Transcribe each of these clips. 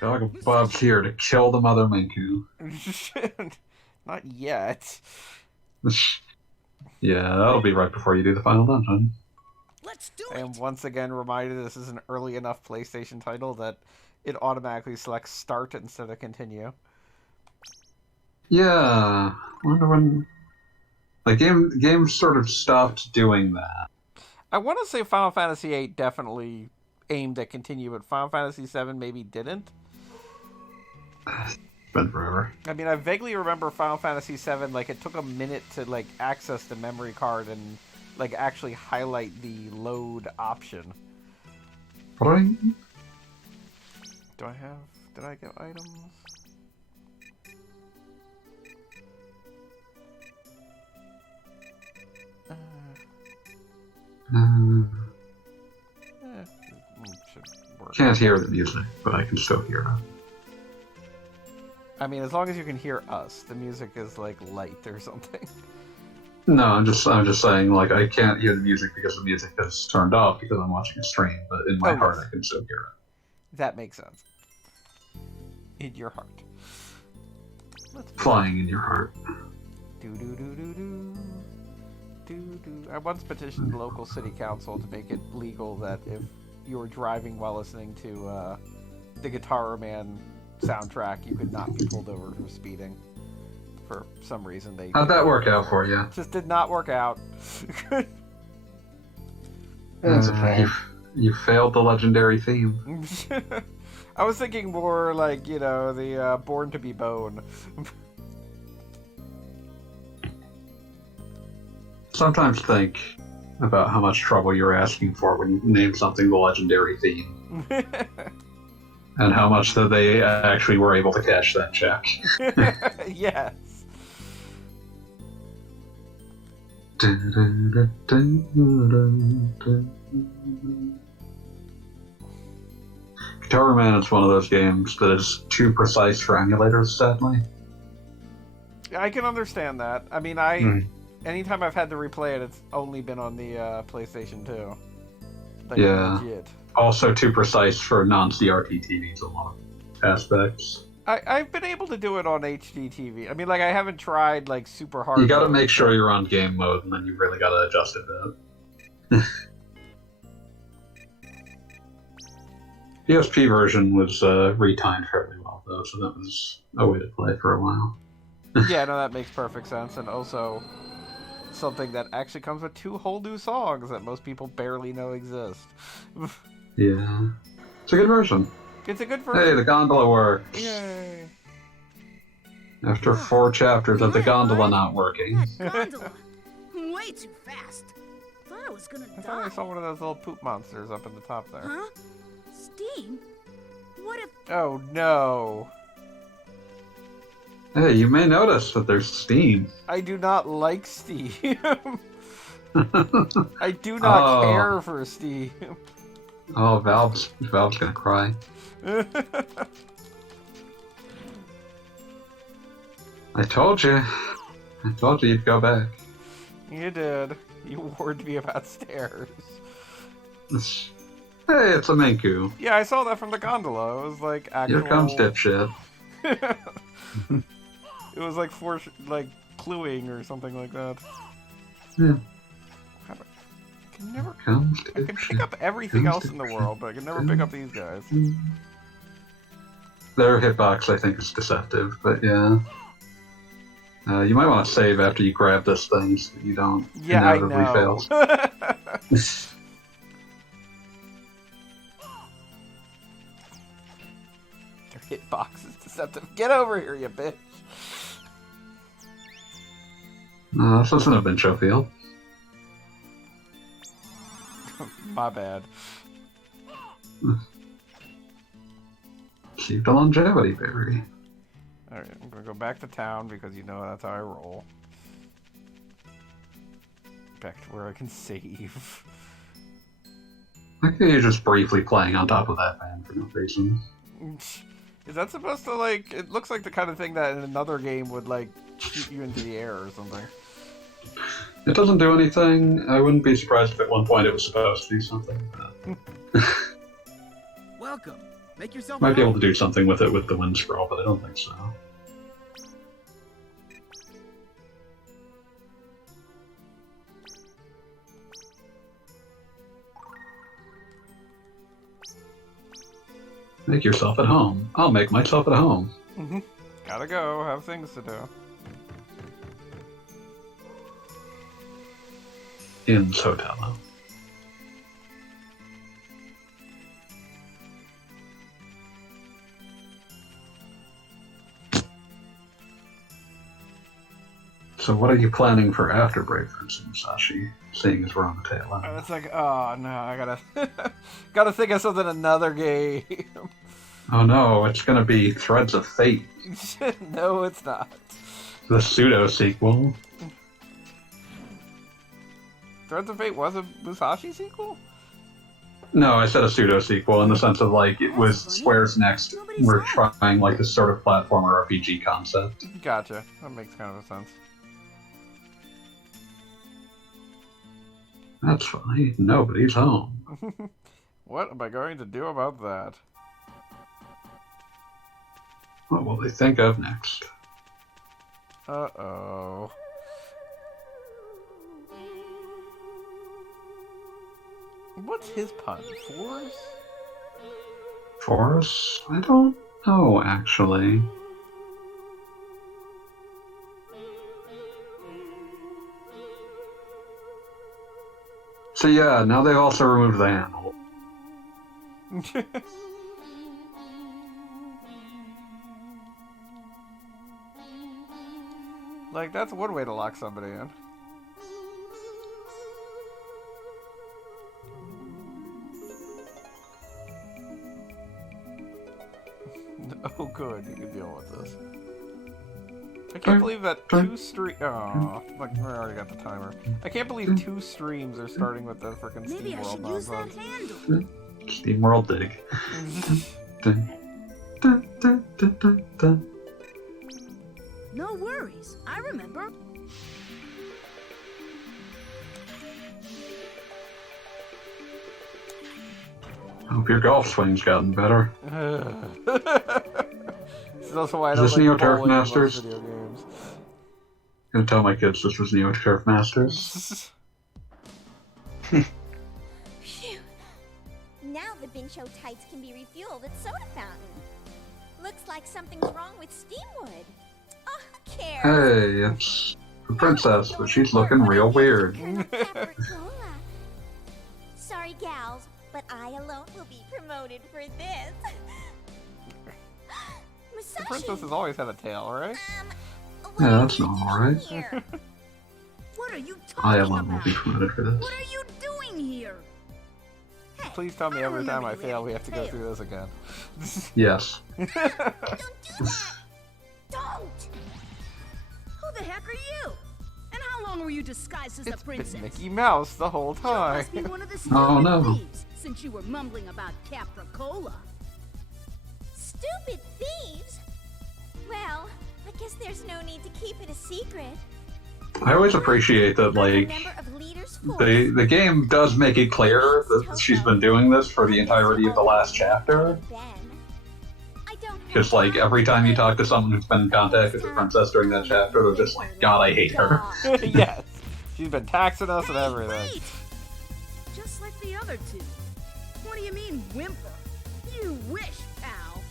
Dog Bob's here to kill the mother Minku. Not yet. Yeah, that'll be right before you do the final dungeon. Let's do I am it. once again reminded this is an early enough PlayStation title that it automatically selects start instead of continue. Yeah, wonder when the game sort of stopped doing that. I want to say Final Fantasy VIII definitely aimed at continue, but Final Fantasy VII maybe didn't. It's been forever. I mean, I vaguely remember Final Fantasy VII, like, it took a minute to, like, access the memory card and, like, actually highlight the load option. Boing. Did I get items? Should work. Can't hear the music, but I can still hear it. I mean, as long as you can hear us, the music is, like, light or something. No, I'm just saying, like, I can't hear the music because the music is turned off because I'm watching a stream, but in my heart yes. I can still hear it. That makes sense. In your heart. Flying in your heart. I once petitioned the local city council to make it legal that if you were driving while listening to the Guitar Man soundtrack, you could not be pulled over for speeding. For some reason, they... How'd that work out for you? Just did not work out. You failed the legendary theme. I was thinking more like, you know, the Born to Be Bone. Sometimes think about how much trouble you're asking for when you name something the legendary theme. And how much that they actually were able to cash that check. Yes. Guitar Man is one of those games that is too precise for emulators, sadly. I can understand that. I mean, anytime I've had to replay it, it's only been on the PlayStation 2. Like, yeah. legit. Also too precise for non-CRT TVs in a lot of aspects. I've been able to do it on HD TV. I mean, like, I haven't tried, like, super hard. You gotta make sure you're on game mode, and then you really gotta adjust it a bit. The PSP version was retimed fairly well, though, so that was a way to play for a while. Yeah, no, that makes perfect sense, and also something that actually comes with 2 whole new songs that most people barely know exist. Yeah. It's a good version. It's a good version. Hey, the gondola works. Yay. After 4 chapters of the gondola not working. That gondola. Way too fast. Thought I was gonna I thought I die. saw one of those little poop monsters up in the top there. Huh? Steam? What if... Oh, no. Hey, you may notice that there's steam. I do not like Steam. I do not care for Steam. Oh, Valve's gonna cry. I told you you'd go back. You did. You warned me about stairs. Hey, it's a Minku. Yeah, I saw that from the gondola. It was like actual... Here comes dipshit. It was like cluing or something like that. Yeah. I can pick up everything else in the world, but I can never pick up these guys. Their hitbox, I think, is deceptive, but yeah. You might want to save after you grab this thing so that you don't inevitably fail. Their hitbox is deceptive. Get over here, you bitch! No, this isn't a Vincho field. My bad. Keep the longevity berry. Alright, I'm gonna go back to town because you know that's how I roll. Back to where I can save. I think you're just briefly playing on top of that van for no reason. Is that supposed to, like... It looks like the kind of thing that in another game would, like, shoot you into the air or something. It doesn't do anything. I wouldn't be surprised if at one point it was supposed to do something. Welcome. Make yourself Might at be able home. to do something with it with the wind scroll, but I don't think so. Make yourself at home. I'll make myself at home. Gotta go, have things to do. In Sotelo. So what are you planning for after Brave Fencer Musashi, seeing as we're on the tail And end? it's like, oh no, I gotta think of something another game. Oh no, it's gonna be Threads of Fate, No, it's not. the pseudo-sequel. Threads of Fate was a Musashi sequel? No, I said a pseudo-sequel in the sense of, like, it was Square's next, we're trying, like, this sort of platformer RPG concept. Gotcha. That makes kind of a sense. That's funny, nobody's home. What am I going to do about that? What will they think of next? Uh-oh. What's his pun? Fours? Force? I don't know, actually. So yeah, now they've also removed the handle. Like, that's one way to lock somebody in. Oh, good. You can deal with this. I can't believe that two streams. Oh, like, I already got the timer. I can't believe 2 streams are starting with the frickin' Maybe I SteamWorld should use that nonsense. handle. SteamWorld Dig. Dun, dun, dun, dun, dun, dun. No worries. I remember. Hope your golf swing's gotten better. This is also why I Is don't this like Neo Turf bowling in most Masters? video games. Gonna tell my kids this was Neo Turf Masters. Phew. Now the Bincho tights can be refueled at Soda Fountain. Looks like something's wrong with Steamwood. Oh, who cares? Hey, it's the princess, but she's looking real weird. Sorry, gals, but I alone will be promoted for this. The Musashi, princess has always had a tail, right? what Yeah, are that's you normal, doing right? here? What are you I talking alone will about? be promoted for this. What are you doing here? Hey, Please tell me I don't every time remember I you fail having we have to go tail. through this again. Yes. Don't do that! Don't! Who the heck are you? And how long were you disguised as It's a been princess? Mickey Mouse the whole You time. must be one of the Oh, stupid no. thieves, since you were mumbling about Capricola. Stupid thieves? Well, I guess there's no need to keep it a secret. I always appreciate that, I'm a like, member of Leaders Force. the game does make it clear that she's been doing this for the entirety of the last chapter. Because, like, every time you talk to someone who's been in contact with the princess during that chapter, they're just like, God, I hate her. Yes. She's been taxing us and Hey, everything. wait! Just like the other two. What do you mean, whimper? You wish, pal.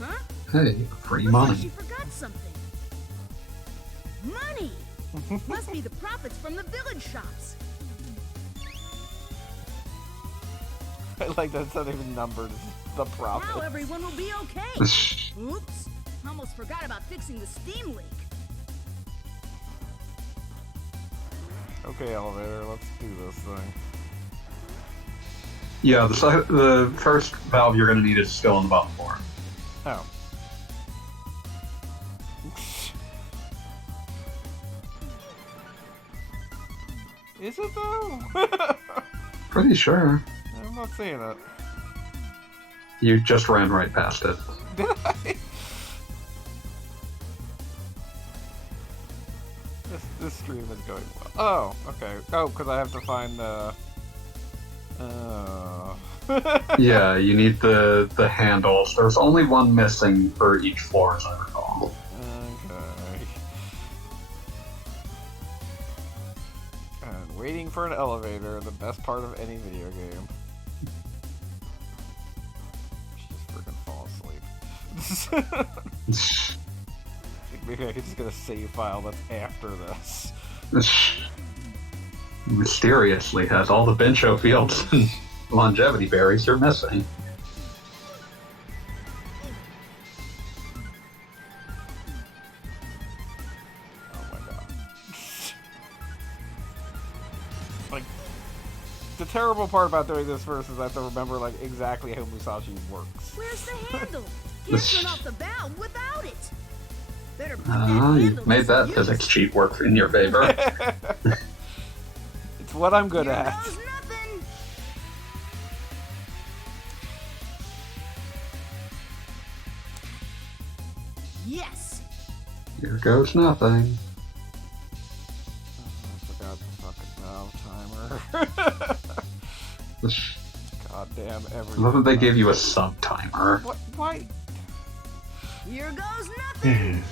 Huh? Hey, free Looks like money. she forgot something. Money! Must be the profits from the village shops. I like that's not even numbered. The Now profit. everyone will be okay. Oops. Almost forgot about fixing the steam leak. Okay, elevator, let's do this thing. Yeah, the first valve you're going to need is still on the bottom floor. Oh. Is it though? Pretty sure. I'm not seeing it. You just ran right past it. Did I? This stream is going well. Oh, okay. Oh, because I have to find the. Yeah, you need the handles. There's only one missing for each floor, as I recall. Okay. And waiting for an elevator, the best part of any video game. Just freaking fall asleep. Maybe I could just get a save file that's after this. Mysteriously has all the Bencho fields and longevity berries you're missing. Oh my god. Like, the terrible part about doing this first is I have to remember, like, exactly how Musashi works. Where's the handle? Can't turn off the valve without it. Better put that You handle made to that use. physics cheat work in your favor. It's what I'm good Here at. goes nothing. Yes. Here goes nothing. I forgot the fucking valve timer. God damn I everything. love that they gave you a sub timer. What? Why? Here goes nothing.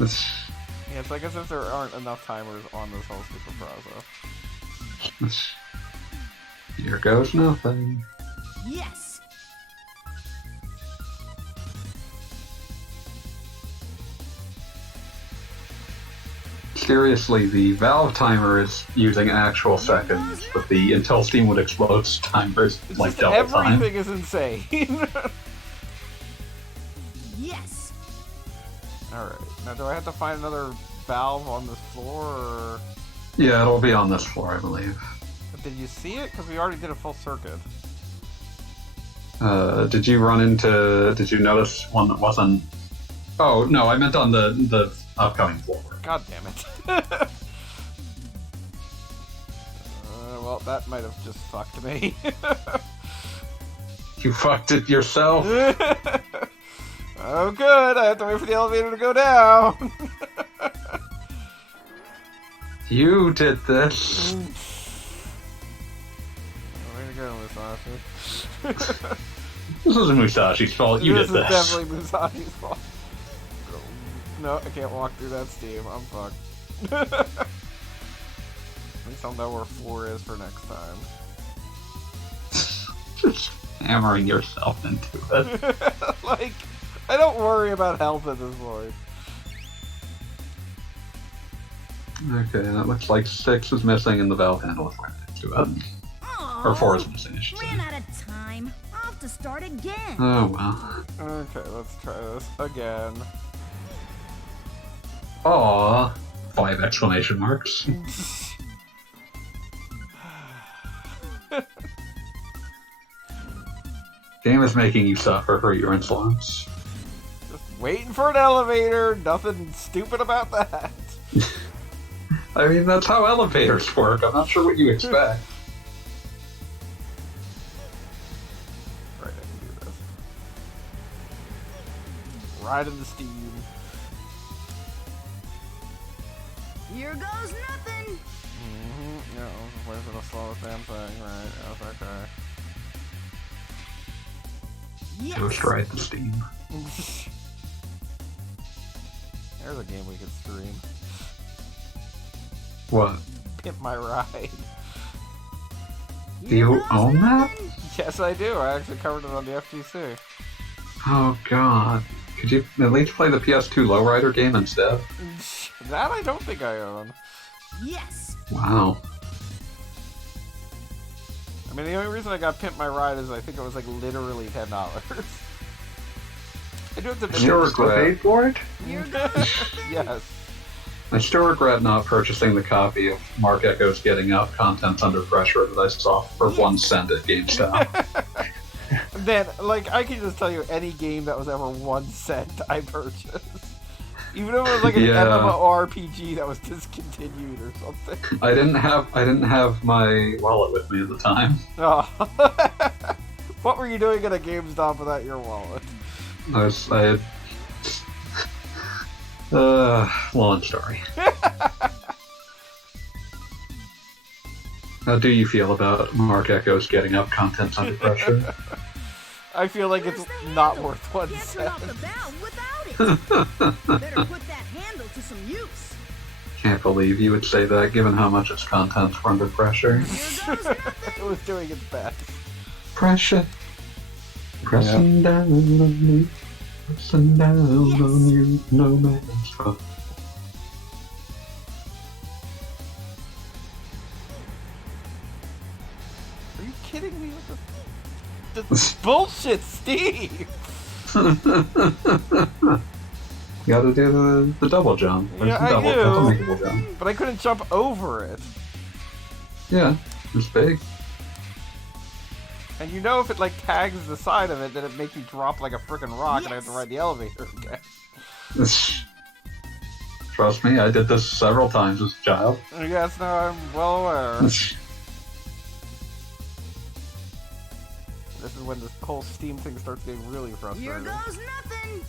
Yeah, it's like as if there aren't enough timers on this whole stupid process. Here goes nothing. Yes. Seriously, the valve timer is using actual seconds, but the until Steam would explode timer is It's like just double time. everything is insane. Yes. Alright, now do I have to find another valve on this floor, or... Yeah, it'll be on this floor, I believe. Did you see it? Because we already did a full circuit. Did you run into... Did you notice one that wasn't... Oh, no, I meant on the upcoming floor. God damn it. Well, that might have just fucked me. You fucked it yourself. Oh good, I have to wait for the elevator to go down. You did this. Way to go, Musashi. This isn't Musashi's fault. You did This is this. definitely Musashi's fault. No, I can't walk through that steam. I'm fucked. At least I'll know where floor is for next time. Just hammering yourself into it. Like, I don't worry about health at this point. Okay, that looks like 6 is missing and the valve handle is right next to it. Or 4 is missing, I should say. Ran out of time. I'll have to start again. Oh well. Okay, let's try this again. Aww. 5 exclamation marks. Game is making you suffer for your insolence. Just waiting for an elevator. Nothing stupid about that. I mean, that's how elevators work. I'm not sure what you expect. Right, I can do this. Ride in the steam. Here goes nothing. Yeah, where's the slowest damn thing? Right, that's okay. Yes. Ghost ride the steam. There's a game we could stream. What? Pimp My Ride. Do you own that? Yes, I do. I actually covered it on the FGC. Oh god. Could you at least play the PS2 Lowrider game instead? That I don't think I own. Yes. Wow. I mean, the only reason I got Pimp My Ride is I think it was like literally $10. I do have to admit, Still regret for it? Here goes nothing. yes. I still regret not purchasing the copy of Mark Echo's Getting Up Contents Under Pressure that I saw for 1 cent at GameStop. Then, like, I can just tell you any game that was ever 1 cent I purchased. Even if it was like an Yeah. MMORPG that was discontinued or something. I didn't have my wallet with me at the time. Oh. What were you doing at a GameStop without your wallet? I had long story. How do you feel about Mark Echo's getting up contents under pressure? I feel like it's Where's the not handle? worth 1 Can't turn cent. off the valve without it. Better put that handle to some use. Can't believe you would say that, given how much its contents were under pressure. Here goes It nothing. was doing its best. Pressure. Pressing down on you. Pressing down on you. No man's fault. Are you kidding me with this bullshit, Steve? You gotta do the double jump. There's Yeah, the I double, do. that's a makeable jump. But I couldn't jump over it. Yeah, it's big. And you know if it like tags the side of it, then it makes me drop like a freaking rock and I have to ride the elevator again. Trust me, I did this several times as a child. Yes, no, I'm well aware. This is when this whole Steam thing starts getting really Here frustrating. goes nothing.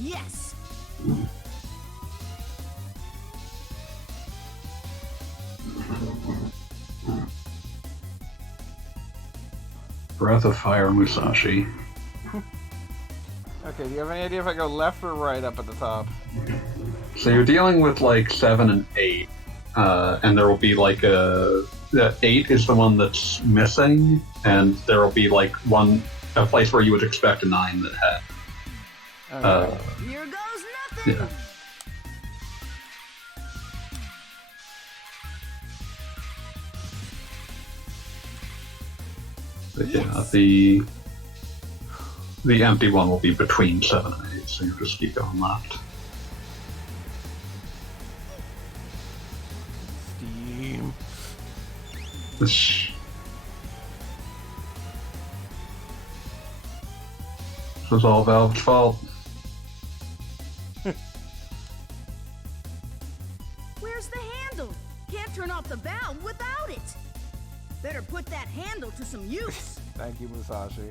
Yes. Breath of Fire Musashi. Okay, do you have any idea if I go left or right up at the top? So you're dealing with like 7 and 8, and there will be like a 8 is the one that's missing, and there will be like a place where you would expect a 9 that had. Okay. Here goes nothing. Yeah. But yeah, the empty one will be between 7 and 8, so you just keep going left. Steam. This was all Valve's fault. Where's the handle? Can't turn off the valve without it. Better put that handle to some use. Thank you, Musashi.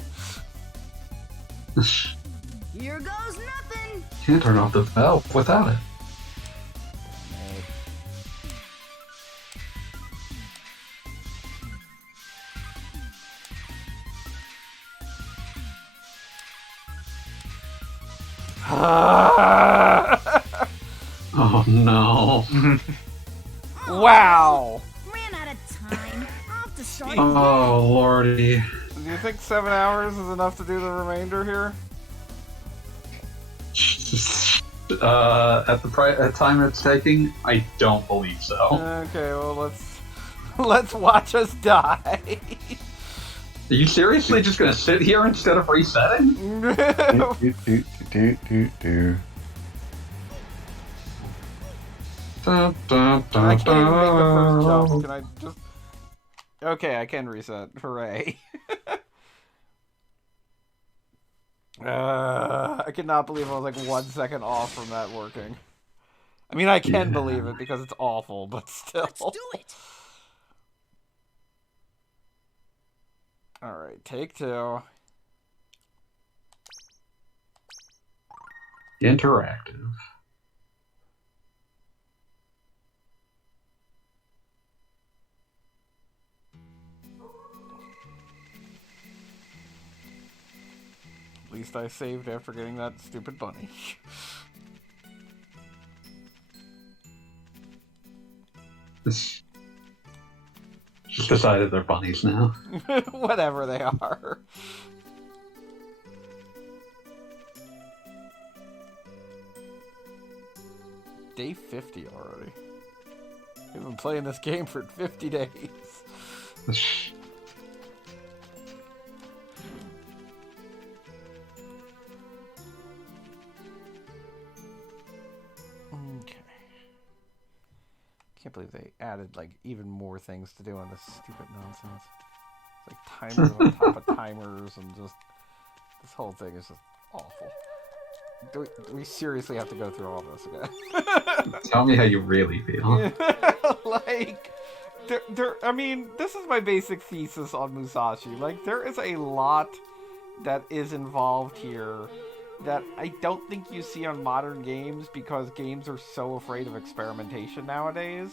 Here goes nothing. Can't turn off the valve without it. Oh no. Wow! Ran out of time. I'll have to start Oh lordy. Do you think 7 hours is enough to do the remainder here? At the time it's taking, I don't believe so. Okay, well let's watch us die. Are you seriously just gonna sit here instead of resetting? Dun, dun, dun, I can't even make the first dun. jump. Can I just... Okay, I can reset. Hooray. I cannot believe I was like 1 second off from that working. I mean, I can believe it because it's awful, but still. Let's do it. Alright, take 2. Interactive. At least I saved after getting that stupid bunny. Just decided they're bunnies now. Whatever they are. Day 50 already. We've been playing this game for 50 days. Okay. Can't believe they added like even more things to do on this stupid nonsense. It's like timers on top of timers and just this whole thing is just awful. Do we seriously have to go through all this again? Tell me how you really feel. Like, I mean, this is my basic thesis on Musashi. Like, there is a lot that is involved here that I don't think you see on modern games because games are so afraid of experimentation nowadays.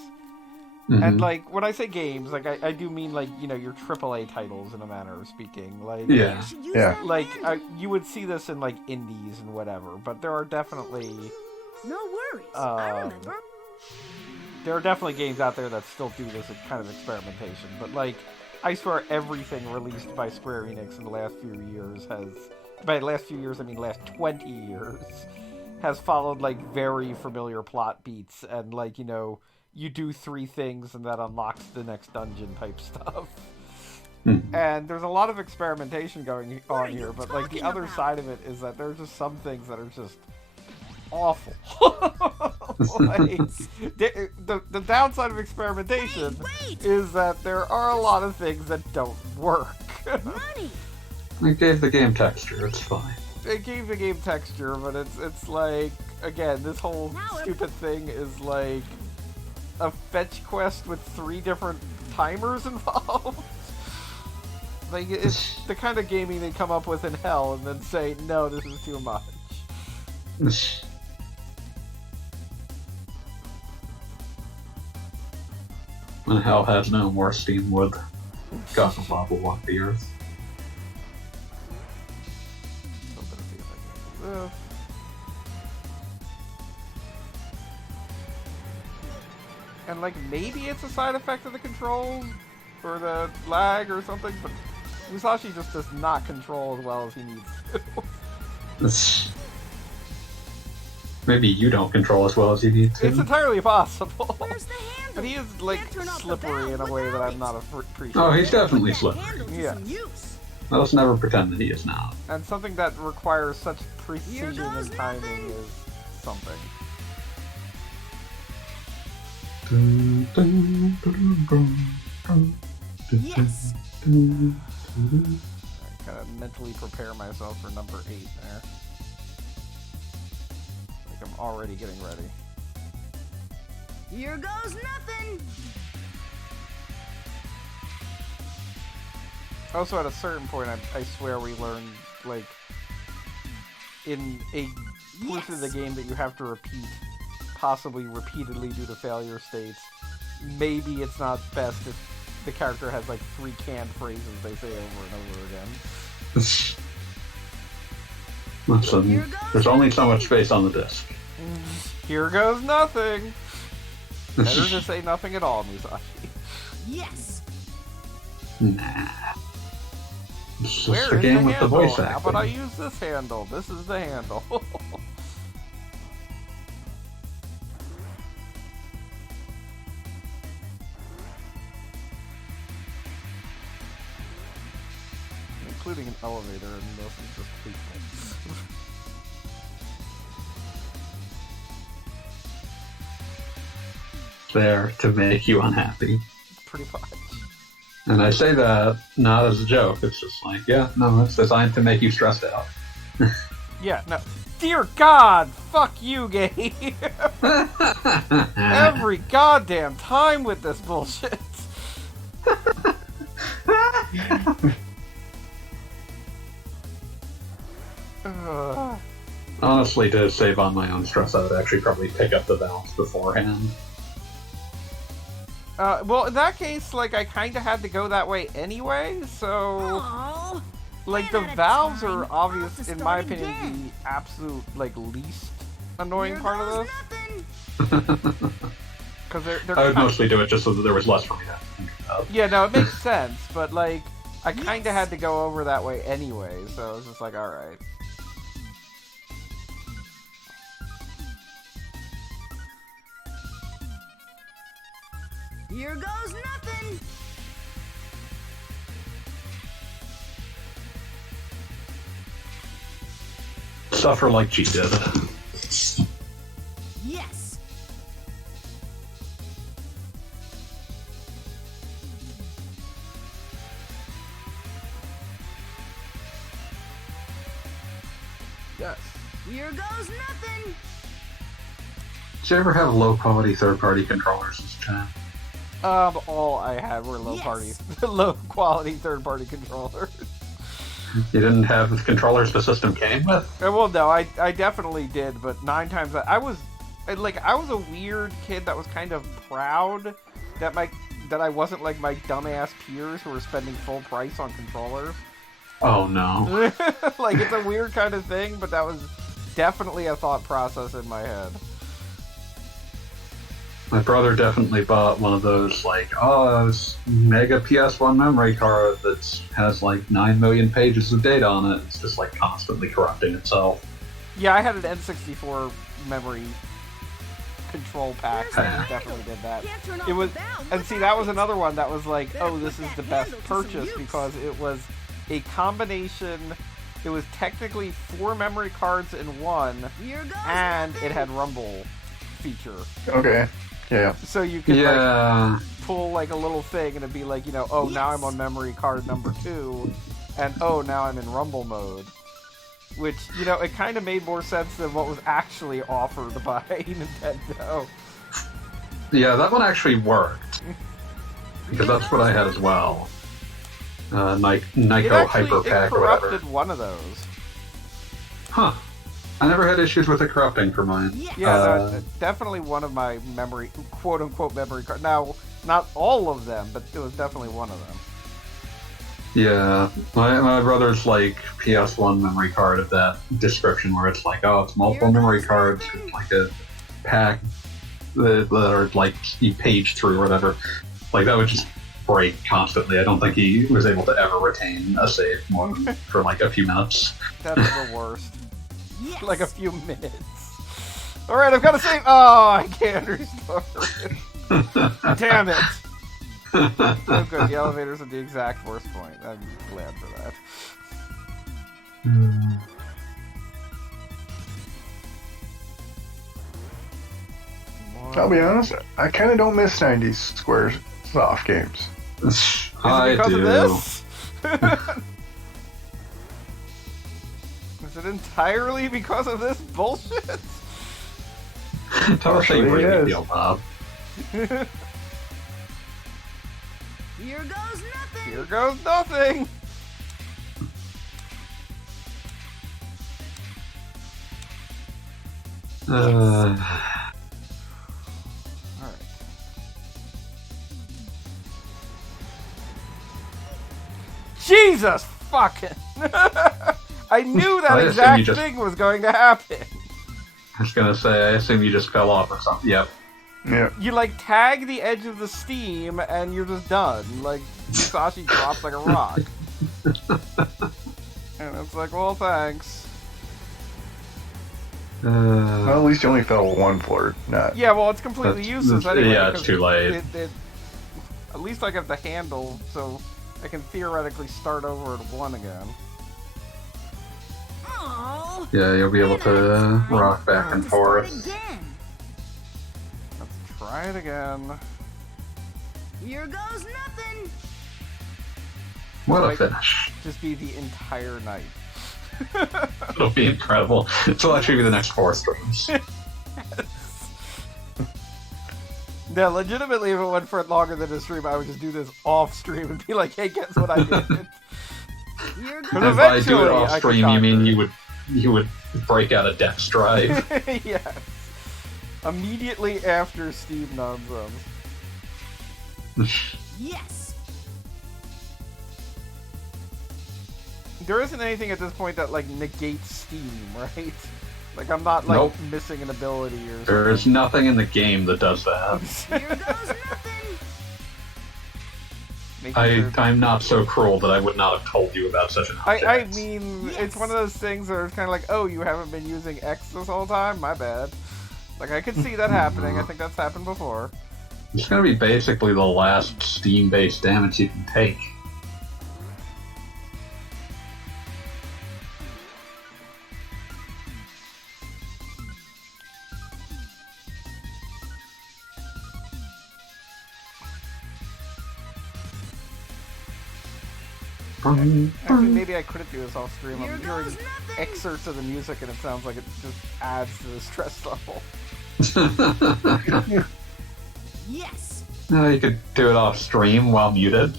Mhm. And, like, when I say games, like, I do mean, like, you know, your AAA titles in a manner of speaking. Like, Yeah. You should use Yeah. that like handle. you would see this in, like, indies and whatever, but there are definitely No worries. I um, remember. there are definitely games out there that still do this kind of experimentation. But, like, I swear everything released by Square Enix in the last few years by last few years I mean last 20 years, has followed, like, very familiar plot beats and, like, you know, you do 3 things and that unlocks the next dungeon type stuff. Mhm. And there's a lot of experimentation going What on are you here, but, like, the talking other about? side of it is that there's just some things that are just awful. Like, the downside of experimentation Wait! is that there are a lot of things that don't work. Money! It gave the game texture. It's fine. It gave the game texture, but it's like, again, this whole Now it- stupid thing is like a fetch quest with 3 different timers involved. Like, it's the kind of gaming they come up with in hell and then say, no, this is too much. And hell has no more steam wood. Got the lava walk the earth. So I'm gonna see if I can do this. And, like, maybe it's a side effect of the controls or the lag or something, but Musashi just does not control as well as he needs to. Maybe you don't control as well as you need to. It's entirely possible. Where's the handle? But he is, like, Can't turn off the slippery in a valve way that without I'm it. not appreciating. Oh, he's definitely Put that slippery. handle to Yeah. some use. Let's never pretend that he is not. And something that requires such precision Here goes and timing nothing. is something. Yes. I kind of mentally prepare myself for number 8 there. Like, I'm already getting ready. Here goes nothing. Also, at a certain point, I swear we learned, like, in a portion of the Yes. game that you have to repeat, possibly repeatedly due to failure states. Maybe it's not best if the character has, like, 3 canned phrases they say over and over again. Listen, there's only so much space on the disc. Here goes nothing! Better to say nothing at all, Musashi. Yes. Nah. It's just Where the is game the with the handle? voice How acting. about I use this handle? This is the handle. Including an elevator, and this is just hateful. There to make you unhappy. Pretty much. And I say that not as a joke. It's just like, yeah, no, it's designed to make you stressed out. Yeah, no. Dear God! Fuck you, game! Every goddamn time with this bullshit! Ugh. Honestly, to save on my own stress, I would actually probably pick up the valves beforehand. Well, in that case, like, I kind of had to go that way anyway, so... Oh. Like, the Ran out of valves time. are I'll have obvious, to in my start opinion, again. the absolute, like, least annoying Here part goes of this. nothing. Because they're I would kind- mostly do it just so that there was less for me to think about. Yeah, no, it makes sense, but, like, I kind of Yes. had to go over that way anyway, so I was just like, alright. Here goes nothing. Suffer like she did. Yes. Yes. Here goes nothing. Did you ever have low-quality third-party controllers as a child? All I had were low Yes. quality third-party controllers. You didn't have the controllers the system came with? Well, no, I definitely did, but 9 times I was a weird kid that was kind of proud that I wasn't like my dumbass peers who were spending full price on controllers. Oh no. Like, it's a weird kind of thing, but that was definitely a thought process in my head. My brother definitely bought one of those, like, this mega PS1 memory card that has like 9 million pages of data on it. It's just like constantly corrupting itself. Yeah, I had an N64 memory control pack, so I definitely did that. It was, and see, that was another one that was like, oh, this is the best purchase because it was a combination. It was technically 4 memory cards in one, and it had rumble feature. Okay. Yeah. So you could like pull like a little thing, and it'd be like, oh, now I'm on memory card number 2, and oh, now I'm in rumble mode. Which, it kind of made more sense than what was actually offered by Nintendo. Yeah, that one actually worked. Because that's what I had as well. Nyko Hyper Pack or whatever. It corrupted one of those. Huh. I never had issues with it corrupting for mine. Yeah, definitely one of my memory, quote-unquote memory cards. Now, not all of them, but it was definitely one of them. Yeah, my brother's like PS1 memory card of that description where it's like, it's multiple memory cards, it's like a pack that are like you page through or whatever. Like that would just break constantly. I don't think he was able to ever retain a save more than for like a few minutes. That's the worst. Yes. Like a few minutes. Alright, I've got to save. Oh, I can't restore it. Damn it. Oh, good. The elevator's at the exact worst point. I'm glad for that. I'll be honest, I kind of don't miss 90s Square soft games. I do. Of this? Is it entirely because of this bullshit? Tell us how you really feel, Bob. Here goes nothing! Here goes nothing! Alright. Jesus fucking! I knew that exact thing was going to happen. I was gonna say, I assume you just fell off or something. Yep. Yeah. You like tag the edge of the steam and you're just done. Like Musashi drops like a rock. And it's like, well, thanks. Well, at least you only fell one floor, not. Yeah, well, it's completely useless anyway. Yeah, it's too late. At least I got the handle, so I can theoretically start over at 1 again. Oh, yeah, you'll be able to rock back and forth. Let's try it again. Here goes nothing. What a finish. Just be the entire night. It'll be incredible. It'll actually be the next 4 streams. Yeah, legitimately, if it went for longer than a stream, I would just do this off stream and be like, "Hey, guess what I did?" And by do it off stream, you mean you would break out a Dex drive? Yes. Immediately after Steam nonsense. Yes. There isn't anything at this point that like negates Steam, right? Like I'm not like missing an ability or something. There's nothing in the game that does that. Here goes nothing. I'm not so cruel that I would not have told you about such an object. I mean, it's one of those things where it's kind of like, oh, you haven't been using X this whole time? My bad. Like, I could see that happening. I think that's happened before. It's going to be basically the last Steam-based damage you can take. Actually, maybe I couldn't do this off stream. I'm hearing excerpts of the music and it sounds like it just adds to the stress level. Yes. No, you could do it off stream while muted.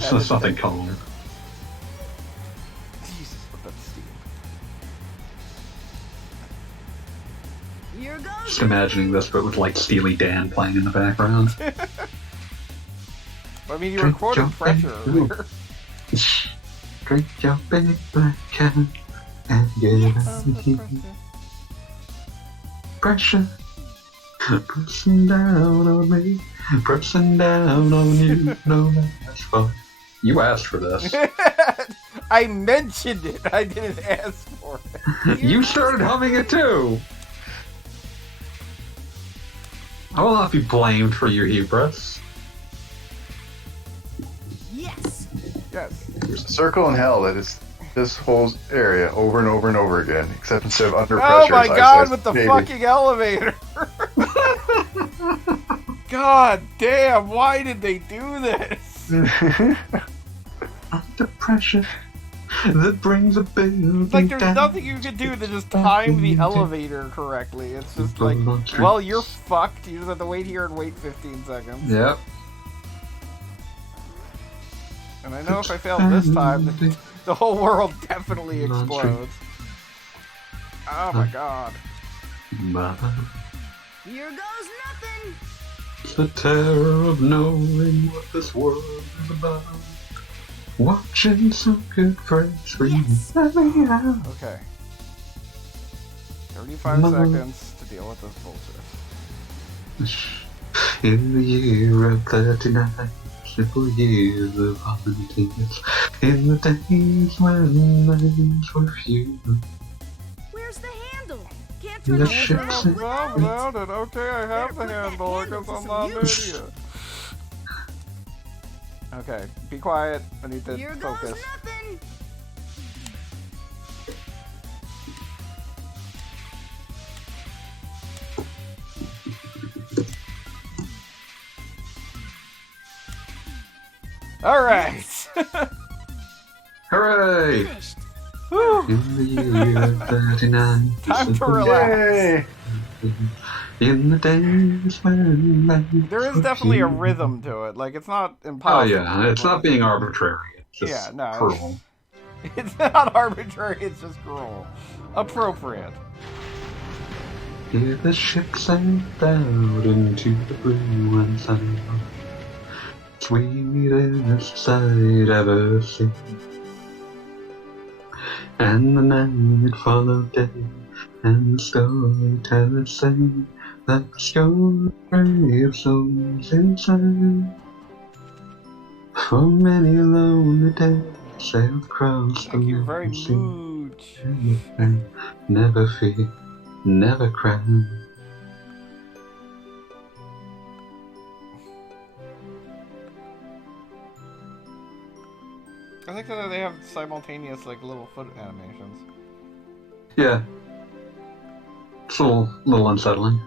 So something calmer. Jesus, what that steam. Here goes. Just imagining this, but with like Steely Dan playing in the background. I mean, you recorded pressure earlier. Drink your big black can and get out of here. Pressure. Pressing down on me. Pressing down on you. No, that's fun. You asked for this. I mentioned it. I didn't ask for it. You started humming it too. I will not be blamed for your hubris. Yes. Yes. There's a circle in hell that is this whole area over and over and over again, except instead of under Oh pressure. my it's ice god, ice with the baby. fucking elevator. God damn, why did they do this? Under pressure that brings a building Like, there's down. nothing you can do to just time the elevator correctly. It's just like, well, you're fucked. You just have to wait here and wait 15 seconds. Yep. And I know if I fail this time, the whole world definitely explodes. Oh my god. Here goes nothing. It's the terror of knowing what this world is about. Watching some good friends scream. Yes. Let me out. Okay. 35 seconds to deal with this bullshit. In the year of 39, simple years of volunteers. In the days when names were few. Where's the handle? Can't The turn the ship's handle in- without Without it, okay, I have the Better put that handle handle because to I'm some not an use. idiot. Okay, be quiet. I need to Here goes focus. nothing. Alright! Hooray! Finished. Whew. In the year of 39, Time to simple relax. Yay! in the days when names There is were definitely a few. rhythm to it. Like, it's not Oh impossible. yeah, it's not being arbitrary. It's just Yeah, no, cruel. It's not arbitrary, it's just cruel. Appropriate. Hear the ship sailed out into the blue and sun. Sweetest sight ever seen. And the night followed day, and the storytellers sang that the story of souls inside. For many lonely days sailed across the Thank you very mighty sea. much. And never fear, never cry. I think that they have simultaneous, like, little foot animations. Yeah. It's a little unsettling.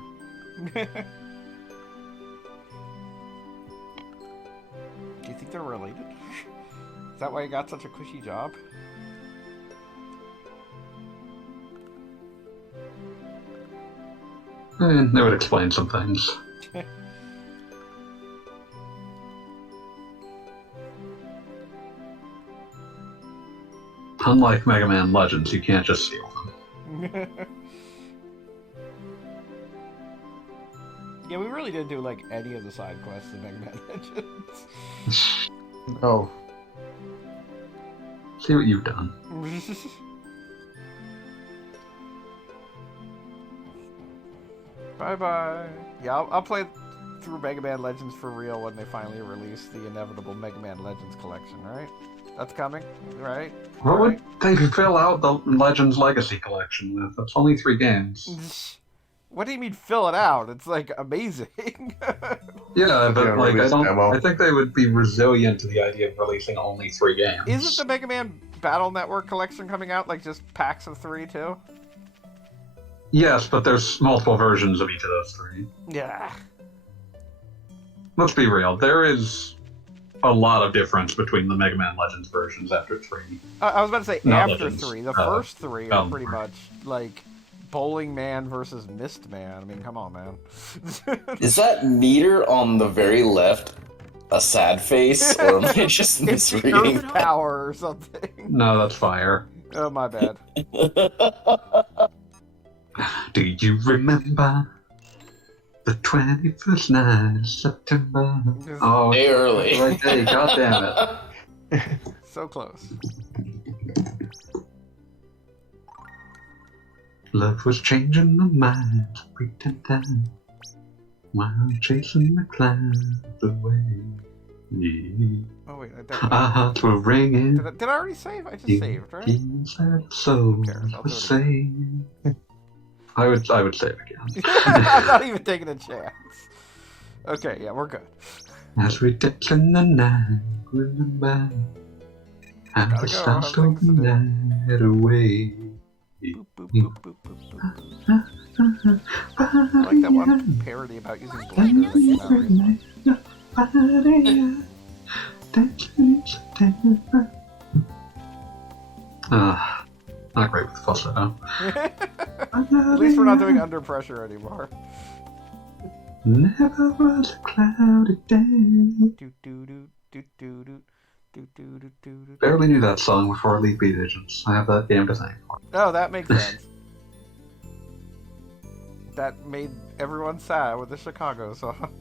Do you think they're related? Is that why you got such a cushy job? That would explain some things. Unlike Mega Man Legends, you can't just steal them. Yeah, we really didn't do, like, any of the side quests in Mega Man Legends. Oh, See what you've done. Bye-bye. Yeah, I'll play through Mega Man Legends for real when they finally release the inevitable Mega Man Legends collection, right? That's coming, right? What Right? would they fill out the Legends Legacy collection with? It's only 3 games. What do you mean fill it out? It's, like, amazing. Yeah, but Yeah, like release demo. I think they would be resilient to the idea of releasing only 3 games. Isn't the Mega Man Battle Network collection coming out, like, just packs of 3, too? Yes, but there's multiple versions of each of those 3. Yeah. Let's be real. There is a lot of difference between the Mega Man Legends versions after 3. I was about to say Not after Legends. 3. The Oh. first 3 are Oh. pretty much, like, Bowling Man versus Mist Man. I mean, come on, man. Is that meter on the very left a sad face, or am I just It's the misreading? Earth power or something. No, that's fire. Oh, my bad. Do you remember the 21st night of September? Just Oh, Day early. right day. God damn it. so close. Love was changing the minds of pretend while chasing the clouds away. Yeah. Oh, wait. Our hearts were ringing. Did I already save? I just saved, right? Inside souls cares? I'll were do it saying. I would save again. I'm not even taking a chance. Okay, yeah, we're good. As we dance in the night, remember how Gotta the go, stars have stole things to the do. night away. Boop, boop, boop, boop, boop, boop. I like that one parody about using Blender that came out recently. Not great with falsetto. At least we're not doing Under Pressure anymore. Never was a cloudy day. Do, do, do, do, do, do, do, do, do, do. Barely knew that song before Elite Beat Agents. I have that game to thank for. Oh, that makes sense. That made everyone sad with the Chicago song.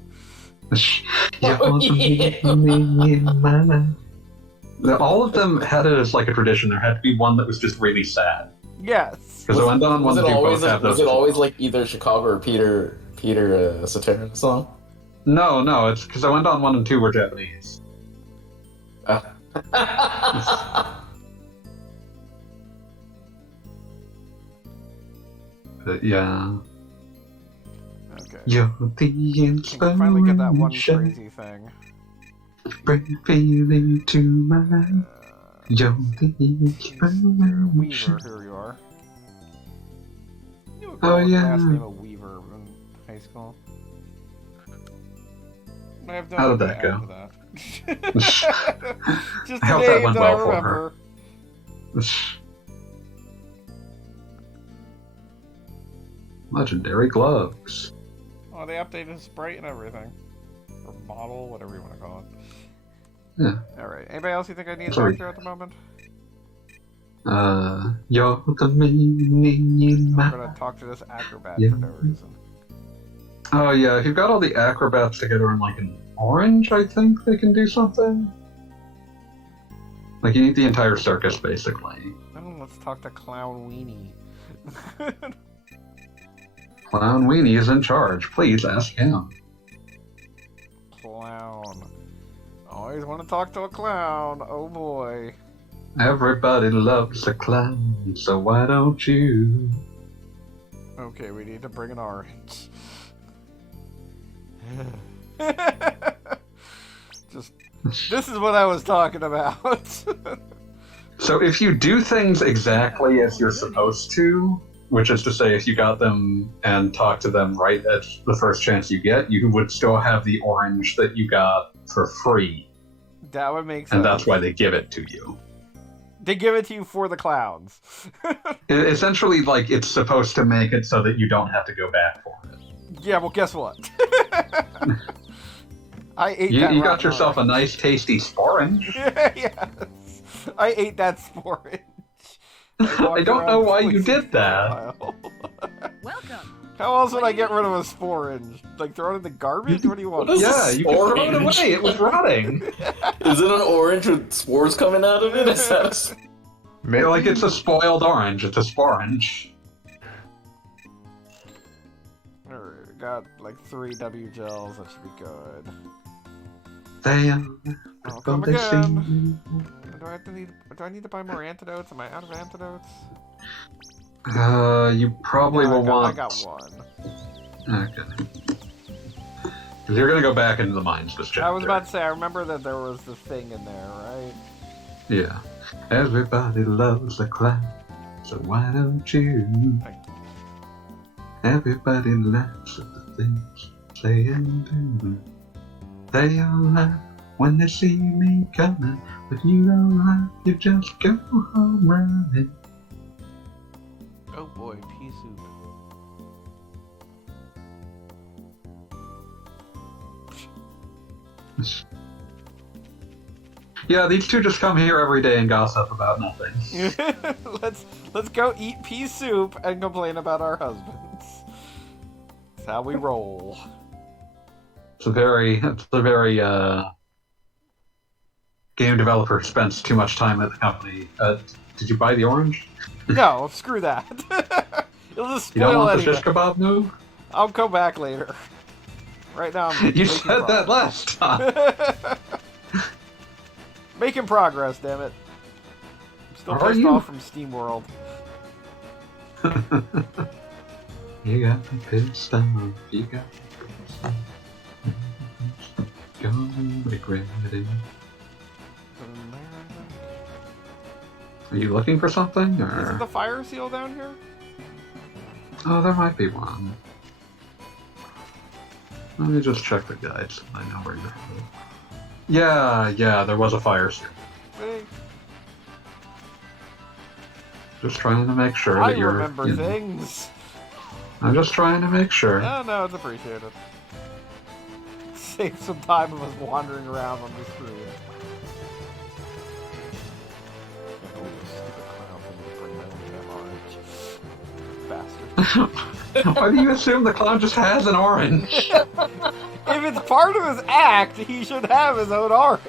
You're the meaning in my life. All of them had it as like a tradition. There had to be one that was just really sad. Yes. Because the one on Was one it do always both have those. was it always like either Chicago or Peter Cetera song? No, it's because I went on 1 and 2 were Japanese. Yeah. Okay. You're the I think we finally get that one inspiration, crazy thing. bring feeling to my life. You're the You're Weaver, inspiration. here you are. You Oh, with the yeah. last name of Weaver in high school. I have no How did idea that go? after that. Just I the hope that names went I well for remember. Legendary gloves. Oh, they updated Sprite and everything. Or model, whatever you want to call it. Yeah. Alright, anybody else you think I need a Sorry. doctor at the moment? You're the meaning in I'm my. gonna talk to this acrobat Yeah. for no reason. Oh yeah, if you've got all the acrobats together in like an orange, I think they can do something. Like you need the entire circus basically. Oh, let's talk to Clown Weenie. Clown Weenie is in charge. Please ask him. Clown. Always want to talk to a clown. Oh boy. Everybody loves a clown, so why don't you? Okay, we need to bring an orange. Just, this is what I was talking about. So if you do things exactly as you're supposed to, which is to say if you got them and talked to them right at the first chance you get, you would still have the orange that you got for free. That would make sense. And that's why they give it to you. They give it to you for the clowns. Essentially, like, it's supposed to make it so that you don't have to go back for it. Yeah, well, guess what? I ate You, that you got rotten yourself a orange. nice, tasty sporange. Yes. I ate that sporange. I don't know why you did that. Welcome. How else would I get rid of a sporange? Like throw it in the garbage? What do you want? What is Yeah, you could throw it Sporange? away. It was rotting. Is it an orange with spores coming out of it? Is that a... Maybe, Like, it's a spoiled orange. It's a sporange. Alright, got like 3 W gels. That should be good. They I'll come they again. see. Do I need to buy more antidotes? Am I out of antidotes? You probably No, will want. I got one. Okay. Because you're gonna go back into the mines this chapter. I was about to say, I remember that there was the thing in there, right? Yeah. Everybody loves a clown, so why don't you? Thank you. Everybody laughs at the things say and do. They all laugh when they see me coming, but you don't laugh, you just go home running. Oh boy, pea soup. Yeah, these two just come here every day and gossip about nothing. let's go eat pea soup and complain about our husbands. That's how we roll. It's a very game developer spends too much time at the company. Did you buy the orange? No, screw that. It'll just You don't spoil want anything. the shish kebab move? I'll come back later. Right now, I'm You making said that last time. Making progress, damn it. I'm still Are pissed you? off from SteamWorld. You got me pissed off. You got me pissed off. Gonna regret it. Are you looking for something, or? Isn't the fire seal down here? Oh, there might be one. Let me just check the guide so I know where you're headed. Yeah, there was a fire seal. Hey, Just trying to make sure I that you're. remember you know, things. I'm just trying to make sure. No, it's appreciated. Save some time of us wandering around on the screen. Oh, stupid clown for me to bring my own damn orange. Bastard. Why do you assume the clown just has an orange? If it's part of his act, he should have his own orange.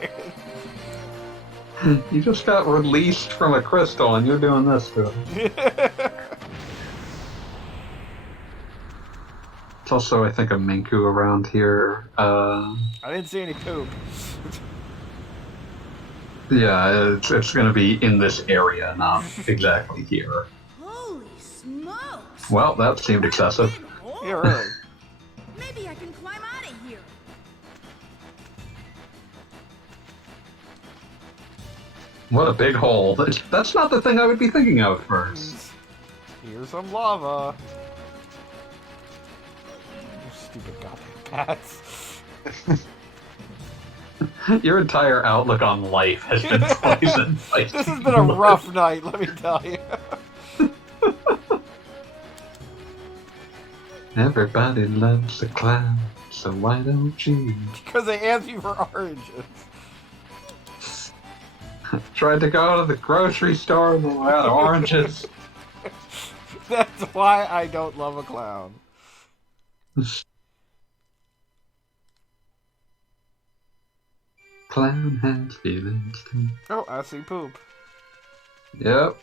You just got released from a crystal and you're doing this to him. It's also, I think, a minku around here. I didn't see any poop. Yeah, it's going to be in this area, not exactly here. Holy smokes! Well, that seemed excessive. Yeah, really. Maybe I can climb out of here. What a big hole. That's not the thing I would be thinking of first. Here's some lava. You stupid goddamn bats. Your entire outlook on life has been poisoned. This has been a rough night, let me tell you. Everybody loves a clown, so why don't you? Because they asked you for oranges. Tried to go to the grocery store and they were out of oranges. That's why I don't love a clown. Clown has feelings too. Oh, I see poop. Yep.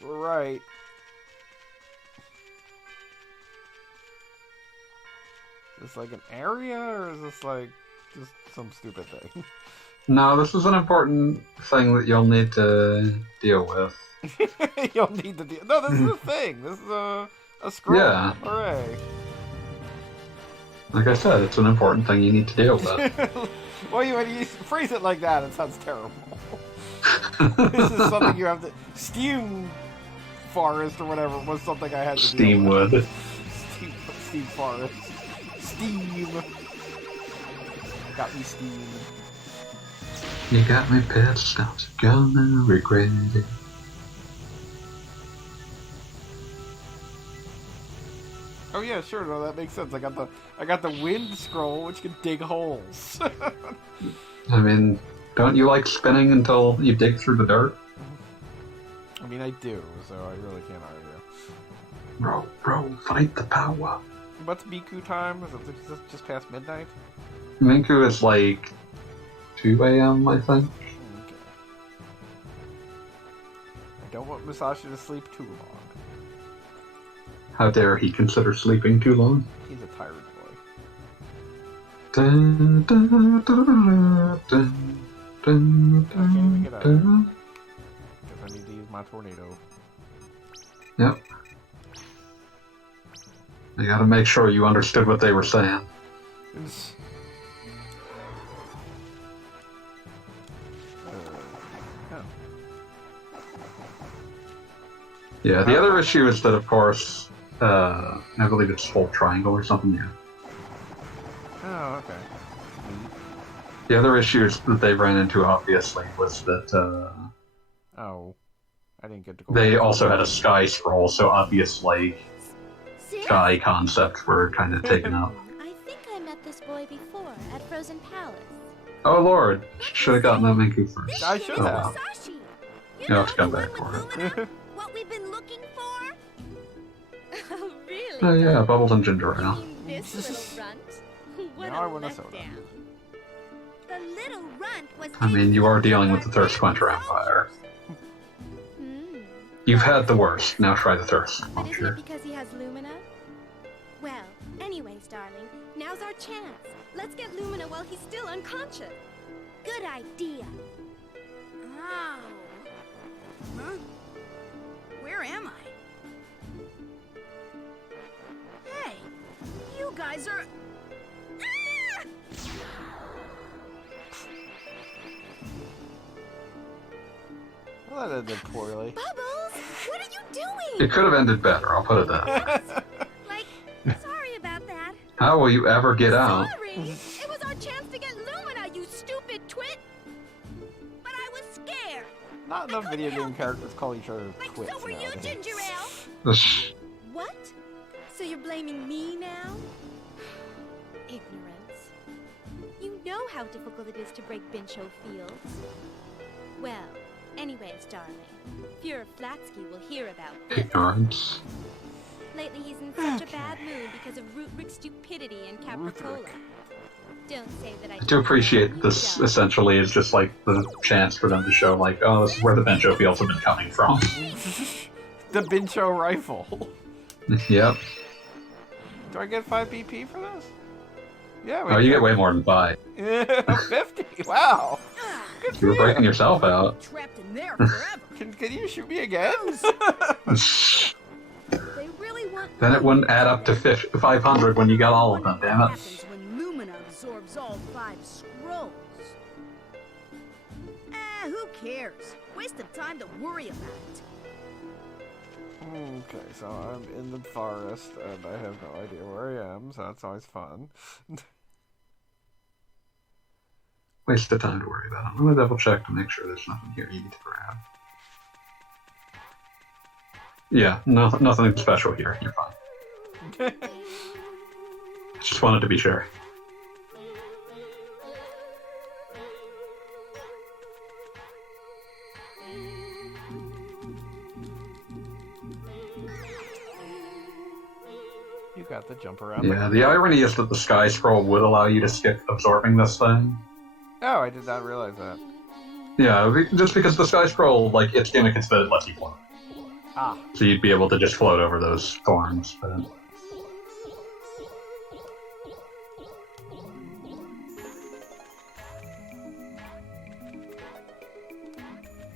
You were right. Is this like an area, or is this like just some stupid thing? No, this is an important thing that you'll need to deal with. You'll need to deal. No, this is a thing. This is a scroll. Yeah. Hooray. Like I said, it's an important thing you need to deal with. Well, when you phrase it like that, it sounds terrible. This is something you have to... Steam forest or whatever was something I had to deal with. Steamwood. Steam forest. Steam. Got me steam. You got me pissed off, gonna regret it. Oh yeah, sure. No, that makes sense. I got the wind scroll, which can dig holes. I mean, don't you like spinning until you dig through the dirt? I mean, I do, so I really can't argue. Bro, fight the power. What's Miku time? Is it just past midnight? Minku is like 2 a.m., I think. Okay. I don't want Musashi to sleep too long. How dare he consider sleeping too long? He's a tired boy. Dun, dun, dun, dun, dun, Okay, we get out of dun. Guess I need to use my tornado. Yep. I gotta make sure you understood what they were saying. It's... oh. Yeah, the other issue is that, of course, I believe it's full triangle or something, yeah. Oh, okay. The other issues that they ran into, obviously, was that Oh. I didn't get to go. they also had a sky scroll, so obviously sky concepts were kind of taken up. I think I met this boy before at Frozen Palace. Oh lord, should have gotten that Minku first. I should Oh, have. well. Musashi! You You'll have to know come the back one for with it. Lumina? What we've been looking for? Oh, really? Oh yeah, Bubbles and Ginger You Ale. mean this little runt? What Now I a want a soda. letdown. The little runt was I mean, you are dealing with the Thirst Quencher soldiers. Empire. Hmm. You've had the worst, now try the Thirst But isn't it Quencher. because he has Lumina? Well, anyways, darling, now's our chance. Let's get Lumina while he's still unconscious. Good idea. Ow. Huh? Where am I? Hey, you guys are... Ah! Well, that ended poorly. Bubbles, what are you doing? It could have ended better, I'll put it that way. Like, sorry about that. How will you ever get out? Sorry. It was our chance to get Lumina, you stupid twit. But I was scared. Not enough video game characters call each other Like, twits so were you, nowadays. Ginger Ale. Ugh. What? So you're blaming me now? Ignorance. You know how difficult it is to break Bincho fields. Well, anyways, darling, Fuhrer Flatsky will hear about this. Ignorance. Lately he's in such a bad mood because of Rootrik's stupidity and Capricola. Don't say that I I do appreciate this essentially is just like the chance for them to show like, oh, this is where the Bencho fields have been coming from. The Bincho rifle. Yep. Do I get 5 BP for this? Yeah. Oh, you get way more than 5. 50. Wow. Good for You were breaking yourself out. Trapped in there forever. Can you shoot me again? They really want... Then it wouldn't add up to 500 when you got all of them, damn What it. happens when Lumina absorbs all 5 scrolls? Who cares? Waste of time to worry about it. Okay, so I'm in the forest and I have no idea where I am, so that's always fun. Waste of time to worry about. I'm gonna double check to make sure there's nothing here you need to grab. Yeah, nothing special here. You're fine. Just wanted to be sure. You got the jump around. Yeah, the irony is that the Sky Scroll would allow you to skip absorbing this thing. Oh, I did not realize that. Yeah, just because the Sky Scroll, like, its gimmick is that it lets you float. Ah. So you'd be able to just float over those thorns, but...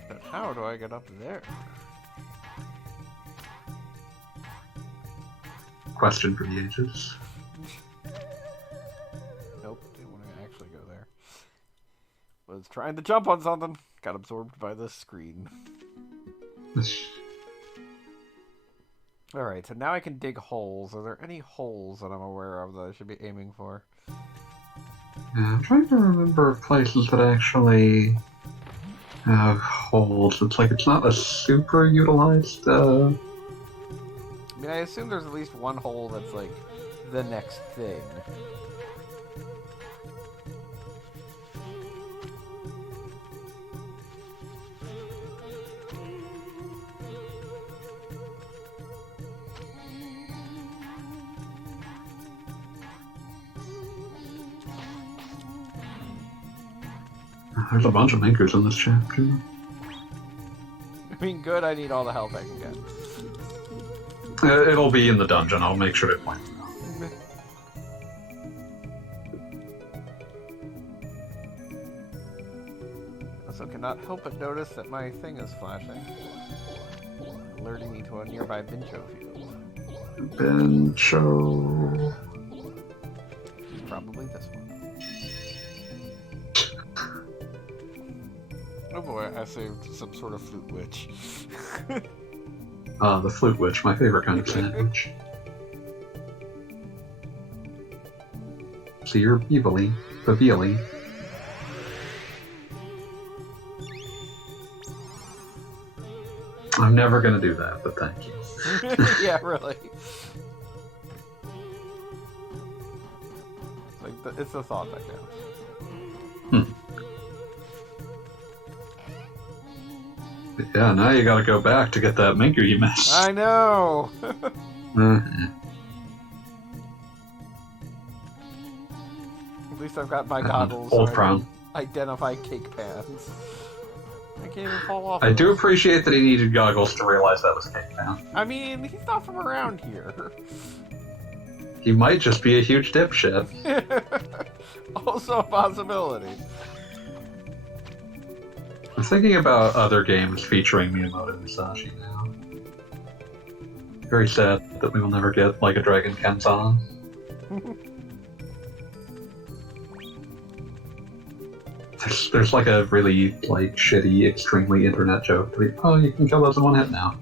But how do I get up there? Question for the ages. Nope, didn't want to actually go there. Was trying to jump on something. Got absorbed by the screen. Alright, so now I can dig holes. Are there any holes that I'm aware of that I should be aiming for? Yeah, I'm trying to remember places that actually have holes. It's like it's not a super utilized, I mean, I assume there's at least one hole that's like the next thing. There's a bunch of Minkus in this chapter. I mean, good, I need all the help I can get. It'll be in the dungeon. I'll make sure to point it out. Also cannot help but notice that my thing is flashing, alerting me to a nearby Bincho field. Bencho. Probably this one. Oh boy, I saved some sort of flute witch. The Flute Witch, my favorite kind of sandwich. So you're evilly, Babili. I'm never gonna do that, but thank you. Yeah, really. It's like it's the thought that counts. Hmm. Yeah, now you gotta go back to get that Minku you missed. I know! Mhm. At least I've got my goggles. Old so I crown. can identify cake pans. I can't even fall off. I of do this. appreciate that he needed goggles to realize that was Cake Pan. I mean, he's not from around here. He might just be a huge dipshit. Also a possibility. I'm thinking about other games featuring Miyamoto Musashi now. Very sad that we will never get like a Dragon Kenzan. There's like a really like shitty, extremely internet joke. Like, oh, you can kill those in one hit now.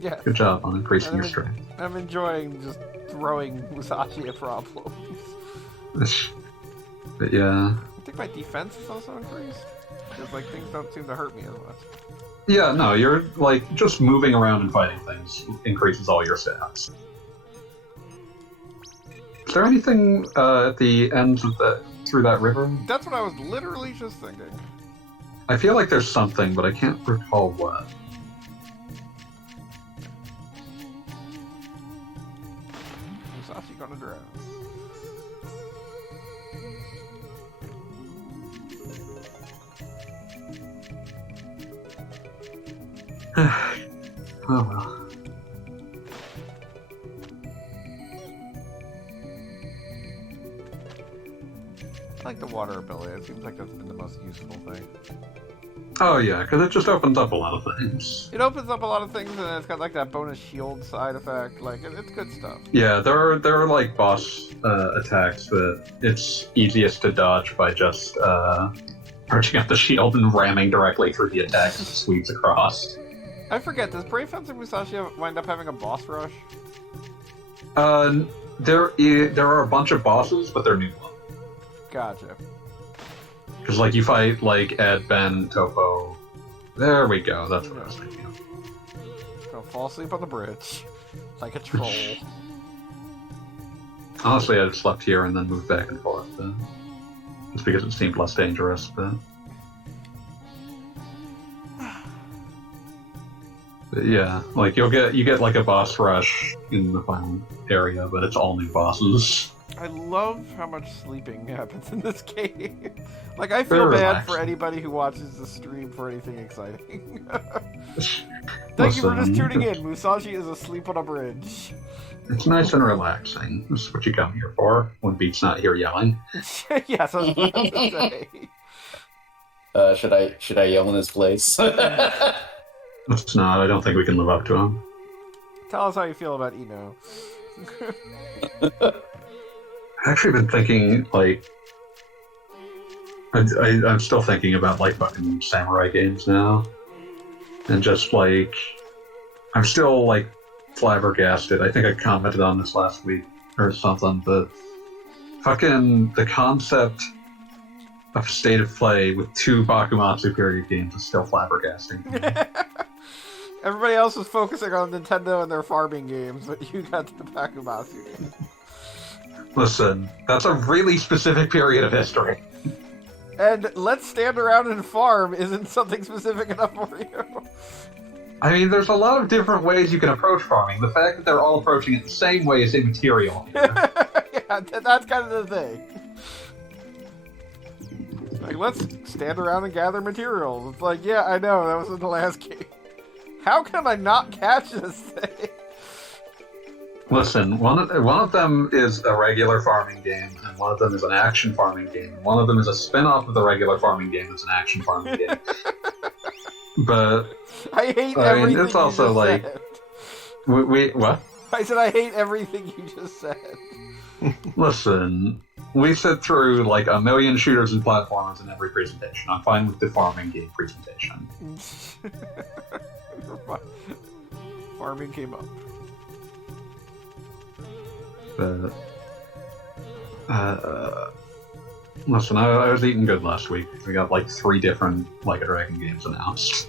Yeah. Good job on increasing your strength. I'm enjoying just throwing Musashi at problems. But yeah. I think my defense is also increased. Because, like, things don't seem to hurt me as much. Yeah, no, you're like just moving around and fighting things increases all your stats. Is there anything at the end of through that river? That's what I was literally just thinking. I feel like there's something, but I can't recall what. Musashi gonna drown. Oh well. I like the water ability. It seems like that's been the most useful thing. Oh yeah, because it just opens up a lot of things. It opens up a lot of things, and it's got like that bonus shield side effect. Like, it's good stuff. Yeah, there are like boss attacks that it's easiest to dodge by just arching up the shield and ramming directly through the attack as it sweeps across. I forget, does Brave Fencer Musashi wind up having a boss rush? There are a bunch of bosses, but they're new ones. Gotcha. Because like you fight like Ed, Ben, Topo. There we go. That's what I was thinking of. Don't fall asleep on the bridge. Like a troll. Honestly, I just slept here and then moved back and forth. Just because it seemed less dangerous, but yeah, like you get like a boss rush in the final area, but it's all new bosses. I love how much sleeping happens in this game. Like, I feel Very bad relaxing. for anybody who watches the stream for anything exciting. Thank you for just Listen, tuning in. Musashi is asleep on a bridge. It's nice and relaxing. This is what you come here for when Beat's not here yelling. Yes, I was about to say. Should I yell in his place? It's not. I don't think we can live up to him. Tell us how you feel about Eno. I've actually been thinking, like, I'm still thinking about, like, fucking samurai games now. And just, like, I'm still, like, flabbergasted. I think I commented on this last week or something, but fucking the concept of State of Play with 2 Bakumatsu period games is still flabbergasting. Everybody else was focusing on Nintendo and their farming games, but you got the Bakumatsu game. Listen, that's a really specific period of history. And let's stand around and farm isn't something specific enough for you. I mean, there's a lot of different ways you can approach farming. The fact that they're all approaching it the same way is immaterial. Yeah, that's kind of the thing. Like, let's stand around and gather materials. It's like, yeah, I know, that was in the last game. How can I not catch this thing? Listen, one of them is a regular farming game, and one of them is an action farming game. And one of them is a spin-off of the regular farming game that's an action farming game. But I hate everything it's also you just like said. we what? I said I hate everything you just said. Listen, we sit through like a million shooters and platformers in every presentation. I'm fine with the farming game presentation. Farming came up. But listen, I was eating good last week. We got like 3 different Like a Dragon games announced.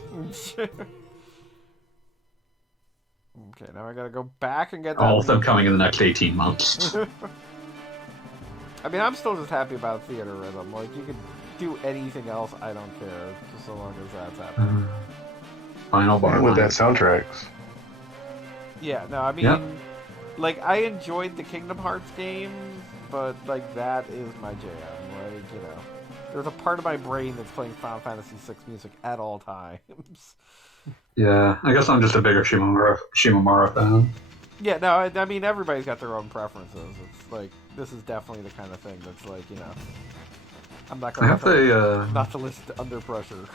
Okay, now I gotta go back and get that. All of them coming in the next 18 months. I mean, I'm still just happy about theater rhythm. Like, you could do anything else, I don't care, just so long as that's happening. Final bar. And with that line. soundtracks. Yeah, no, I mean, Yep. like, I enjoyed the Kingdom Hearts games, but, like, that is my jam. Like, you know, there's a part of my brain that's playing Final Fantasy VI music at all times. Yeah, I guess I'm just a bigger Shimamura fan. Yeah, no, I mean, everybody's got their own preferences. It's like, this is definitely the kind of thing that's like, you know, I'm not I going have to the not to listen to Under Pressure.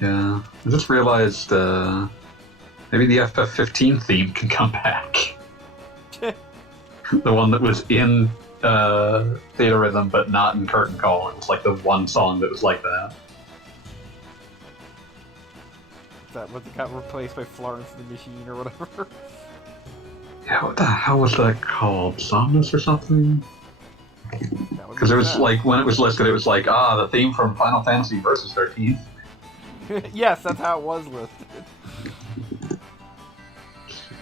yeah. I just realized maybe the FF15 theme can come back. The one that was in Theta Rhythm but not in Curtain Call. It was like the one song that was like that. That was got replaced by Florence the Machine or whatever. Yeah, what the hell was that called? Somnus or something? Because it was like, when it was listed, it was like, the theme from Final Fantasy Versus 13. Yes, that's how it was listed.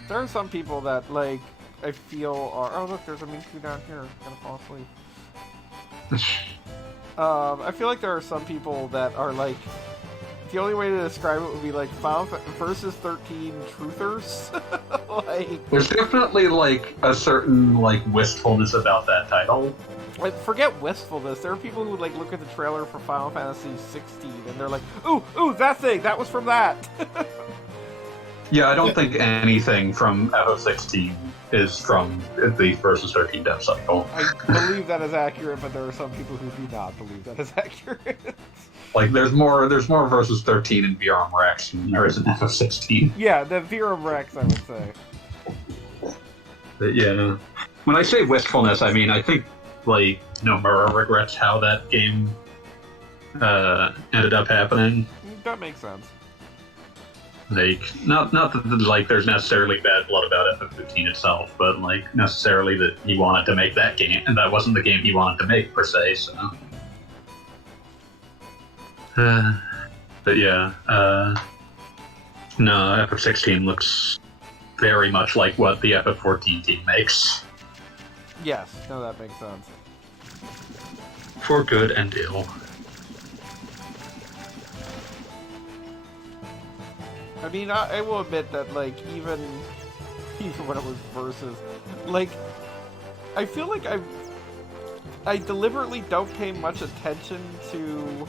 There are some people that, like, I feel are... Oh, look, there's a Miku down here. I'm gonna fall asleep. I feel like there are some people that are, like... The only way to describe it would be, like, Final Versus 13 truthers. Like... There's definitely, like, a certain, like, wistfulness about that title. Like, forget wistfulness. There are people who, like, look at the trailer for Final Fantasy 16 and they're like, ooh, that thing! That was from that! Yeah, I don't think anything from FF16 is from the Versus 13 dev cycle. I believe that is accurate, but there are some people who do not believe that is accurate. Like, there's more Versus 13 in VRM Rex than there is in FF16. Yeah, the Virum Rex, I would say. But yeah, when I say wistfulness, I mean, I think, like, Nomura regrets how that game ended up happening. That makes sense. Like, not that, like, there's necessarily bad blood about FF15 itself, but, like, necessarily that he wanted to make that game, and that wasn't the game he wanted to make, per se, so... but yeah, no, FF16 looks very much like what the FF14 team makes. Yes, no, that makes sense. For good and ill. I mean, I will admit that, like, even when it was Versus, like, I feel like I deliberately don't pay much attention to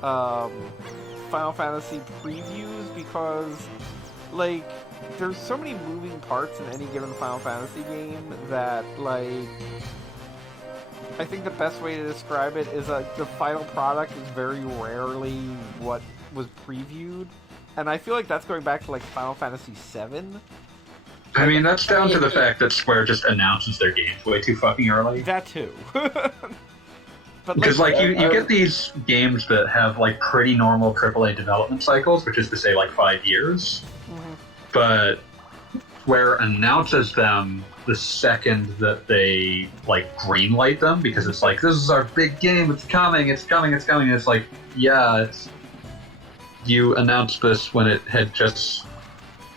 Final Fantasy previews because, like, there's so many moving parts in any given Final Fantasy game that, like, I think the best way to describe it is the final product is very rarely what was previewed. And I feel like that's going back to, like, Final Fantasy VII. I mean, that's down to the fact that Square just announces their games way too fucking early. That too. But because, like, you get these games that have, like, pretty normal AAA development cycles, which is to say, like, 5 years. Mm-hmm. But Square announces them the second that they, like, greenlight them, because it's like, this is our big game, it's coming. And it's like, yeah, you announced this when it had just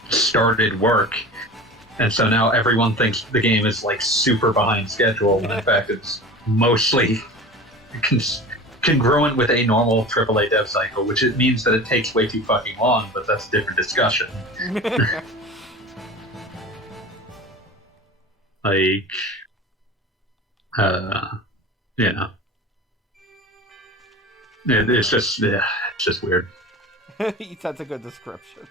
started work, and so now everyone thinks the game is, like, super behind schedule, when in fact it's mostly congruent with a normal AAA dev cycle, which it means that it takes way too fucking long, but that's a different discussion. Like, yeah. It's just weird. That's a good description.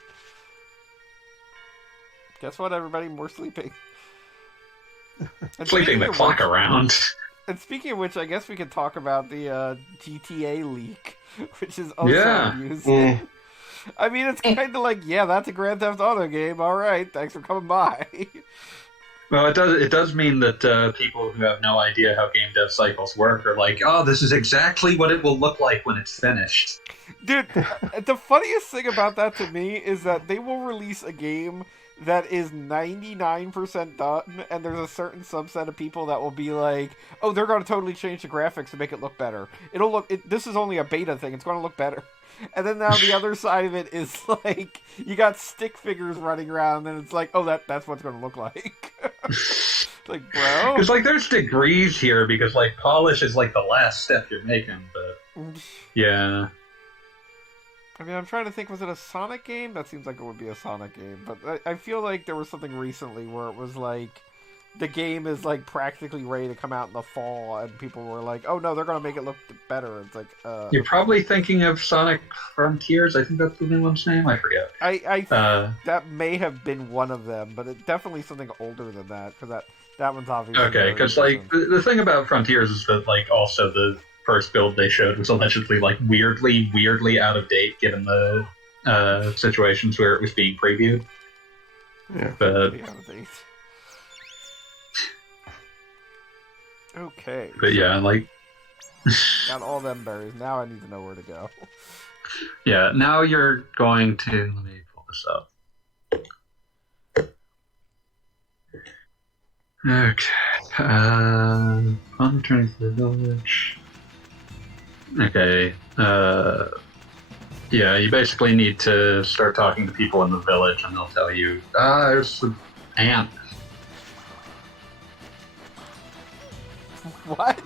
Guess what, everybody? More sleeping. And Sleeping the clock around. And speaking of which, I guess we could talk about the GTA leak, which is also amusing. I mean, it's kind of like, yeah, that's a Grand Theft Auto game. All right, thanks for coming by. Well, it does mean that people who have no idea how game dev cycles work are like, oh, this is exactly what it will look like when it's finished. Dude, the funniest thing about that to me is that they will release a game that is 99% done, and there's a certain subset of people that will be like, oh, they're going to totally change the graphics to make it look better. This is only a beta thing, it's going to look better. And then now the other side of it is like, you got stick figures running around, and it's like, oh, that's what it's going to look like. Like, bro. Because, like, there's degrees here, because, like, polish is, like, the last step you're making, but, yeah. I mean, I'm trying to think, was it a Sonic game? That seems like it would be a Sonic game. But I feel like there was something recently where it was like, the game is like practically ready to come out in the fall, and people were like, oh no, they're going to make it look better. It's like, You're probably thinking of Sonic Frontiers. I think that's the new one's name. I forget. That may have been one of them, but it's definitely something older than that, because that one's obviously... Okay, because like the thing about Frontiers is that like also the first build they showed was allegedly like weirdly out of date given the situations where it was being previewed. Yeah. But Out of date. Okay. But yeah, like got all them berries. Now I need to know where to go. yeah, now you're going to let me pull this up. Okay. On returning to the village. Okay. Yeah, you basically need to start talking to people in the village, and they'll tell you, there's an ant. What?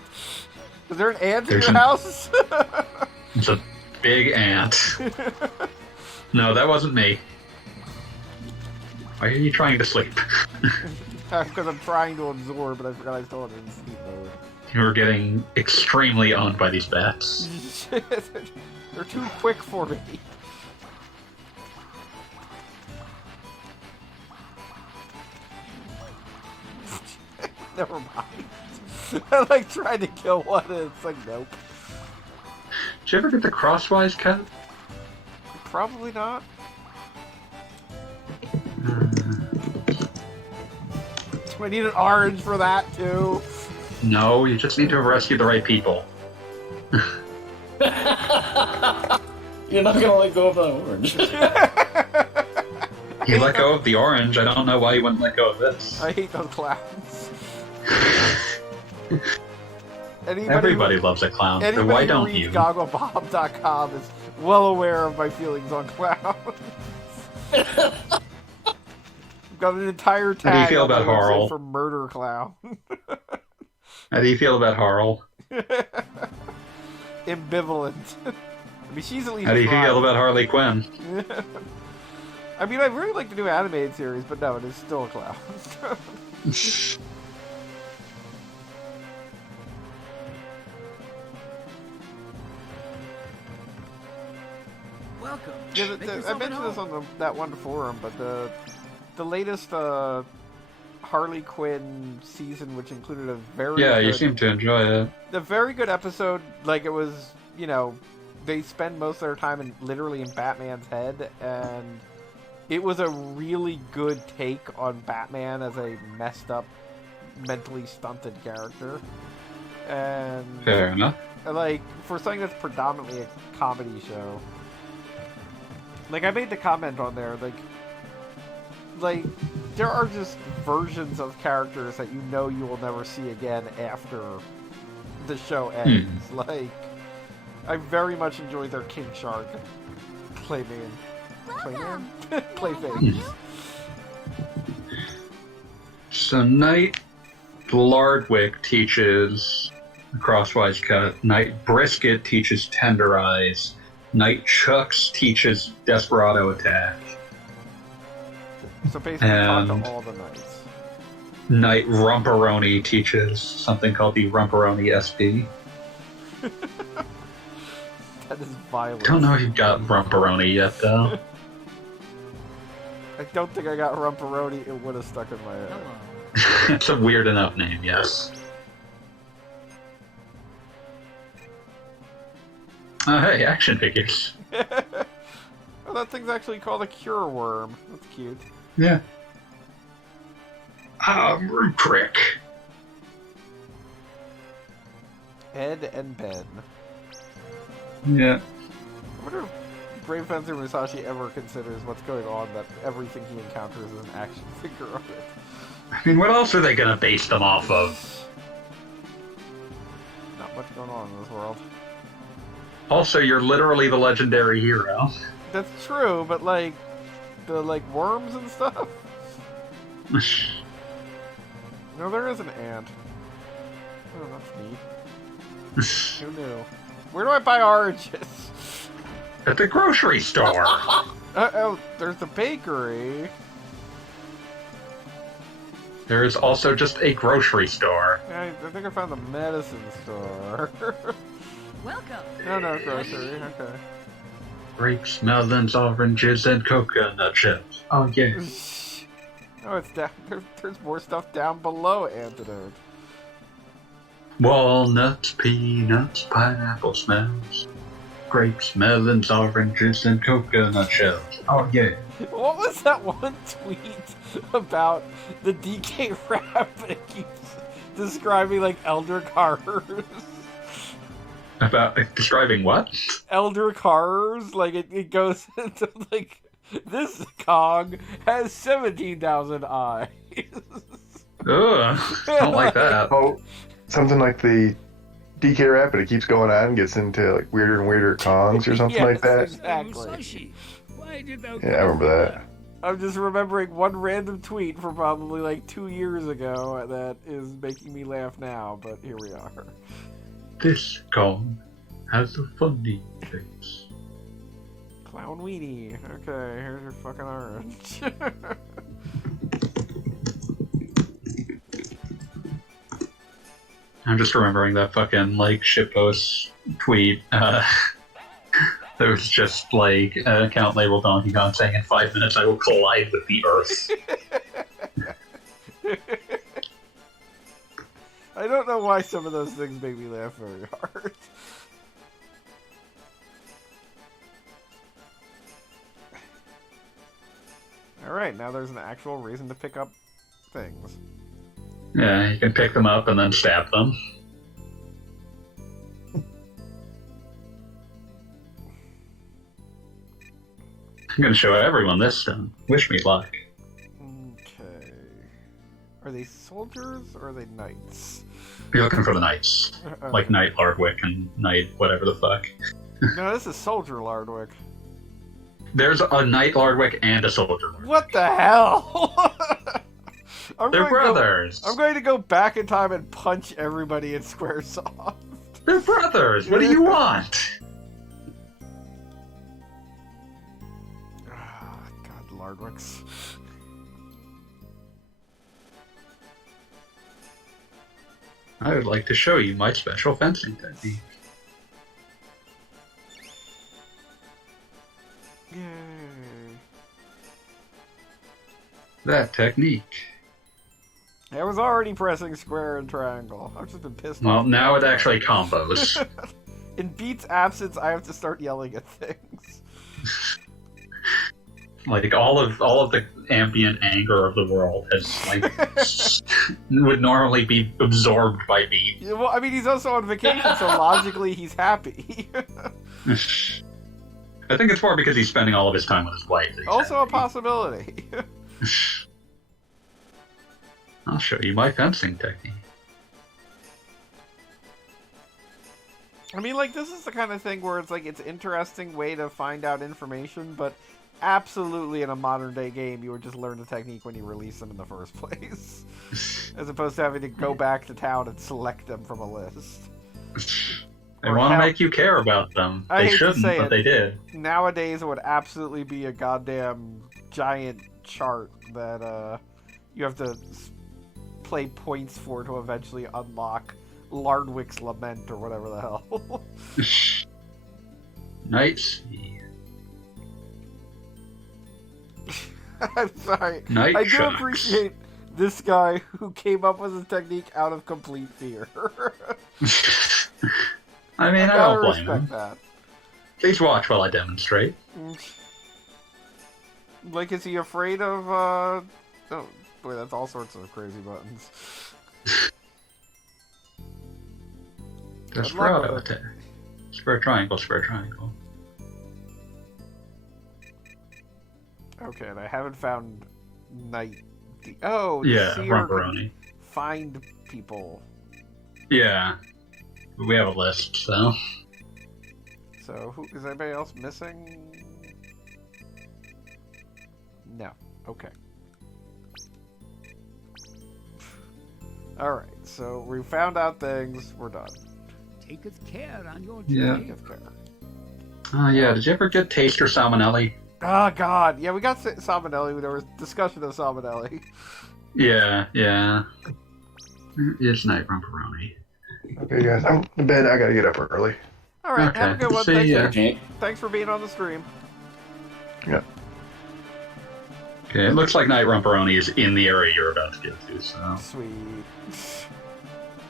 Is there an ant in your house? It's a big ant. No, that wasn't me. Why are you trying to sleep? Because I'm trying to absorb, but I forgot I still had it in sleep mode. You're getting extremely owned by these bats. They're too quick for me. Never mind. I like tried to kill one and it's like, nope. Did you ever get the crosswise cut? Probably not. Do I need an orange for that too? No, you just need to rescue the right people. You're not gonna let go of that orange. You let go of the orange, I don't know why you wouldn't let go of this. I hate those clowns. Everybody loves a clown, so why don't you? Anybody who reads Gogglebob.com is well aware of my feelings on clowns. I've got an entire tag How do you feel about Harl? for murder clown. How do you feel about Harl? Ambivalent. I mean, she's at least. How do you feel about Harley Quinn? I mean, I really like the new animated series, but no, it is still a clown. Welcome. Yeah, Make I yourself at mentioned this home. on that one forum, but the latest Harley Quinn season, which included a very Yeah, good, you seem to enjoy it. a very good episode. Like, it was, you know, they spend most of their time literally in Batman's head, and it was a really good take on Batman as a messed up, mentally stunted character. And Fair enough. like, for something that's predominantly a comedy show, like, I made the comment on there, like there are just versions of characters that you know you will never see again after the show ends. Like, I very much enjoyed their King Shark and Clayman. Welcome. Clayface. So Knight Lardwick teaches Crosswise Cut. Knight Brisket teaches Tenderize. Knight Chucks teaches Desperado Attack. So basically, talk And to all the knights. Knight Rumperoni teaches something called the Rumperoni SP. That is violent. Don't know if you've got Rumperoni yet, though. I don't think I got Rumperoni. It would have stuck in my head. Hello. It's a weird enough name, yes. Oh, hey, action figures. Oh, that thing's actually called a Cure Worm. That's cute. Yeah. Root Crick. Ed and Ben. Yeah. I wonder if Brave Fencer Musashi ever considers what's going on, that everything he encounters is an action figure of it. I mean, what else are they gonna base them off of? Not much going on in this world. Also, you're literally the legendary hero. That's true, but like, the worms and stuff? No, there is an ant. Oh, that's neat. Who knew? Where do I buy oranges? At the grocery store. Oh, there's the bakery. There is also just a grocery store. I think I found the medicine store. Welcome. No, grocery. Okay. Grapes, melons, oranges, and coconut chips. Oh, yeah. Oh, it's down. There's more stuff down below antidote. Walnuts, peanuts, pineapple smells. Grapes, melons, oranges, and coconut shells. Oh, yeah. What was that one tweet about the DK rap that keeps describing like elder cars? About describing what? Elder cars, like it goes into like this Kong has 17,000 eyes. Ugh, don't like that. Oh, something like the DK Rapid. It keeps going on and gets into like weirder and weirder Kongs or something like that. Exactly. Musashi, why did thou Yeah, I remember that. I'm just remembering one random tweet from probably like 2 years ago that is making me laugh now, but here we are. This Kong has a funny face. Clown weenie. Okay, here's your fucking orange. I'm just remembering that fucking like shitpost tweet. That was just like an account labeled Donkey Kong saying, "In 5 minutes, I will collide with the Earth." I don't know why some of those things make me laugh very hard. Alright, now there's an actual reason to pick up things. Yeah, you can pick them up and then stab them. I'm gonna show everyone this stone. Wish me luck. Okay. Are they soldiers or are they knights? You're looking for the knights. Like Knight Lardwick and Knight whatever the fuck. No, this is Soldier Lardwick. There's a Knight Lardwick and a Soldier Lardwick. What the hell? They're brothers. I'm going to go back in time and punch everybody in Squaresoft. They're brothers. What do you want? God, Lardwicks. I would like to show you my special fencing technique. Yay. That technique. I was already pressing square and triangle. I've just been pissed Well, off. now it actually combos. In Beat's absence, I have to start yelling at things. Like all of the ambient anger of the world has like would normally be absorbed by Beat. Yeah, well, I mean, he's also on vacation, so logically he's happy. I think it's more because he's spending all of his time with his wife. Also a possibility. I'll show you my fencing technique. I mean, like, this is the kind of thing where it's like, it's an interesting way to find out information, but absolutely in a modern day game, you would just learn the technique when you release them in the first place. As opposed to having to go back to town and select them from a list. They want to make you care about them. I They hate to shouldn't, say but it. they did. Nowadays, it would absolutely be a goddamn giant chart that you have to play points for to eventually unlock Lardwick's Lament or whatever the hell. Knights. I'm sorry. Night I do Sharks. appreciate this guy who came up with his technique out of complete fear. I mean, I gotta don't blame respect him. that. Please watch while I demonstrate. Like, is he afraid of, oh, boy, that's all sorts of crazy buttons. Desperado attack. Square triangle, square triangle. Okay, and I haven't found Knight. Oh, Yeah, Seer Rumbaroni. can find people. Yeah. We have a list, so. So, who is anybody else missing? No. Okay. Alright, so we found out things, we're done. Taketh care on your Yeah. journey. Take care. Oh yeah, did you ever get Taster Salmonelli? Oh god, yeah, we got Salmonelli. There was discussion of Salmonelli. Yeah. It's Night Rumperoni. Okay, guys, I'm in bed. I gotta get up early. All right, have a Okay, good one. see ya. Thanks for being on the stream. Yeah. Okay, it looks like Night Rumperoni is in the area you're about to get to, so... Sweet.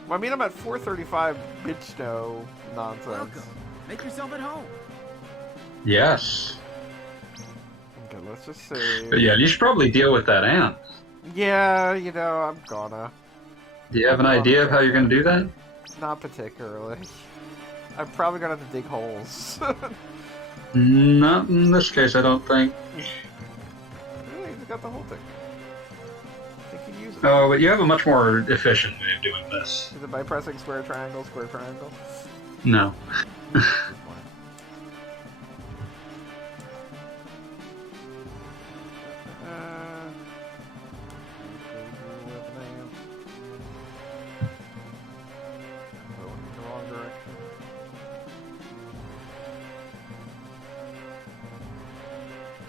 Well, I mean, I'm at 435 bitch snow nonsense. Welcome. Make yourself at home. Yes. Okay, let's just see. But yeah, you should probably deal with that ant. Yeah, you know, I'm gonna. Do you have an idea of how you're gonna do that? Not particularly. I'm probably gonna have to dig holes. Not in this case, I don't think. Really, he's got the whole thing. I think he uses it. Oh, but you have a much more efficient way of doing this. Is it by pressing square triangle, square triangle? No.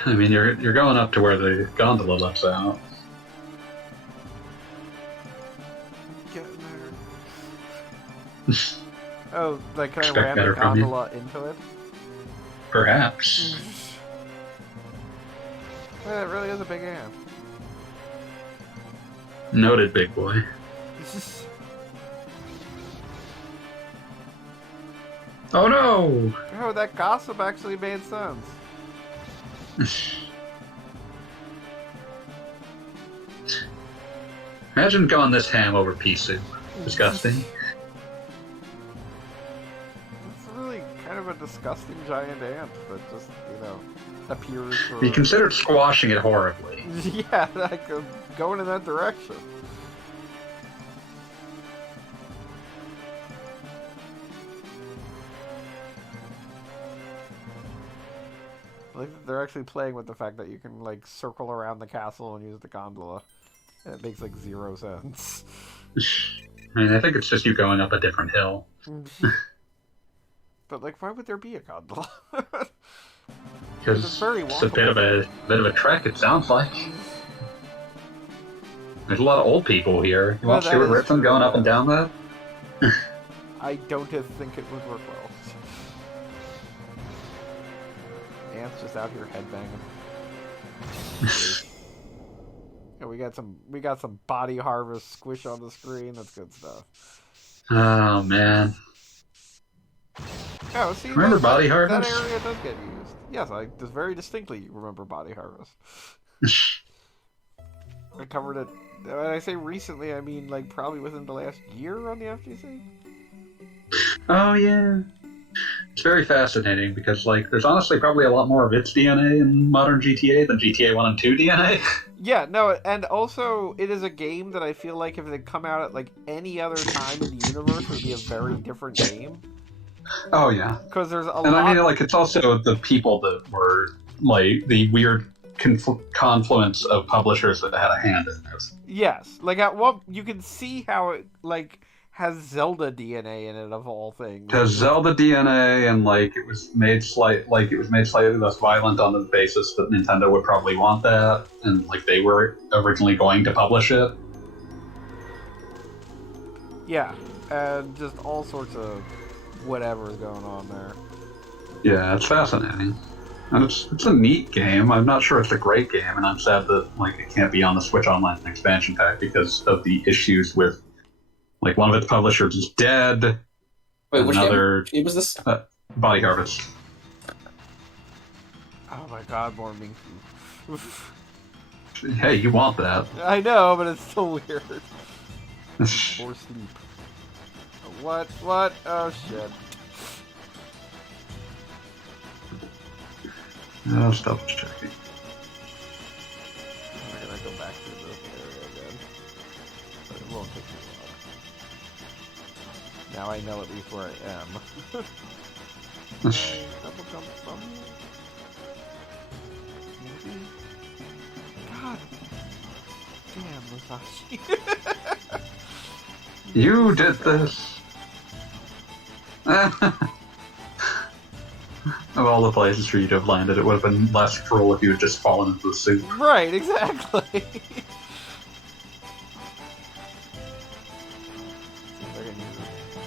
I mean, you're going up to where the gondola lets out. Getting there. Oh, like can I Expect ram the better from you. gondola into it? Perhaps. Yeah, it really is a big ant. Noted, big boy. Oh no! Oh, that gossip actually made sense. Imagine going this ham over pea soup. Disgusting. It's really kind of a disgusting giant ant that just, appears for... You considered squashing it horribly. Yeah, like going in that direction. Like they're actually playing with the fact that you can like circle around the castle and use the gondola. And it makes like 0 sense. I mean, I think it's just you going up a different hill. But like, why would there be a gondola? Because It's very it's a bit of a trek, it sounds like. There's a lot of old people here. You Well, want that Stuart is Ripton true, going up yeah. and down that? I don't think it would work well. Ant's just out here headbanging. Yeah, we got some body harvest squish on the screen. That's good stuff. Oh man. Oh, see, Remember Body that Harvest? area does get used. Yes, I just very distinctly remember Body Harvest. I covered it. When I say recently, I mean like probably within the last year on the FGC. Oh yeah. It's very fascinating because like there's honestly probably a lot more of its DNA in modern GTA than GTA 1 and 2 DNA. Yeah, no, and also it is a game that I feel like if it had come out at like any other time in the universe, it would be a very different game. Oh yeah. Because there's a lot. And I mean, like, it's also the people that were, like, the weird confluence of publishers that had a hand in this. Yes, like at what you can see how it like has Zelda DNA in it of all things. Because Zelda DNA, and like it was made slightly less violent on the basis that Nintendo would probably want that, and like they were originally going to publish it. Yeah, and just all sorts of whatever is going on there. Yeah, it's fascinating. And it's a neat game. I'm not sure it's a great game, and I'm sad that like it can't be on the Switch Online expansion pack because of the issues with like one of its publishers is dead. Wait, which another game was this? Body Harvest. Oh my god, more Minky. Hey, you want that? I know, but it's still weird. Or sleep. What? What? Oh shit. I'll stop checking. I'm gonna go back to this area again. But it won't take too long. Now I know at least where I am. Can I double jump from here? Maybe? God. Damn, Musashi. You did this. of all the places for you to have landed, it would have been less cruel if you had just fallen into the soup. Right, exactly.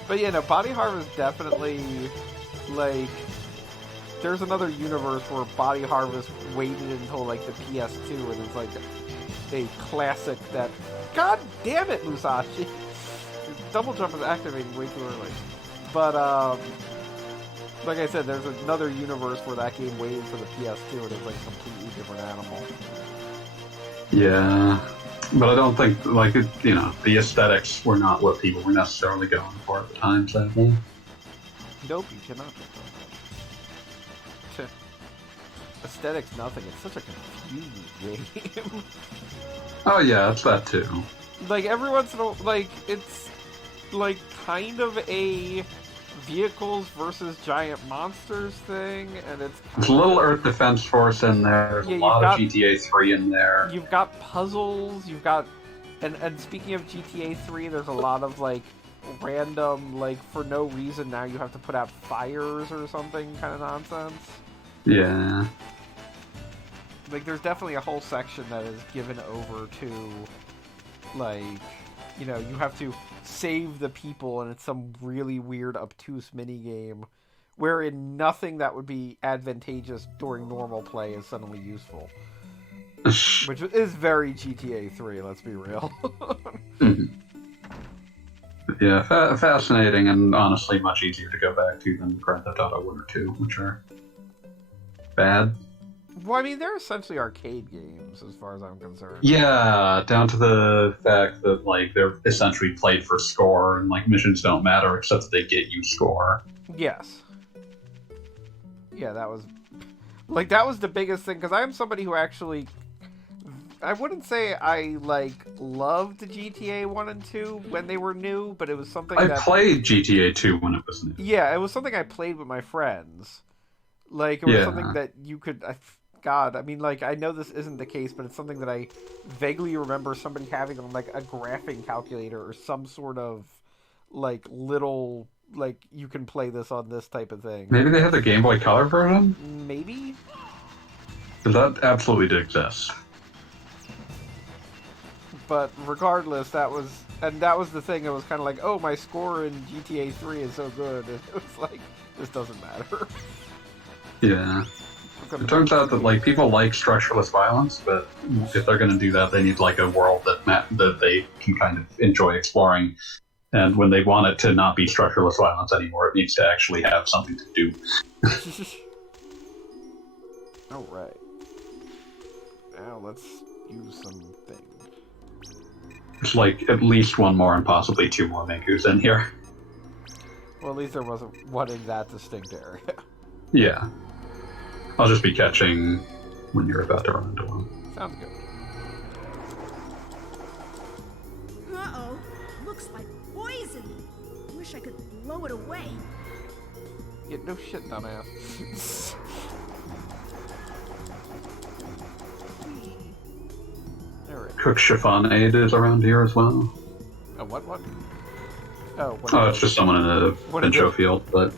But yeah, no, Body Harvest definitely, like, there's another universe where Body Harvest waited until, like, the PS2, and it's, like, a classic that, god damn it, Musashi! Double jump is activating way too early. But, like I said, there's another universe where that game waited for the PS2, and it's, like, a completely different animal. Yeah. But I don't think, like, you know, the aesthetics were not what people were necessarily going for at the time, sadly. Nope, you cannot get that. Aesthetics, nothing. It's such a confusing game. Oh yeah, it's that too. Like, every once in a... Like, it's, like, kind of a vehicles versus giant monsters thing, and it's... There's a little Earth Defense Force in there, there's a lot of GTA 3 in there. You've got puzzles, you've got... And speaking of GTA 3, there's a lot of, like, random, like, for no reason now you have to put out fires or something kind of nonsense. Yeah. Like, there's definitely a whole section that is given over to, like, you know, you have to save the people, and it's some really weird, obtuse minigame wherein nothing that would be advantageous during normal play is suddenly useful. Which is very GTA 3, let's be real. Yeah, fascinating, and honestly much easier to go back to than Grand Theft Auto 1 or 2, which are bad. Well, I mean, they're essentially arcade games, as far as I'm concerned. Yeah, down to the fact that, like, they're essentially played for score, and, like, missions don't matter except that they get you score. Yes. Yeah, that was... Like, that was the biggest thing, because I am somebody who actually... I wouldn't say I, like, loved GTA 1 and 2 when they were new, but it was something I played GTA 2 when it was new. Yeah, it was something I played with my friends. Like, it was something that you could... God, I mean, like, I know this isn't the case, but it's something that I vaguely remember somebody having on, like, a graphing calculator or some sort of, like, little, like, you can play this on this type of thing. Maybe they had the Game Boy Color version? Maybe? Because that absolutely did exist. But regardless, that was the thing. It was kind of like, oh, my score in GTA 3 is so good. And it was like, this doesn't matter. Yeah. It turns out that, like, people like structureless violence, but if they're going to do that, they need, like, a world that they can kind of enjoy exploring. And when they want it to not be structureless violence anymore, it needs to actually have something to do. All right. Now let's use something. There's, like, at least one more and possibly two more Minkus in here. Well, at least there wasn't one in that distinct area. Yeah. I'll just be catching when you're about to run into one. Sounds good. Uh-oh. Looks like poison. Wish I could blow it away. Yeah, no shit, dumbass. Alright. Cook Chiffonade is around here as well. Oh, what? Oh, what? Oh, it's just someone in a Pincho field, but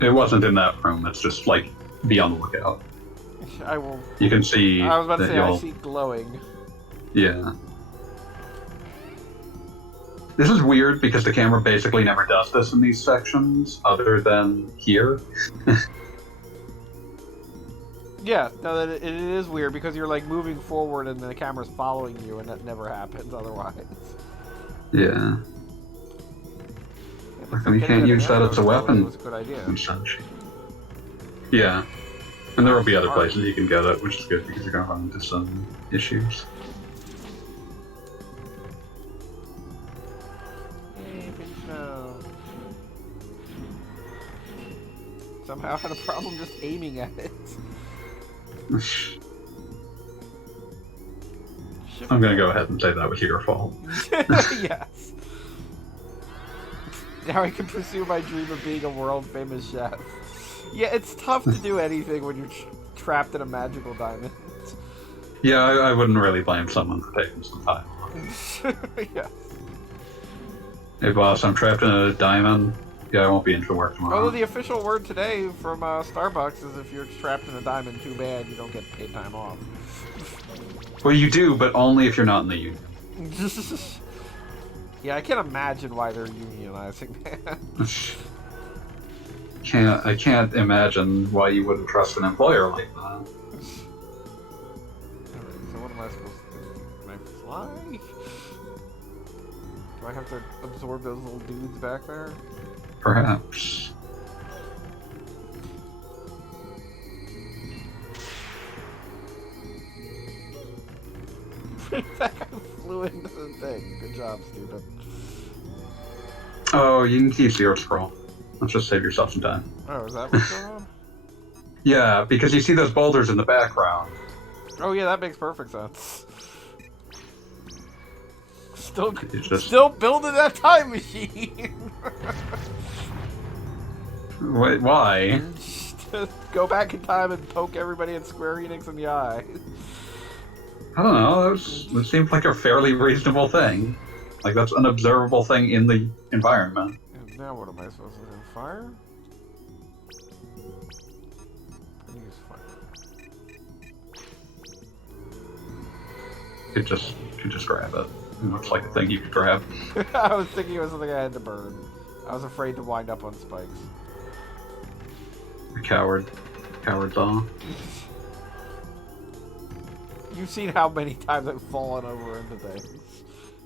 it wasn't in that room. It's just, like, be on the lookout. I will... You can see... I was about to say, I see glowing. Yeah. This is weird because the camera basically never does this in these sections, other than here. Yeah, no, it is weird because you're, like, moving forward and the camera's following you, and that never happens otherwise. Yeah. And you can't use that as a weapon. It was a good idea. Yeah. And there will be other places you can get it, which is good because you're going to run into some issues. Somehow had a problem just aiming at it. I'm going to go ahead and say that was your fault. Yes. Now I can pursue my dream of being a world-famous chef. Yeah, it's tough to do anything when you're trapped in a magical diamond. Yeah, I wouldn't really blame someone for taking some time off. Yes. Hey boss, I'm trapped in a diamond. Yeah, I won't be into work tomorrow. Although the official word today from Starbucks is if you're trapped in a diamond too bad, you don't get paid time off. Well, you do, but only if you're not in the union. Yeah, I can't imagine why they're unionizing that. I can't imagine why you wouldn't trust an employer like that. Alright, so what am I supposed to do? Can I fly? Do I have to absorb those little dudes back there? Perhaps. That guy flew into the thing. Good job, stupid. Oh, you can keep zero scroll. Let's just save yourself some time. Oh, is that what's going on? Yeah, because you see those boulders in the background. Oh yeah, that makes perfect sense. Still building that time machine. Wait, why? Just go back in time and poke everybody at Square Enix in the eye. I don't know. That seems like a fairly reasonable thing. Like, that's an observable thing in the environment. And now what am I supposed to do? Fire? Use fire. Could just grab it. It looks like a thing you could grab. I was thinking it was something I had to burn. I was afraid to wind up on spikes. A coward. Coward's all. You've seen how many times I've fallen over into things.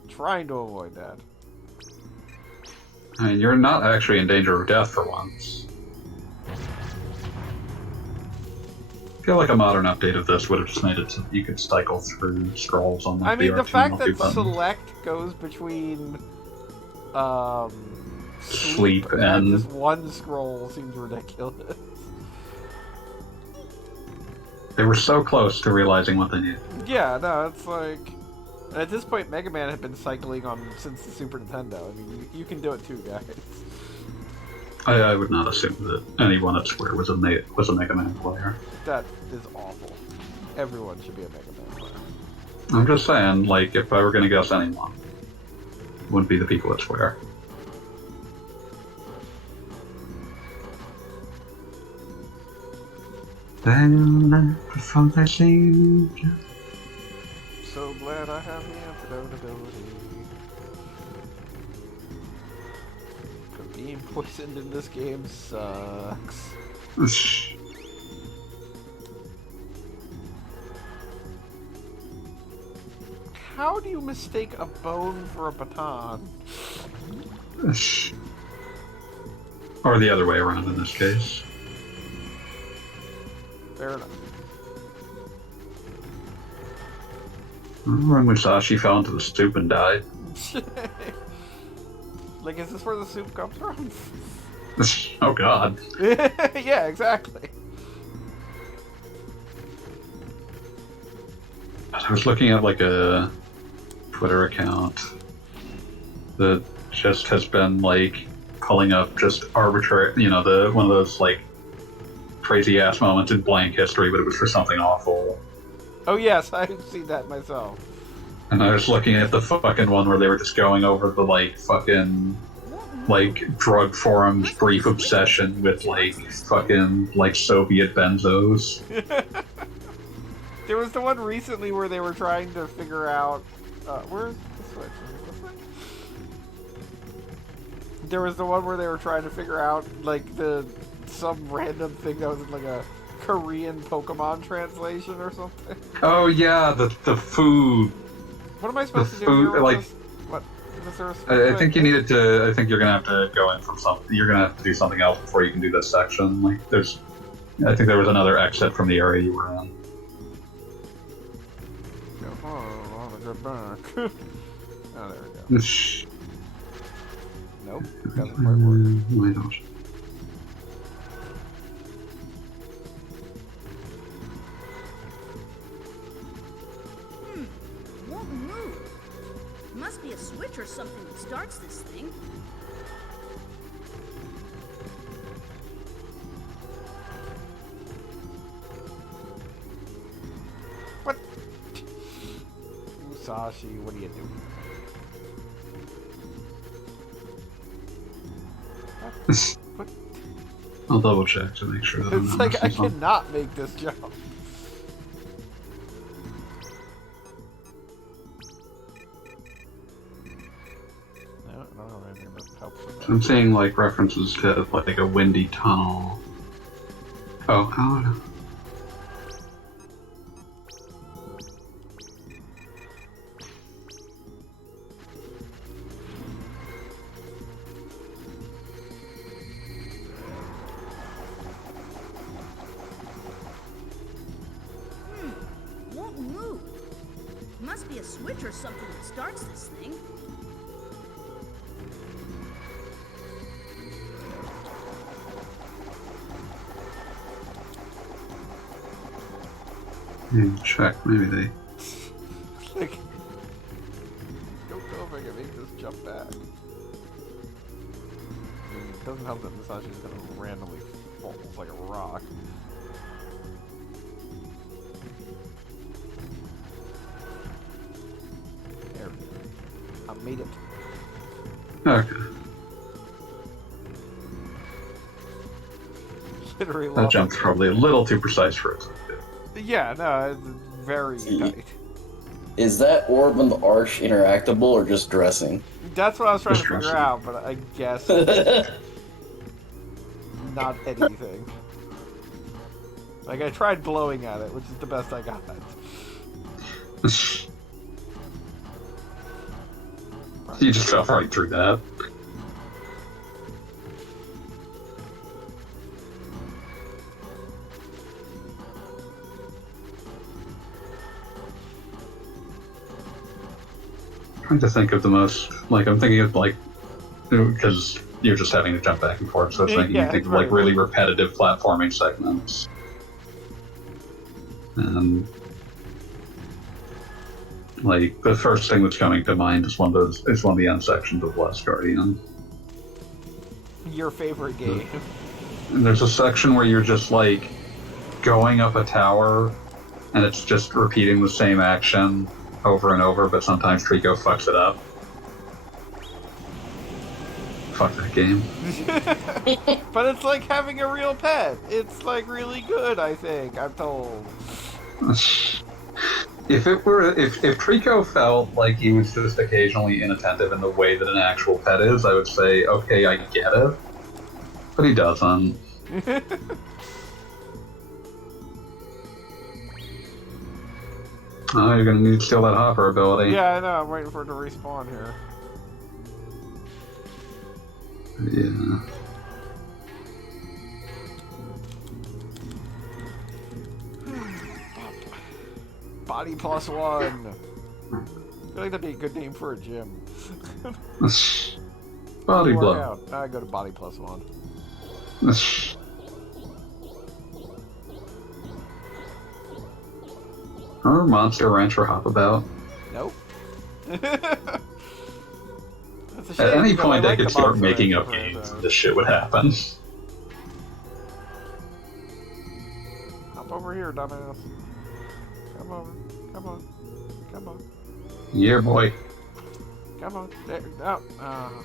Trying to avoid that. I mean, you're not actually in danger of death for once. I feel like a modern update of this would have just made it so you could cycle through scrolls on like, I mean, the R2 fact multi that button. select goes between Sleep and and... just one scroll seems ridiculous. They were so close to realizing what they needed. Yeah, no, it's like... At this point, Mega Man had been cycling on since the Super Nintendo. I mean, you can do it too, guys. I would not assume that anyone at Square was a Mega Man player. That is awful. Everyone should be a Mega Man player. I'm just saying, like, if I were going to guess anyone, it wouldn't be the people at Square. Then, before I seemed... So glad I have the antidote ability. But being poisoned in this game sucks. How do you mistake a bone for a baton? Or the other way around in this case. Fair enough. Remember when Musashi fell into the soup and died? Like, is this where the soup comes from? Oh god. Yeah, exactly. I was looking at like a Twitter account that just has been like pulling up just arbitrary, one of those like crazy ass moments in blank history, but it was for something awful. Oh yes, I've seen that myself. And I was looking at the fucking one where they were just going over the like fucking like drug forum's brief obsession with like fucking like Soviet benzos. There was the one recently where they were trying to figure out where's the switch? Is it this way? There was the one where they were trying to figure out like some random thing that was in like a Korean Pokemon translation or something. Oh yeah, the food. What am I supposed to do food, here? like- What? Was there I think you needed to. I think you're gonna have to go in from something. You're gonna have to do something else before you can do this section. Like there's, I think there was another exit from the area you were in. Oh, I'll get back. Oh, there we go. Nope, doesn't quite work. Why not? Won't move. Must be a switch or something that starts this thing. What? Musashi, what are you doing? What? I'll double check to make sure that I'm It's not like I missing something. cannot make this jump. I don't have anything that helps with that. I'm seeing like references to like a windy tunnel. Oh, oh. Won't move. Must be a switch or something that starts this thing. Check, maybe they. Like, don't know if I can make this jump back. I mean, it doesn't help that Musashi's gonna randomly fall like a rock. There we go. I made it. Okay. Literally That lost jump's my- probably a little too precise for it. Yeah, no, it's very tight. Is that orb on the arch interactable or just dressing? That's what I was trying to Just figure dressing. out, but I guess not anything. Like, I tried blowing at it, which is the best I got. You just fell right through that. Trying to think of the most, like, I'm thinking of, like, because you're just having to jump back and forth, so I was thinking Yeah, you think it's of, like, very really repetitive platforming segments. Like, the first thing that's coming to mind is one of the end sections of Last Guardian. Your favorite game. And there's a section where you're just, like, going up a tower, and it's just repeating the same action over and over, but sometimes Trico fucks it up. Fuck that game. But it's like having a real pet. It's, like, really good, I think, I'm told. If Trico felt like he was just occasionally inattentive in the way that an actual pet is, I would say, okay, I get it. But he doesn't. Oh, you're gonna need to steal that hopper ability. Yeah, I know, I'm waiting for it to respawn here. Yeah. Body plus one. I feel like that'd be a good name for a gym. Body Work blow. out. I go to body plus one. Remember Monster Rancher Hop About? Nope. That's a shame, At any because point, I like could the start Monster making Rancher up games, franchise. and this shit would happen. Hop over here, dumbass. Come over. Come on. Come on. Yeah, boy. Come on. There. Oh.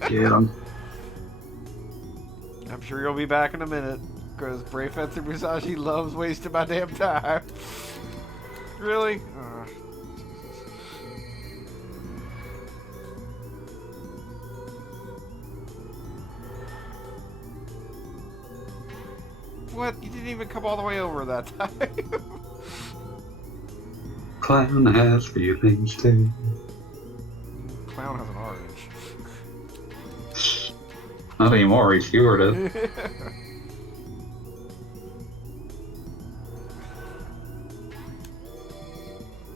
Get him. I'm sure you'll be back in a minute, because Brave Fencer Musashi loves wasting my damn time. Really? What? You didn't even come all the way over that time. Clown has feelings too. Clown has an orange. Not anymore, he skewered it.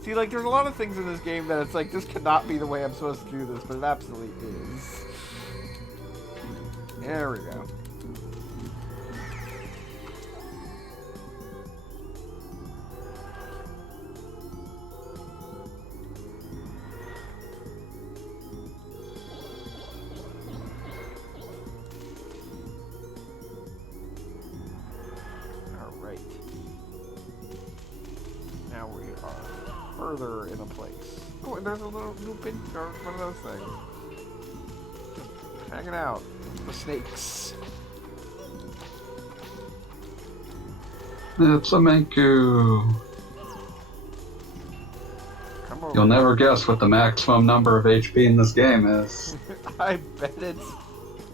See, like, there's a lot of things in this game that it's like, this cannot be the way I'm supposed to do this, but it absolutely is. There we go. Alright. Now we are further in a place. Oh, and there's a little pin, or one of those things. Just hanging out. The snakes. It's a Manku. Come over. You'll never guess what the maximum number of HP in this game is. I bet it's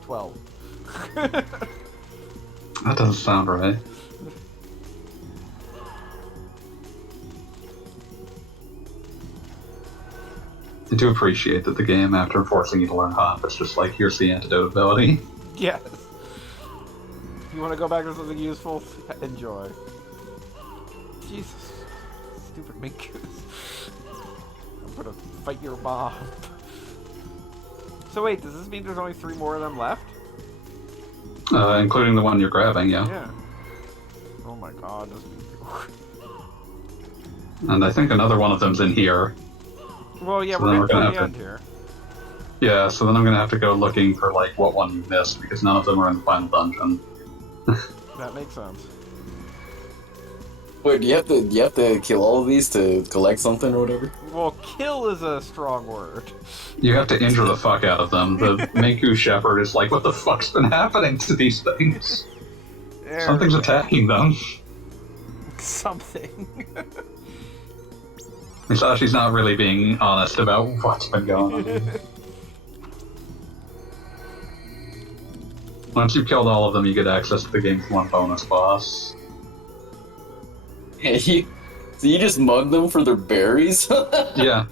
12. That doesn't sound right. I do appreciate that the game, after forcing you to learn Hop, it's just like, here's the antidote ability. Yes. You want to go back to something useful? Enjoy. Jesus. Stupid minkus. I'm gonna fight your mom. So wait, does this mean there's only 3 more of them left? Including the one you're grabbing, yeah. Yeah. Oh my god, this Minku. And I think another one of them's in here. Well, yeah, So we're then getting to we're the gonna end here. Yeah, so then I'm gonna have to go looking for, like, what one you missed, because none of them are in the final dungeon. That makes sense. Wait, do you have to kill all of these to collect something or whatever? Well, kill is a strong word. You have to injure the fuck out of them. The Manku Shepherd is like, what the fuck's been happening to these things? There Something's we go. attacking them. Something. Musashi's not really being honest about what's been going on. Once you've killed all of them, you get access to the game's one bonus boss. Yeah, so you just mug them for their berries? Yeah.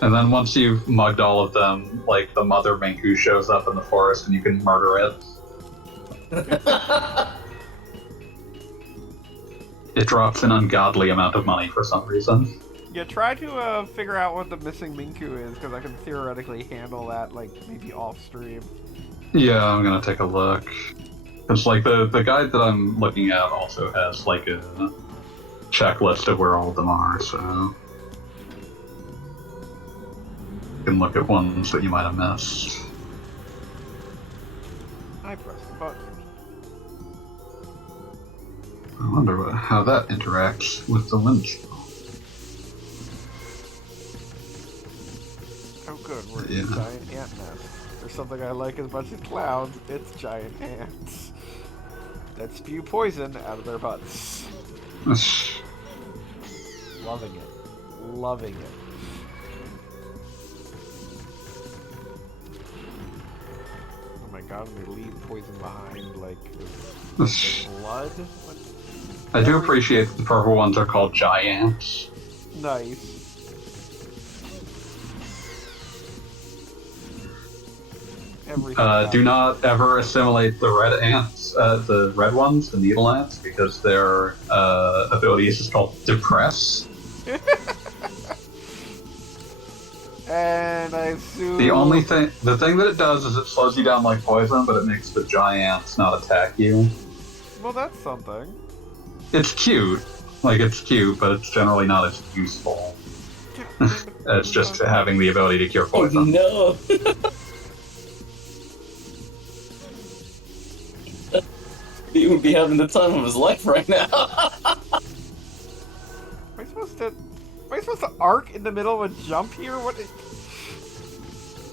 And then once you've mugged all of them, like, the mother Manku shows up in the forest and you can murder it. It drops an ungodly amount of money for some reason. Yeah, try to figure out what the missing Minku is, because I can theoretically handle that, like, maybe off-stream. Yeah, I'm gonna take a look. It's like, the guide that I'm looking at also has, like, a checklist of where all of them are, so... You can look at ones that you might have missed. I pressed the button. I wonder how that interacts with the windshield. Oh good, we're in Yeah. a giant ant nest. There's something I like as much as clouds, it's giant ants. That spew poison out of their butts. Loving it. Loving it. Oh my god, and they leave poison behind, like blood? What? I do appreciate that the purple ones are called giants. Nice. Everything. Do not ever assimilate the red ants, the red ones, the needle ants, because their ability is just called Depress. And I assume... The thing that it does is it slows you down like poison, but it makes the giants not attack you. Well, that's something. It's cute. Like, it's cute, but it's generally not as useful. It's just having the ability to cure poison. No. He would be having the time of his life right now. Am I supposed to arc in the middle of a jump here? What is...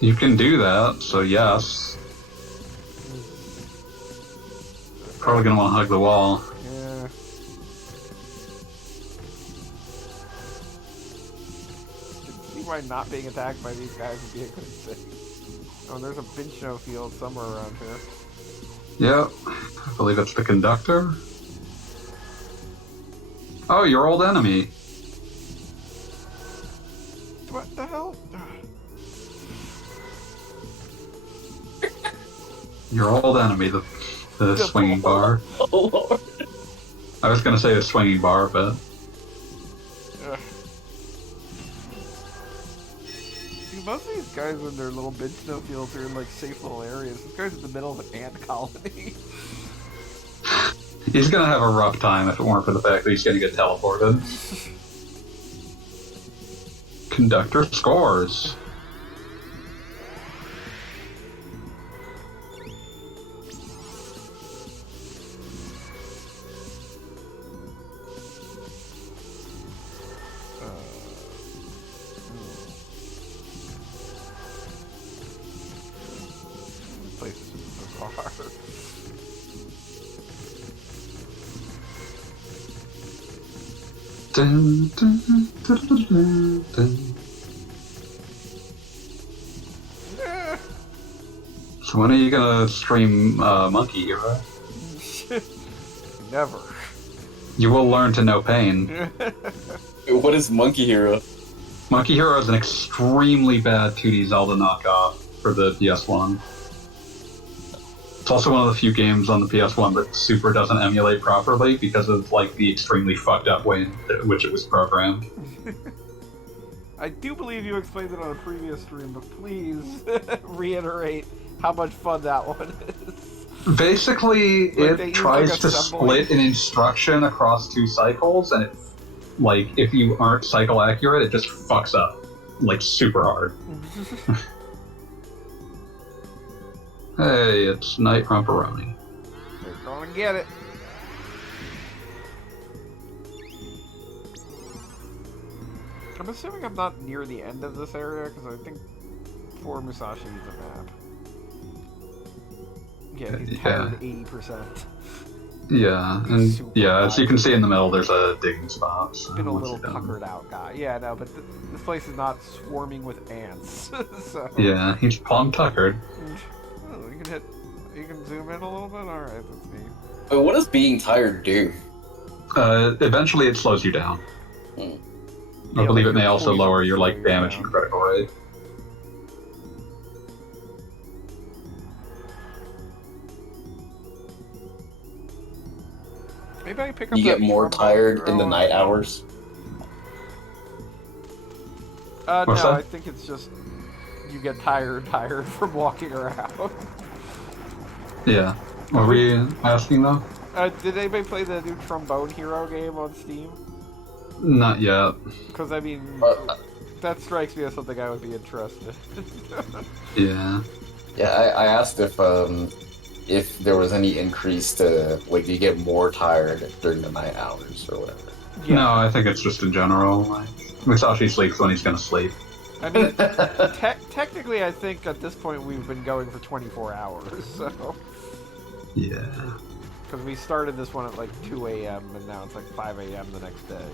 You can do that, so yes. Probably gonna want to hug the wall. Yeah. See why not being attacked by these guys would be a good thing. Oh, there's a Binchno field somewhere around here. Yep. I believe it's the conductor. Oh, your old enemy. What the hell? Your old enemy, the swinging bar. Oh lord. I was gonna say the swinging bar, but... Ugh. See, most of these guys in their little Binchno fields are in like safe little areas. This guy's in the middle of an ant colony. He's gonna have a rough time if it weren't for the fact that he's gonna get teleported. Conductor scores. far. Dun, dun, dun, dun, dun, dun. So when are you gonna stream Monkey Hero? Never. You will learn to know pain. What is Monkey Hero? Monkey Hero is an extremely bad 2D Zelda knockoff for the PS1. It's also one of the few games on the PS1 that Super doesn't emulate properly because of like the extremely fucked up way in which it was programmed. I do believe you explained it on a previous stream, but please reiterate how much fun that one is. Basically, Like, they it use, tries like, to assembly. split an instruction across 2 cycles, and it, like, if you aren't cycle accurate, it just fucks up, like, super hard. Hey, it's Night Rumperoni. They're gonna get it. I'm assuming I'm not near the end of this area, because I think poor Musashi needs a map. Yeah, he's tired 80%. Yeah, and Super yeah, as you can tired. see in the middle, there's a digging spot. So Been a once little you're done- puckered out guy. Yeah, no, but this place is not swarming with ants. So Yeah, he's plumb tuckered. Oh, you can zoom in a little bit? Alright, that's neat. But what does being tired do? Eventually it slows you down. Hmm. I Yeah, believe like it may your also poison lower will your slow like you damage down. and critical rate. Maybe I can pick up You get that more trombone tired in the girl. night hours? No, What's that? I think it's just you get tired from walking around. Yeah. What were you asking though? Did anybody play the new Trombone Hero game on Steam? Not yet. Because, I mean, that strikes me as something I would be interested in. Yeah. Yeah, I asked if there was any increase to, like, do you get more tired during the night hours or whatever? No, I think it's just in general. Like, Musashi sleeps when he's gonna sleep. I mean, technically, I think at this point we've been going for 24 hours, so... Yeah. Because we started this one at like 2 a.m. and now it's like 5 a.m. the next day.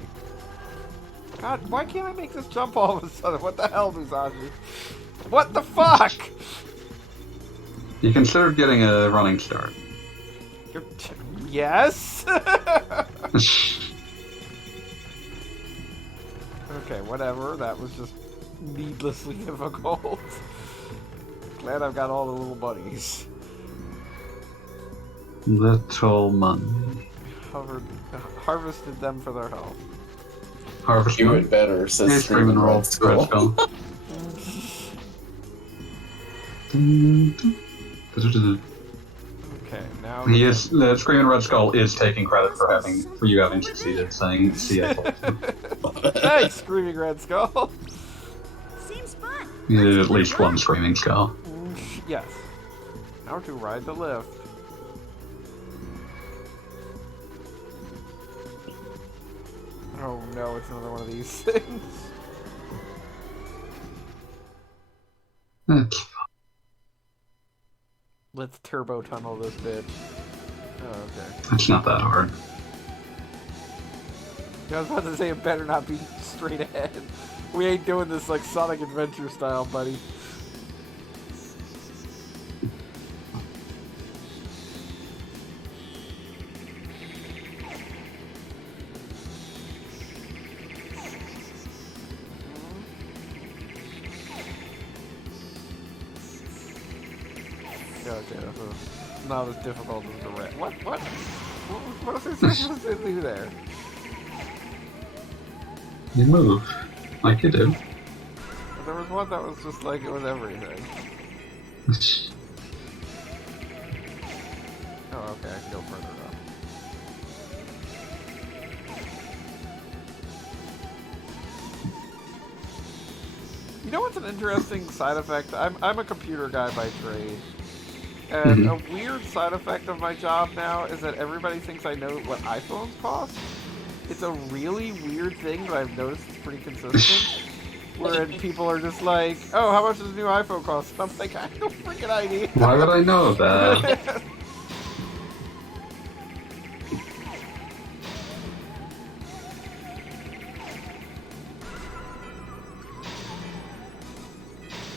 God, why can't I make this jump all of a sudden? What the hell, Musashi? What the fuck? You considered getting a running start. Yes? Okay, whatever. That was just needlessly difficult. Glad I've got all the little buddies. Little money. Harvested them for their health. Harvest Do money. it better, says Hey, Screaming roll. Red Skull. Okay, now He is the Screaming Red Skull is taking credit for you having succeeded, saying see I told you. Hey, Screaming Red Skull! Seems fun. You needed at least one Screaming Skull. Yes. Now to ride the lift. Oh no, it's another one of these things. It's Let's turbo tunnel this bitch. Oh, okay. It's not that hard. I was about to say it better not be straight ahead. We ain't doing this like Sonic Adventure style, buddy. Okay, that's not as difficult as the red. What is it supposed to do there? You move like you do. There was one that was just like it was everything. Oh, okay, I can go further up. You know what's an interesting side effect? I'm a computer guy by trade. And a weird side effect of my job now is that everybody thinks I know what iPhones cost. It's a really weird thing, but I've noticed it's pretty consistent. where people are just like, oh, how much does a new iPhone cost? And I'm like, I have no freaking idea. Why would I know that?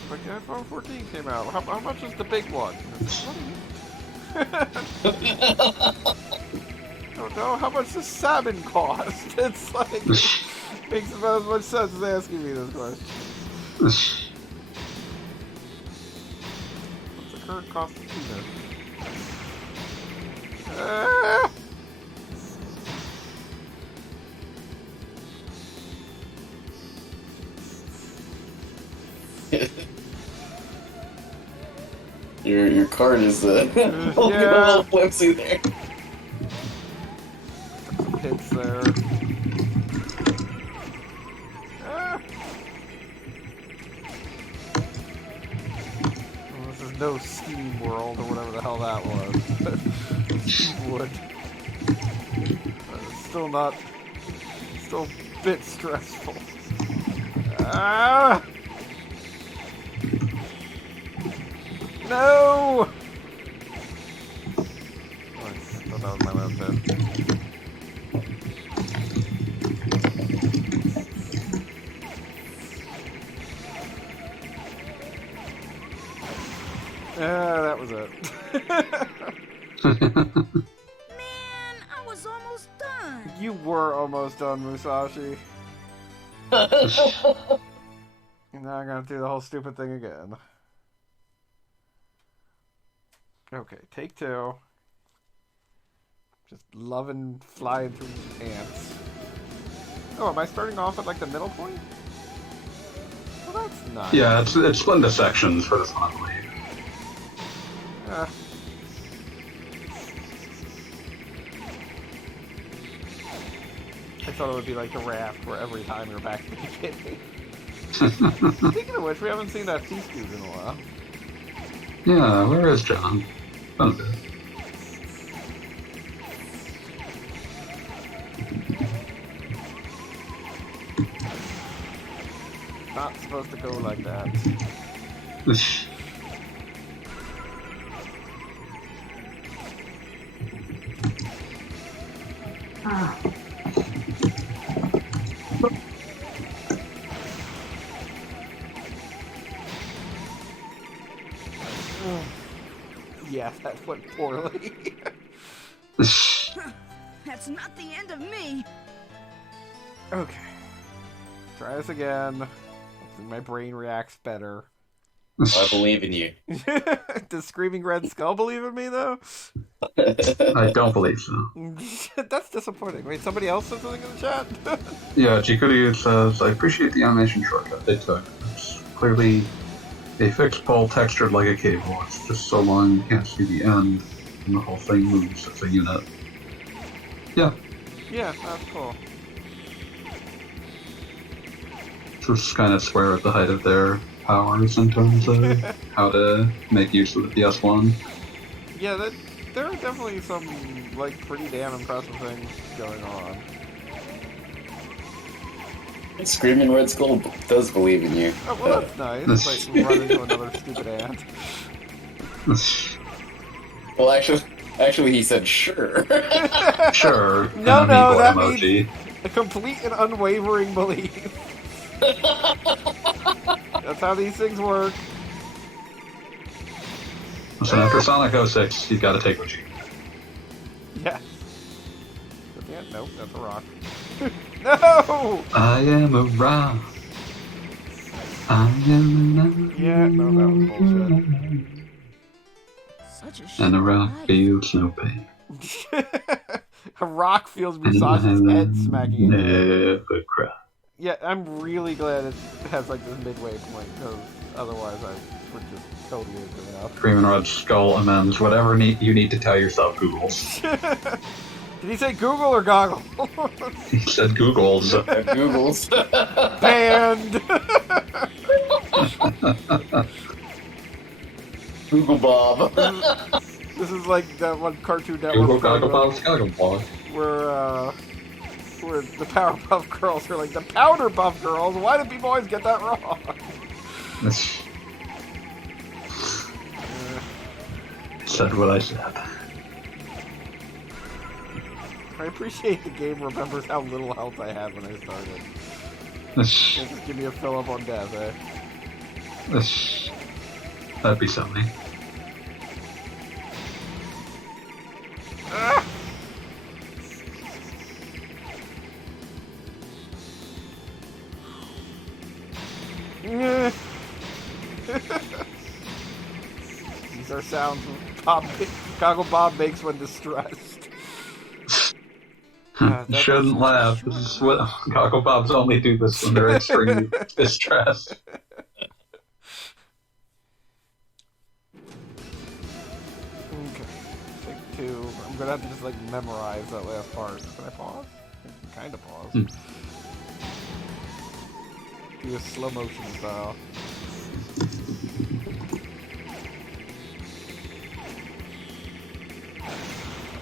Like, the iPhone 14 came out. How much is the big one? What are you... I don't know. How much does salmon cost? It's like... makes about as much sense as asking me this question. What's the current cost of tuna? Your card is a little flimsy there. Some hits there. Well, this is no Steam World or whatever the hell that was. Wood. It's still not. Still a bit stressful. Ah! No! Oh, I thought that was my last hit. That was it. Man, I was almost done. You were almost done, Musashi. And now I'm gonna do the whole stupid thing again. Okay, take two. Just loving flying through ants. Oh, am I starting off at like the middle point? Well, that's nice. Yeah, it's split into sections for this one, I believe. I thought it would be like the raft where every time you're back to the beginning. Speaking of which, we haven't seen that Peace Dude in a while. Yeah, where is John? Oh, good. Not supposed to go like that. Yeah, that went poorly. That's not the end of me. Okay. Try this again. Hopefully my brain reacts better. I believe in you. Does Screaming Red Skull believe in me, though? I don't believe so. That's disappointing. Wait, somebody else said something in the chat? Yeah, Chikuri says, I appreciate the animation shortcut they took. It's clearly a fixed ball textured like a cable. It's just so long you can't see the end, and the whole thing moves as a unit. Yeah. Yeah, that's cool. Just kind of swear at the height of their powers in terms of how to make use of the PS1. Yeah, there are definitely some, like, pretty damn impressive things going on. Screaming Red Skull does believe in you. Oh, well, that's nice. Like, run into another stupid ant. Well, actually, he said sure. Sure. No, that emoji. means a complete and unwavering belief. That's how these things work. So after Sonic 06, you've got to take what you get. Yes. Yeah, nope, that's a rock. No! I am a rock. I am a Yeah, no, that was bullshit. Such a And a short rock life. feels no pain. A rock feels Musashi's head smacking into it. Never cry. Yeah, I'm really glad it has like this midway point, because otherwise I would just totally have given up. Screaming Red Skull amends whatever you need to tell yourself, Googles. Did he say Google or Goggle? He said Googles. Google's. Banned! Google Bob. This is like that one Cartoon Network Google Goggle program Bob Goggle Bob. where Where the Powerpuff Girls are like, the Powder Puff Girls? Why do people always get that wrong? Said what I said. I appreciate the game remembers how little health I had when I started. Just give me a fill up on death, eh? That'd be something. Ah! These are sounds Goggle Bob makes when distressed. You shouldn't laugh. This is what Goggle Bobs only do this when they're extremely distressed. Okay. Take 2. I'm gonna have to just like memorize that last part. Can I pause? I can kind of pause. Do a slow motion style.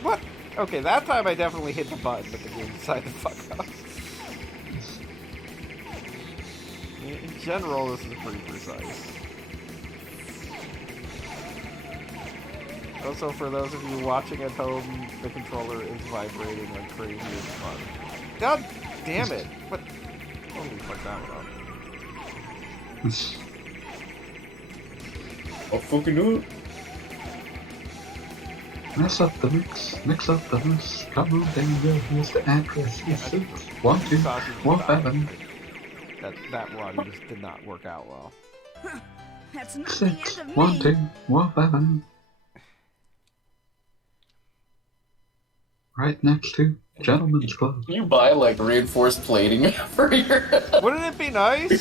What? Okay, that time I definitely hit the button, but the game decided to fuck up. In general, this is pretty precise. Also, for those of you watching at home, the controller is vibrating like crazy as fun. God damn it! What? Holy fuck that one up. I'll fucking do it. Mix up the mix up the mix. Come on, there you go. Here's the address. Yes, 1, 2, 1, 7. That run just did not work out well. That's not the 6, end of 1, me. 2, 1, 7. Right next to Gentleman's Club. Can you buy like reinforced plating for your? Wouldn't it be nice?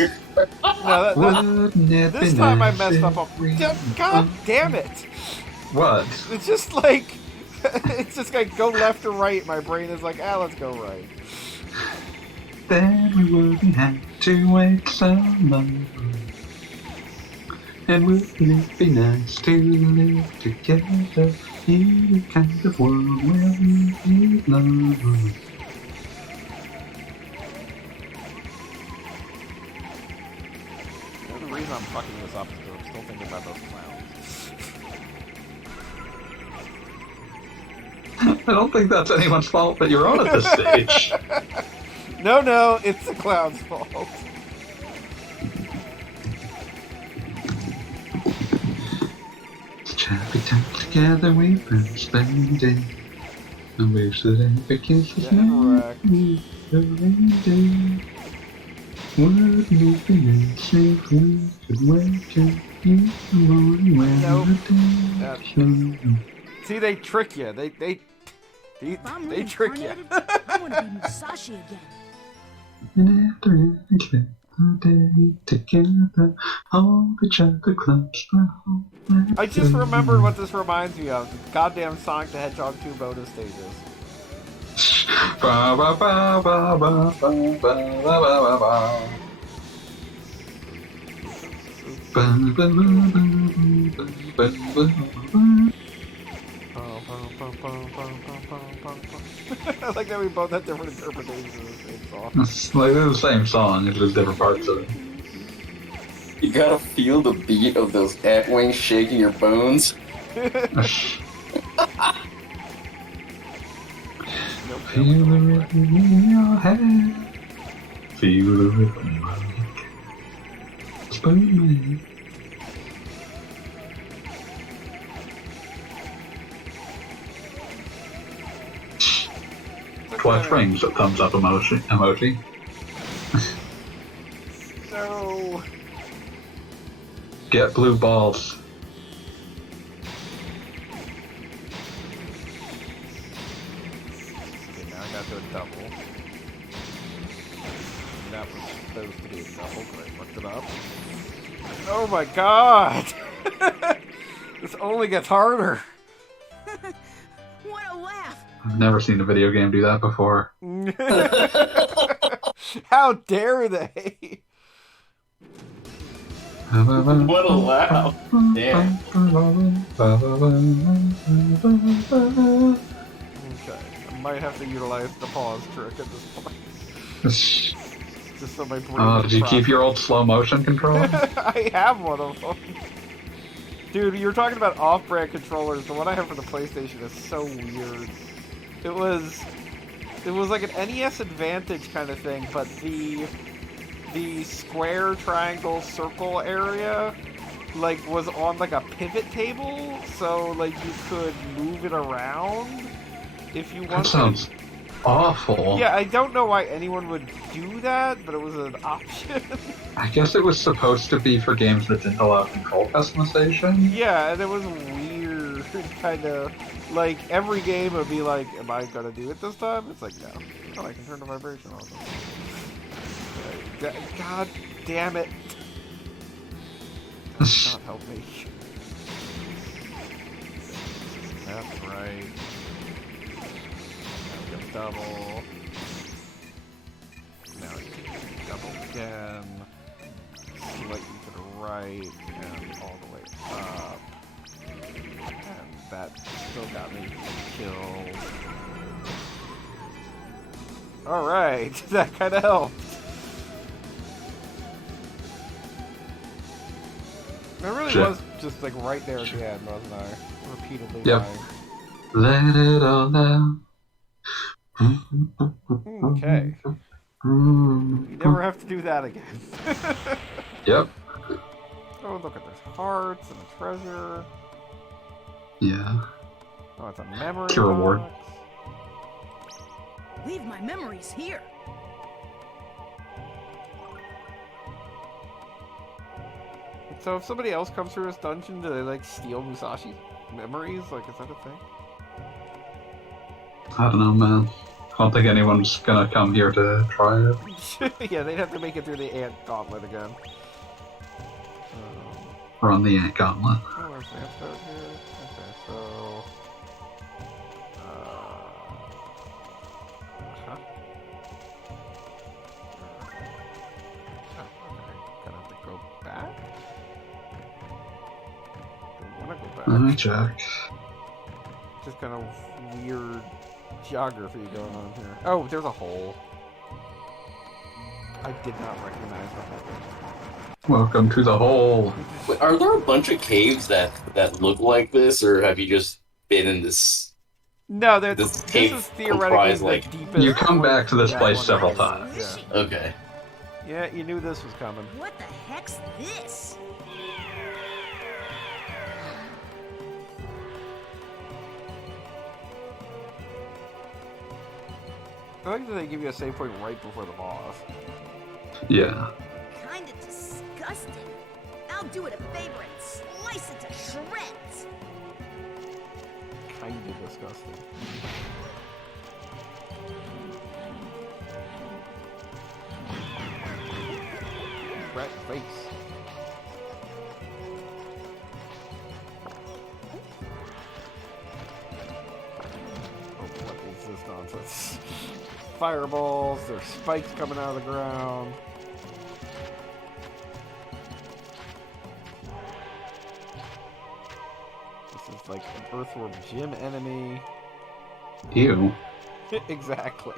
No, Wouldn't it this be time I nice messed up. if God damn it! What? It's just like it's just like go left or right. My brain is like, let's go right. Then we wouldn't have to wait so long. And wouldn't it be nice to live together in a kind of world where we need love? The reason I'm fucking this up is because I'm still thinking about those clowns. I don't think that's anyone's fault that you're on at this stage. No, it's the clown's fault. Happy time together we've been spending. And we should every kiss is Correct. the rainy day. Wouldn't it be nice if we could wake up in the morning when Nope. the day shines? See, they trick you. They If I'm they trick you. reincarnated, I want to be Musashi again. And after every spend the day together, all the chocolate clumps the whole night. I just remembered what this reminds me of. The goddamn Sonic the Hedgehog 2 bonus stages. Ba ba ba ba ba ba ba ba ba ba. Ba ba ba ba ba ba ba. I like that we both had different interpretations of the same song. It's like they're the same song, it's just different parts of it. You gotta feel the beat of those ant wings shaking your bones. Feel the rhythm in your head. Feel the rhythm like Spoonman. Twice rings a thumbs up emoji. No. Get blue balls. Okay, now I got to a double. And that was supposed to be a double, but I fucked it up. Oh my god! This only gets harder. What a laugh! I've never seen a video game do that before. How dare they? What a laugh. Damn. Okay. I might have to utilize the pause trick at this point. Just so my brain Did you keep your old slow motion controller? I have one of them. Dude, you're talking about off-brand controllers. The one I have for the PlayStation is so weird. It was like an NES Advantage kind of thing, but the square, triangle, circle area like was on like a pivot table, so like you could move it around if you wanted. That sounds awful. Yeah, I don't know why anyone would do that, but it was an option. I guess it was supposed to be for games that didn't allow control customization. Yeah, and it was weird, kind of. Like, every game would be like, am I gonna do it this time? It's like, no. Oh, I can turn the vibration on. God damn it. Does not help me. That's right. Now we got double. Now we can double again. Slightly to the right, and all the way up. And that still got me killed. Alright, that kind of helped. I really was just like right there at the end, wasn't I? Repeatedly dying. Let it all down. Okay. You never have to do that again. Yep. Oh, look at this. Hearts and a treasure. Yeah. Oh, it's a memory It's a reward. box. Leave my memories here. So if somebody else comes through this dungeon, do they like steal Musashi's memories? Like, is that a thing? I don't know, man. I don't think anyone's gonna come here to try it. Yeah, they'd have to make it through the ant gauntlet again. Run the ant gauntlet. Oh, there's the antidote here. Okay, so... huh? Oh, okay. Gonna have to go back? Don't wanna go back. Let me check. Just kind of weird geography going on here. Oh, there's a hole. I did not recognize the hole. Welcome to the hole. Wait, are there a bunch of caves that look like this, or have you just been in this? No, This this cave is theoretically comprise, the like- deepest. You come back to this Yeah, place one several is. times. Yeah. Okay. Yeah, you knew this was coming. What the heck's this? I like that they give you a save point right before the boss. Yeah. Kinda disgusting. I'll do it a favor and slice it to shreds. Kinda disgusting. Rat face. Oh, what is this nonsense? Fireballs, there's spikes coming out of the ground. This is like an earthworm gym enemy. Ew. Exactly.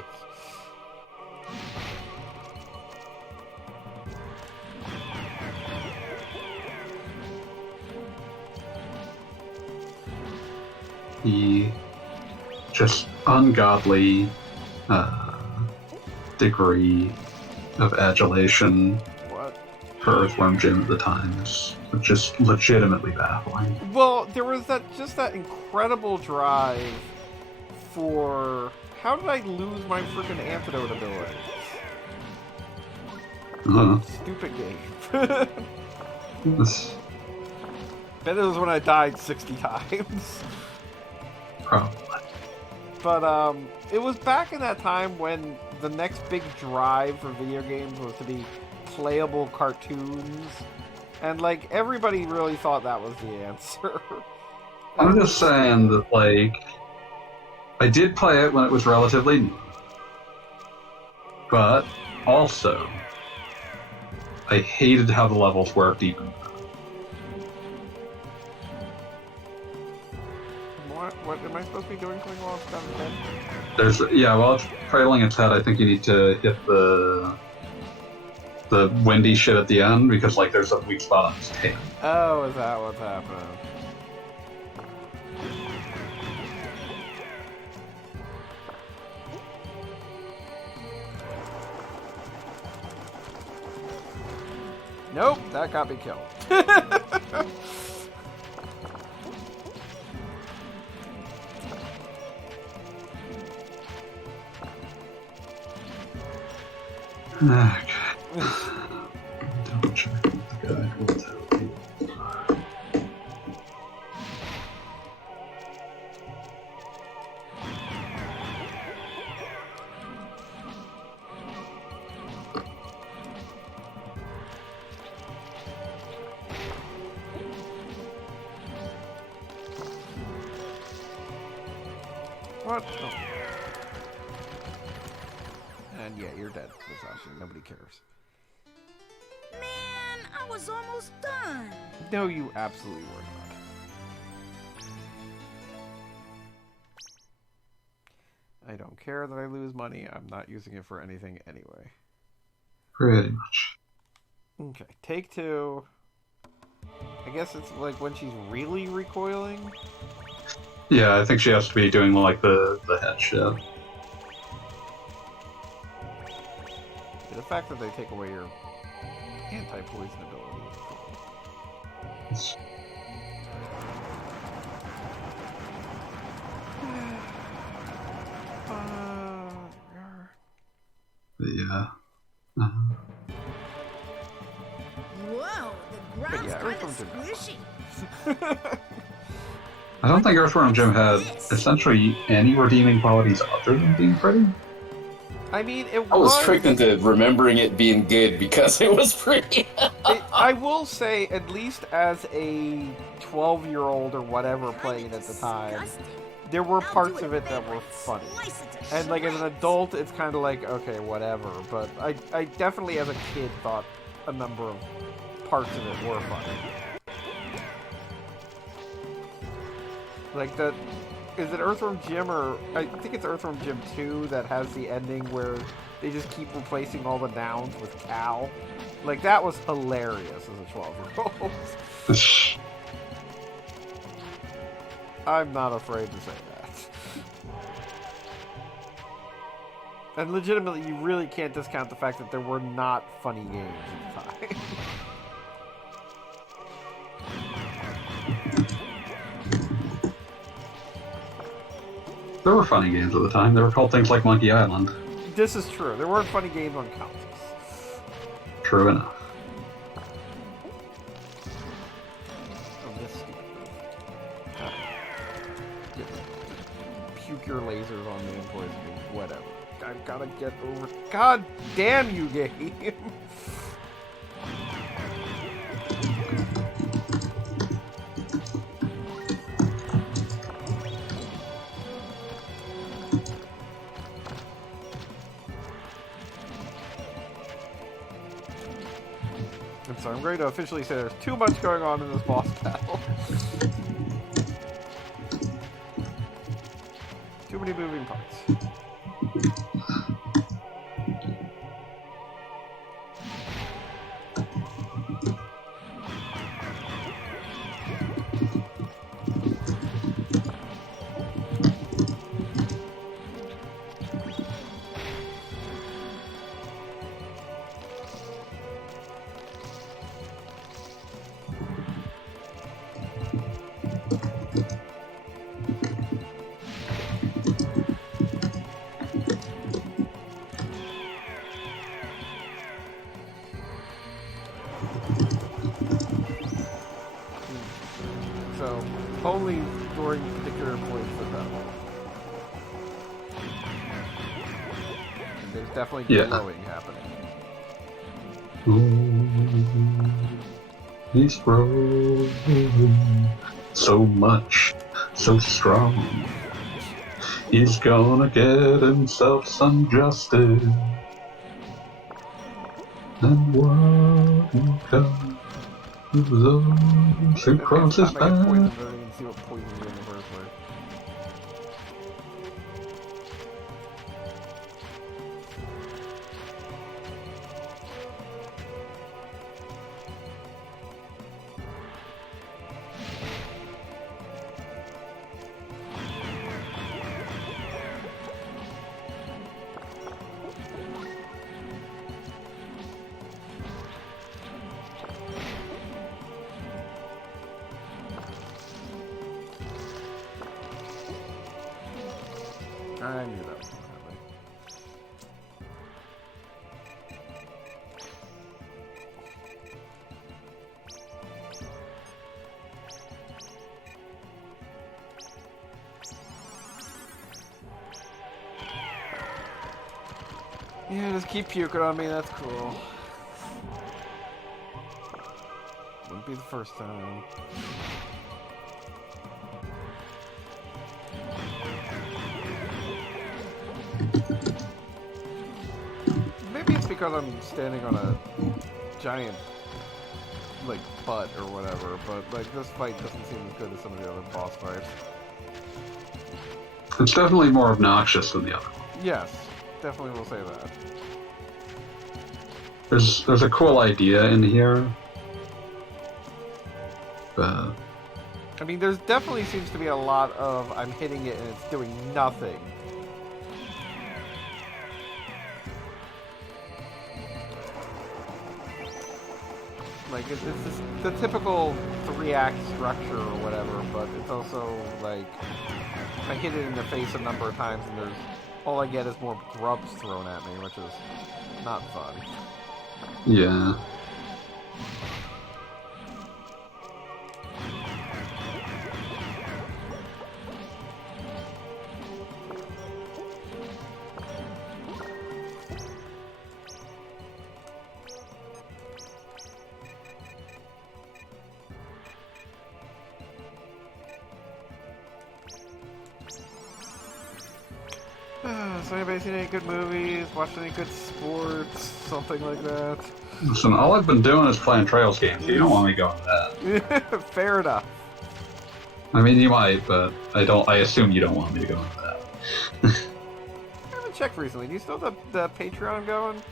The just ungodly degree of adulation What? for Earthworm Jim at the time is just legitimately baffling. Well, there was that incredible drive for how did I lose my freaking antidote ability? Stupid game. This Bet it was when I died 60 times. probably. But it was back in that time when the next big drive for video games was to be playable cartoons, and like everybody really thought that was the answer. I'm just saying that, like, I did play it when it was relatively new, but also I hated how the levels worked even. More What am I supposed to be doing something while it's down its head? While it's trailing its head, I think you need to hit the windy shit at the end because like there's a weak spot on its tail. Oh, is that what's happening? Nope, that got me killed. Okay. Double check what the guide will tell you. What? Oh. And yeah, you're dead, Musashi. Nobody cares. Man, I was almost done. No, you absolutely were not. I don't care that I lose money. I'm not using it for anything anyway. Pretty much. Okay, take two. I guess it's like when she's really recoiling. Yeah, I think she has to be doing like the head shit. The fact that they take away your anti-poison ability is cool. Yeah. Whoa, the ground's yeah, kind of Earthworm squishy. I don't think Earthworm Jim had essentially any redeeming qualities other than being pretty. I mean, it I was tricked into remembering it being good because it was pretty. I will say, at least as a 12-year-old or whatever playing it at the time, there were parts of it that were funny. And like as an adult, it's kind of like, okay, whatever. But I definitely as a kid thought a number of parts of it were funny. Like the, is it Earthworm Jim or, I think it's Earthworm Jim 2 that has the ending where they just keep replacing all the nouns with Cal. Like that was hilarious as a 12-year-old. I'm not afraid to say that. And legitimately, you really can't discount the fact that there were not funny games at the time. There were funny games at the time. They were called things like Monkey Island. This is true. There weren't funny games on consoles. True enough. Oh, this puke your lasers on me and poison me. Whatever. I've gotta get over. God damn you, game! And so I'm going to officially say there's too much going on in this boss battle. Too many moving parts. So, only during particular points of battle. And there's definitely glowing happening. Ooh, he's growing so much, so strong. He's gonna get himself some justice. And what will come? Those who cross his path. I don't even see what poison is in the first place. I knew that was going to happen. Yeah, just keep puking on me, that's cool. Wouldn't be the first time. Maybe it's because I'm standing on a giant, like, butt or whatever, but, like, this fight doesn't seem as good as some of the other boss fights. It's definitely more obnoxious than the other. Yes, definitely will say that. There's a cool idea in here. But I mean, there's definitely seems to be a lot of I'm hitting it and it's doing nothing. Like, it's just the typical 3-act structure or whatever, but it's also, like, I hit it in the face a number of times and there's all I get is more grubs thrown at me, which is not fun. yeah. So anybody seen any good movies? Watched any good sports? Something like that? Listen, all I've been doing is playing Trails games. You don't want me going to that. Fair enough. I mean, you might, but I don't. I assume you don't want me to go into that. I haven't checked recently. Do you still have the Patreon going?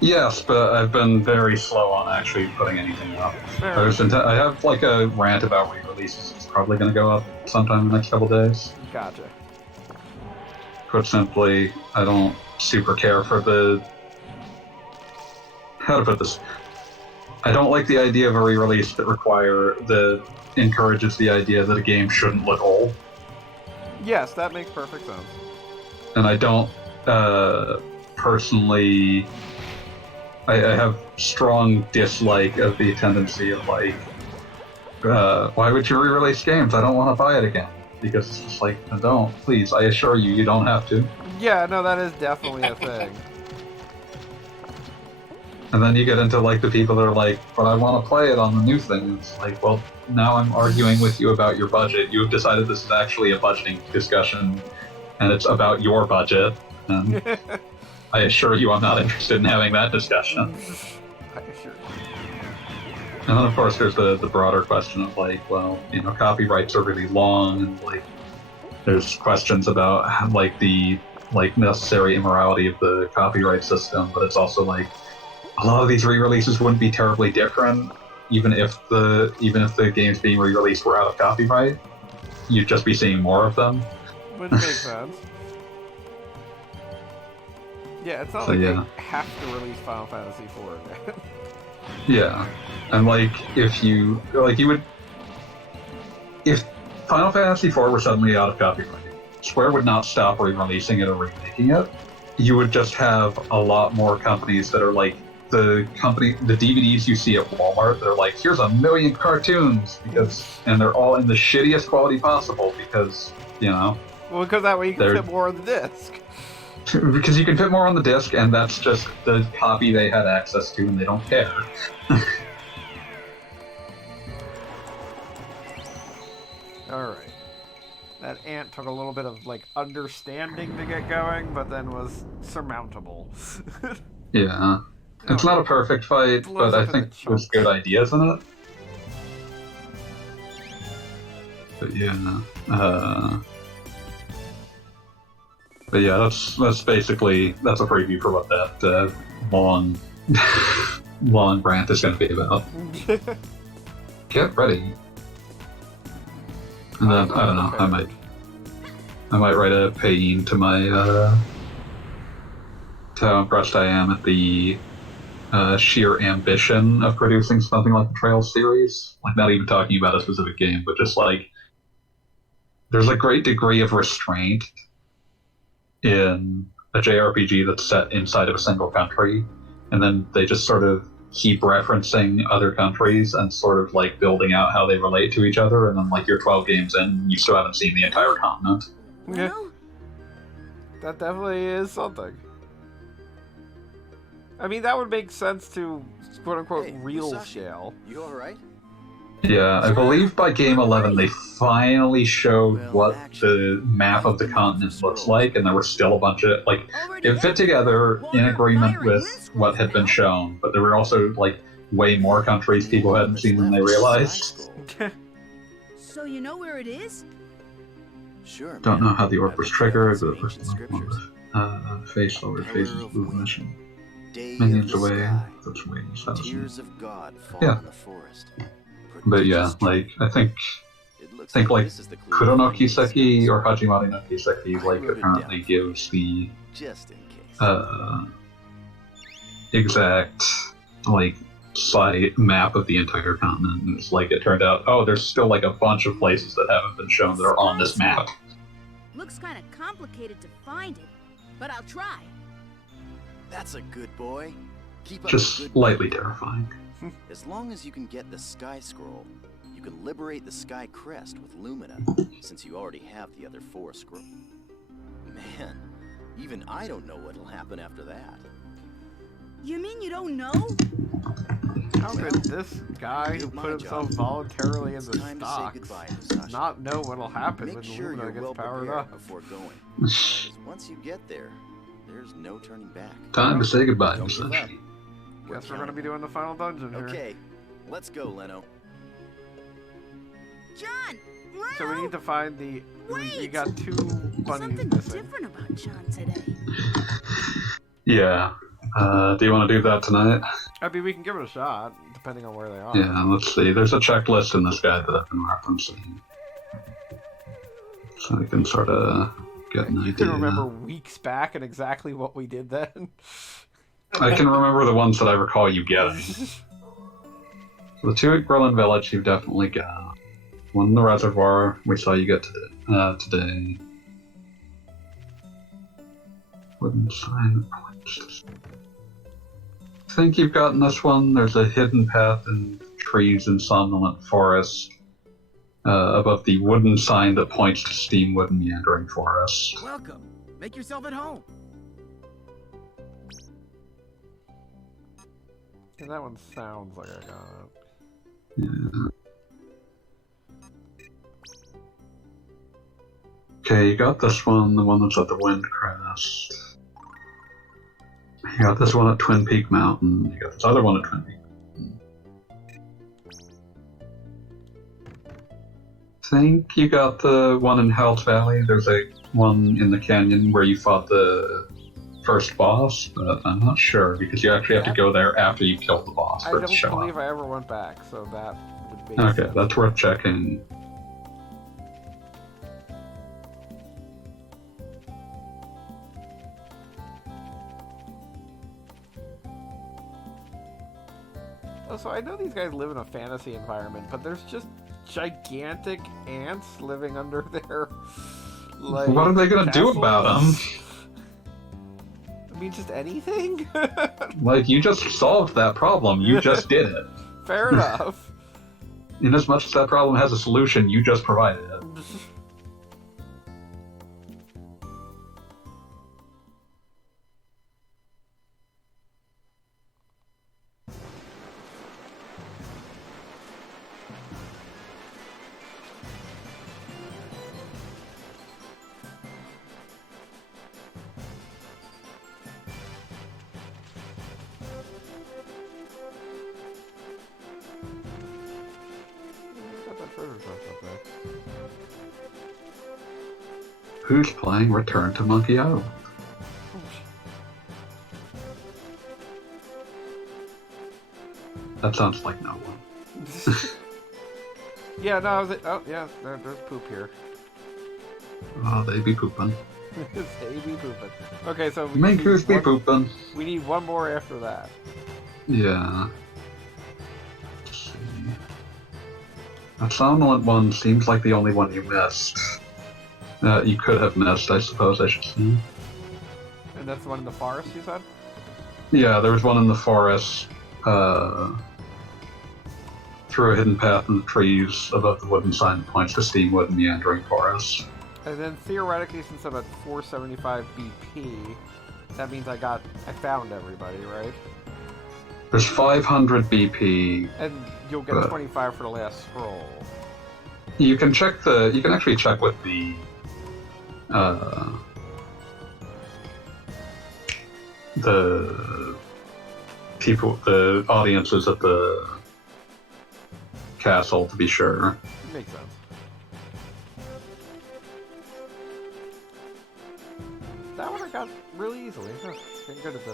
Yes, but I've been very slow on actually putting anything up. Fair I have like a rant about re-releases. It's probably going to go up sometime in the next couple days. Gotcha. Put simply, I don't super care for the... How to put this? I don't like the idea of a re-release that encourages the idea that a game shouldn't look old. Yes, that makes perfect sense. And I don't personally... I have strong dislike of the tendency of like, why would you re-release games? I don't want to buy it again. Because it's just like, don't, please, I assure you, you don't have to. Yeah, no, that is definitely a thing. And then you get into like the people that are like, but I want to play it on the new thing. It's like, well, now I'm arguing with you about your budget. You have decided this is actually a budgeting discussion, and it's about your budget. And I assure you I'm not interested in having that discussion. I assure you. And then, of course, there's the broader question of, like, well, you know, copyrights are really long, and, like, there's questions about, like, the, like, necessary immorality of the copyright system, but it's also, like, a lot of these re-releases wouldn't be terribly different, even if the games being re-released were out of copyright. You'd just be seeing more of them. Which makes sense. Yeah, it's not So, like yeah. they have to release Final Fantasy IV again. Yeah, and like if you would, if Final Fantasy IV were suddenly out of copyright, Square would not stop re-releasing it or remaking it. You would just have a lot more companies that are like the DVDs you see at Walmart. They're like, here's 1 million cartoons and they're all in the shittiest quality possible because Well, because that way you can They're- fit more on the disc. because you can fit more on the disc, and that's just the copy they had access to, and they don't care. Alright. That ant took a little bit of, like, understanding to get going, but then was surmountable. Yeah. It's not a perfect fight, Blows but I up in think the there's chunks. good ideas in it. But yeah, that's basically a preview for what that long long rant is going to be about. Get ready. And then I don't know. I might write a paying to my to how impressed I am at the sheer ambition of producing something like the Trails series. Like, not even talking about a specific game, but just like there's a great degree of restraint in a JRPG that's set inside of a single country, and then they just sort of keep referencing other countries and sort of like building out how they relate to each other, and then like you're 12 games in and you still haven't seen the entire continent. Yeah. That definitely is something. I mean, that would make sense to quote-unquote real Musashi, scale. You alright? Yeah, I believe by game 11 they finally showed Well, what actually, the map of the I've been continent looking for looks scrolls. like, and there were still a bunch of, like, it fit together in agreement with what had been shown, but there were also, like, way more countries people hadn't seen than they realized. So you know where it is? Sure. Don't man. know how the orb I've was looked triggered, at some but ancient scriptures. face lower, Pillar faces of blue wind, mission. Day Minions of the away, sky, that's wings, that was tears of God fall Yeah. in the forest. But yeah, Prodigious like, tree. I think It looks like this is the clue Kuro no to finding the Kiseki skies. or Hajimari no Kiseki, I like, wrote it apparently down for gives the just in case. exact like site map of the entire continent. And it's like it turned out, oh, there's still like a bunch of places that haven't been shown that are on this map. Looks kind of complicated to find it, but I'll try. That's a good boy. Keep up Just the good slightly work. terrifying. As long as you can get the Sky Scroll, you can liberate the Sky Crest with Lumina, since you already have the other 4 scrolls. Man, even I don't know what'll happen after that. You mean you don't know? How could this guy who Did my put himself job. voluntarily in It's the time to say stocks goodbye, Musashi. not know what'll happen Make when sure Luna you're gets well powered prepared up? before going. 'Cause once you get there, there's no turning back. Time to say goodbye, Don't give up. Musashi. Guess we're gonna be doing the final dungeon here. Okay, let's go, Leno. John! Leno! So we need to find the. We Wait! got 2 bunnies Something missing. different about John today. Yeah. Do you want to do that tonight? I mean, we can give it a shot, depending on where they are. Yeah, let's see. There's a checklist in this guide that I've been referencing. So I can sort of get an You idea. can remember weeks back and exactly what we did then. I can remember the ones that I recall you getting. So the 2 at Berlin Village you've definitely got. 1 in the reservoir we saw you get today. Wooden sign that points to... I think you've gotten this one. There's a hidden path in trees in somnolent forest above the wooden sign that points to Steamwood and Meandering Forest. Welcome. Make yourself at home. And that one sounds like I got it. Yeah. Okay, you got this one, the one that's at the Windcrest. You got this one at Twin Peak Mountain. You got this other one at Twin Peak Mountain. I think you got the one in Hell's Valley. There's a one in the canyon where you fought the first boss, but I'm not sure because you actually have to go there after you kill the boss I for it to don't show believe up. I ever went back, so that would be. Okay, that's worth checking. Oh, so I know these guys live in a fantasy environment, but there's just gigantic ants living under their. Like, What are they gonna do about them? I mean, just anything? Like, you just solved that problem. You just did it. Fair enough. In as much as that problem has a solution, you just provided it. Got that treasure chest up there. Who's playing Return to Monkey Island? That sounds like no one. Yeah, no, I was. Oh, yeah, there's poop here. Oh, they be pooping. They be pooping. Okay, so we Minkus be need one- pooping. we need one more after that. Yeah. Let's see. That somnolent one seems like the only one you missed. You could have missed, I suppose I should say. that's the one in the forest, you said? Yeah, there was one in the forest, through a hidden path in the trees above the wooden sign that points to Steamwood and Meandering Forest. And then theoretically, since I'm at 475 BP, that means I found everybody, right? There's 500 BP. And you'll get 25 for the last scroll. You can actually check with the people, the audiences at the castle to be sure. Makes sense. That one I got really easily. Huh, getting good at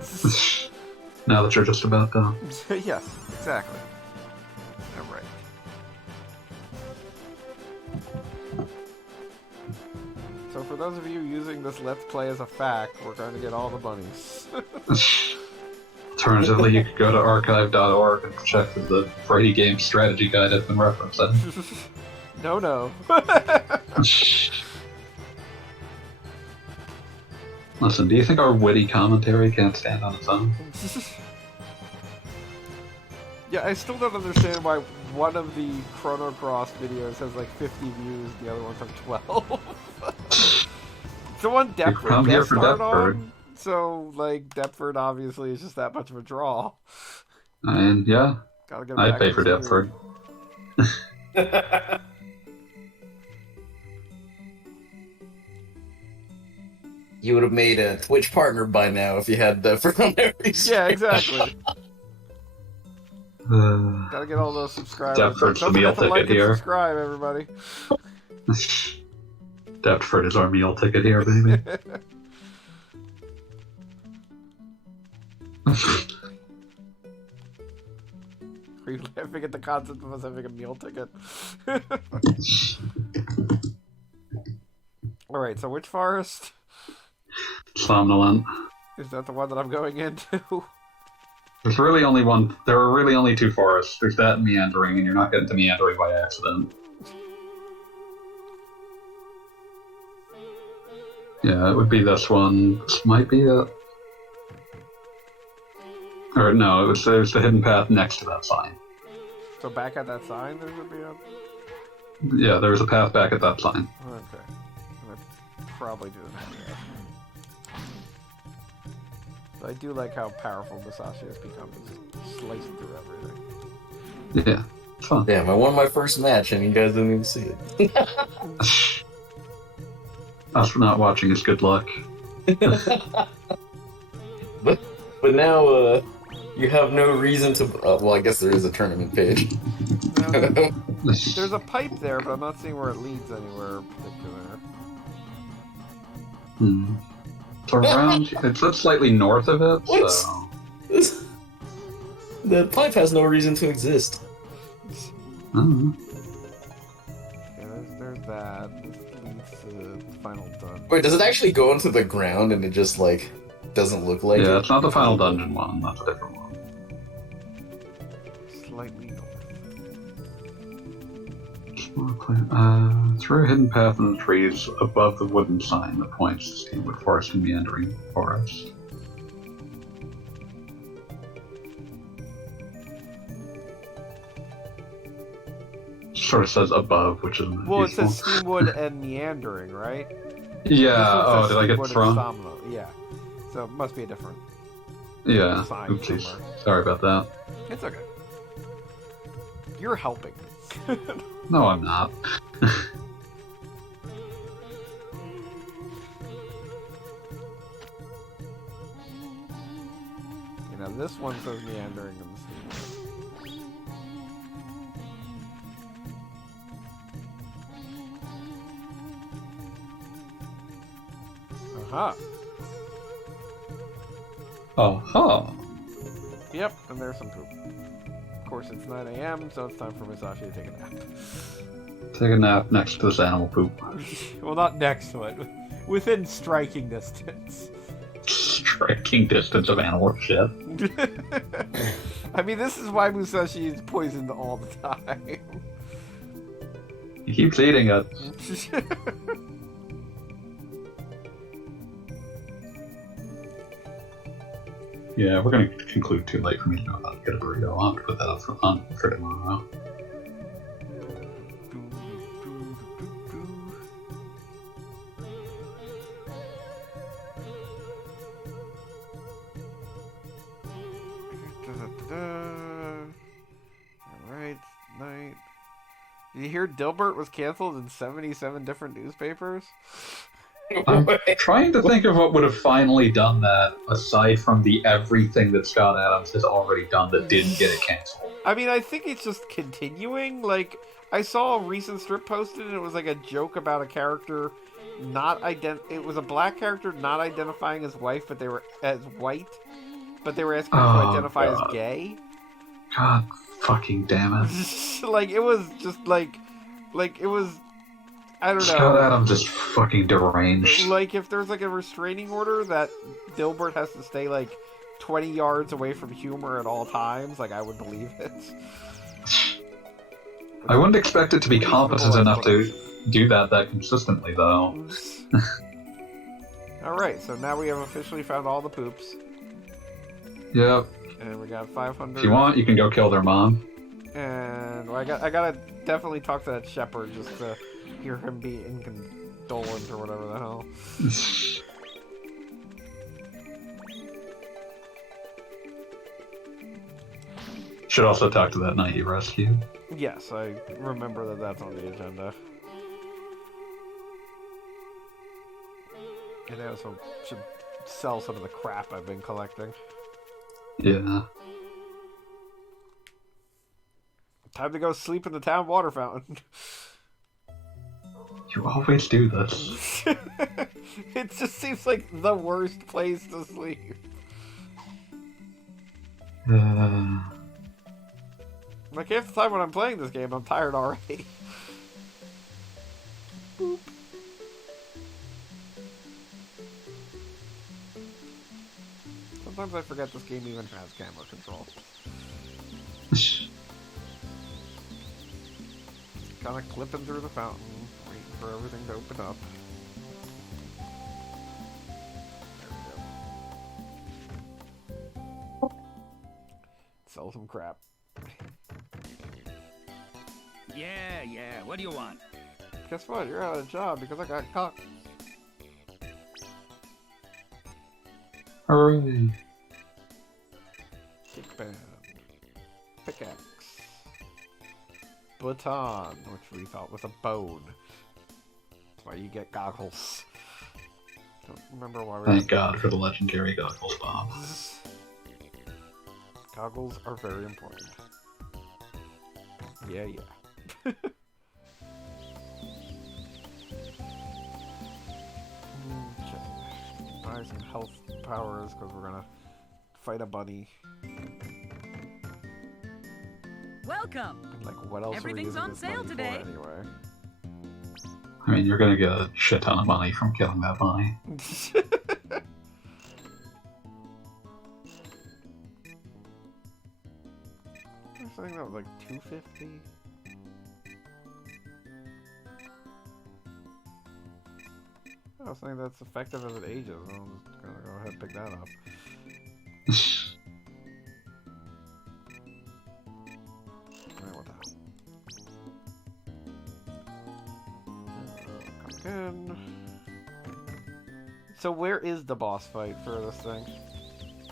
this. Now that you're just about done. Yes, exactly. Alright. So for those of you using this Let's Play as a fact, we're going to get all the bunnies. Alternatively, you could go to archive.org and check the Friday Game Strategy Guide I've been referencing. No. Listen, do you think our witty commentary can't stand on its own? Yeah, I still don't understand why one of the Chrono Cross videos has like 50 views, the other ones have 12. The one Deptford guest starred on, so like Deptford obviously is just that much of a draw. And yeah, Gotta get I'd pay for Deptford. You would have made a Twitch partner by now if you had Deptford on every stream. Yeah, exactly. Gotta get all those subscribers. Deptford's the Don't meal forget to ticket like here. and subscribe, everybody. Deptford is our meal ticket here, baby. Are you laughing at the concept of us having a meal ticket? Alright, so which forest? Somnolent. Is that the one that I'm going into? There's really only one. There are really only two forests. There's that and Meandering, and you're not getting to Meandering by accident. Yeah, it would be this one. This might be it. Or no, it was the hidden path next to that sign. So back at that sign, there would be a... Yeah, there's a path back at that sign. Okay. I probably didn't have that. But I do like how powerful Musashi has become, just slicing through everything. Yeah, it's fun. Damn, I won my first match and you guys didn't even see it. Us for not watching is good luck. But now, you have no reason to... well, I guess there is a tournament page. No, there's a pipe there, but I'm not seeing where it leads anywhere particular. It's around... it's slightly north of it, What? so... The pipe has no reason to exist. Mm-hmm. Yeah, there's that. This leads to the final done. Wait, does it actually go into the ground and it just, like, doesn't look like it? Yeah, it's not the final dungeon one, that's a different one. Slightly north. Through a hidden path in the trees above the wooden sign that points to Steamwood Forest and Meandering Forest. Sort of says above, which is Well, it useful. says Steamwood and Meandering, right? Yeah, This one oh, says did I get Steamwood and thrown? Somnolent, yeah. So it must be a different Yeah, sign oopsies. somewhere. Sorry about that. It's okay. You're helping. No, I'm not. You know, this one says Meandering and Steamwood. Aha. Oh, Yep, and there's some poop. Of course, it's 9 a.m., so it's time for Musashi to take a nap. take a nap next to this animal poop. Well, not next to it. Within striking distance. Striking distance of animal shit. I mean, this is why Musashi is poisoned all the time. He keeps eating it. Yeah, we're going to conclude too late for me to know how to get a burrito. I'll have to put that up on for tomorrow. Alright, night. Did you hear Dilbert was canceled in 77 different newspapers? I'm trying to think of what would have finally done that, aside from the everything that Scott Adams has already done that didn't get it canceled. I mean, I think it's just continuing. Like, I saw a recent strip posted, and it was like a joke about a character it was a black character not identifying as white, but they were as white, but they were asking him to identify as gay. God fucking damn it. Like, it was just like it was, I don't know. Scott Adams is fucking deranged. Like, if there's like a restraining order that Dilbert has to stay like 20 yards away from humor at all times, like, I would believe it. I wouldn't expect it to be competent enough to do that consistently, though. Alright, so now we have officially found all the poops. Yep. And we got 500. If you want, you can go kill their mom. And well, I gotta definitely talk to that shepherd just to hear him be incondolent or whatever the hell. Should also talk to that knight you rescued. Yes, I remember that that's on the agenda. And I also should sell some of the crap I've been collecting. Yeah. Time to go sleep in the town water fountain. You always do this. It just seems like the worst place to sleep. Like, half the time when I'm playing this game, I'm tired already. Boop. Sometimes I forget this game even has camera control. Kind of clipping through the fountain, waiting for everything to open up. There we go. Sell some crap. Yeah, what do you want? Guess what? You're out of a job because I got caught. Hooray. Kickband. Pickaxe. Baton, which we thought was a bone. That's why you get goggles. Don't remember why we Thank God for the legendary goggles, Bob. Goggles are very important. Yeah. Okay. Buy some health powers because we're gonna fight a bunny. Welcome. And, like, what else Everything's are we on using this sale money today. for anyway? I mean, you're gonna get a shit ton of money from killing that bunny. I was saying that was like 250. I was saying that's effective as it ages. I'm just gonna go ahead and pick that up. Alright, what the hell? Come again. So where is the boss fight for this thing?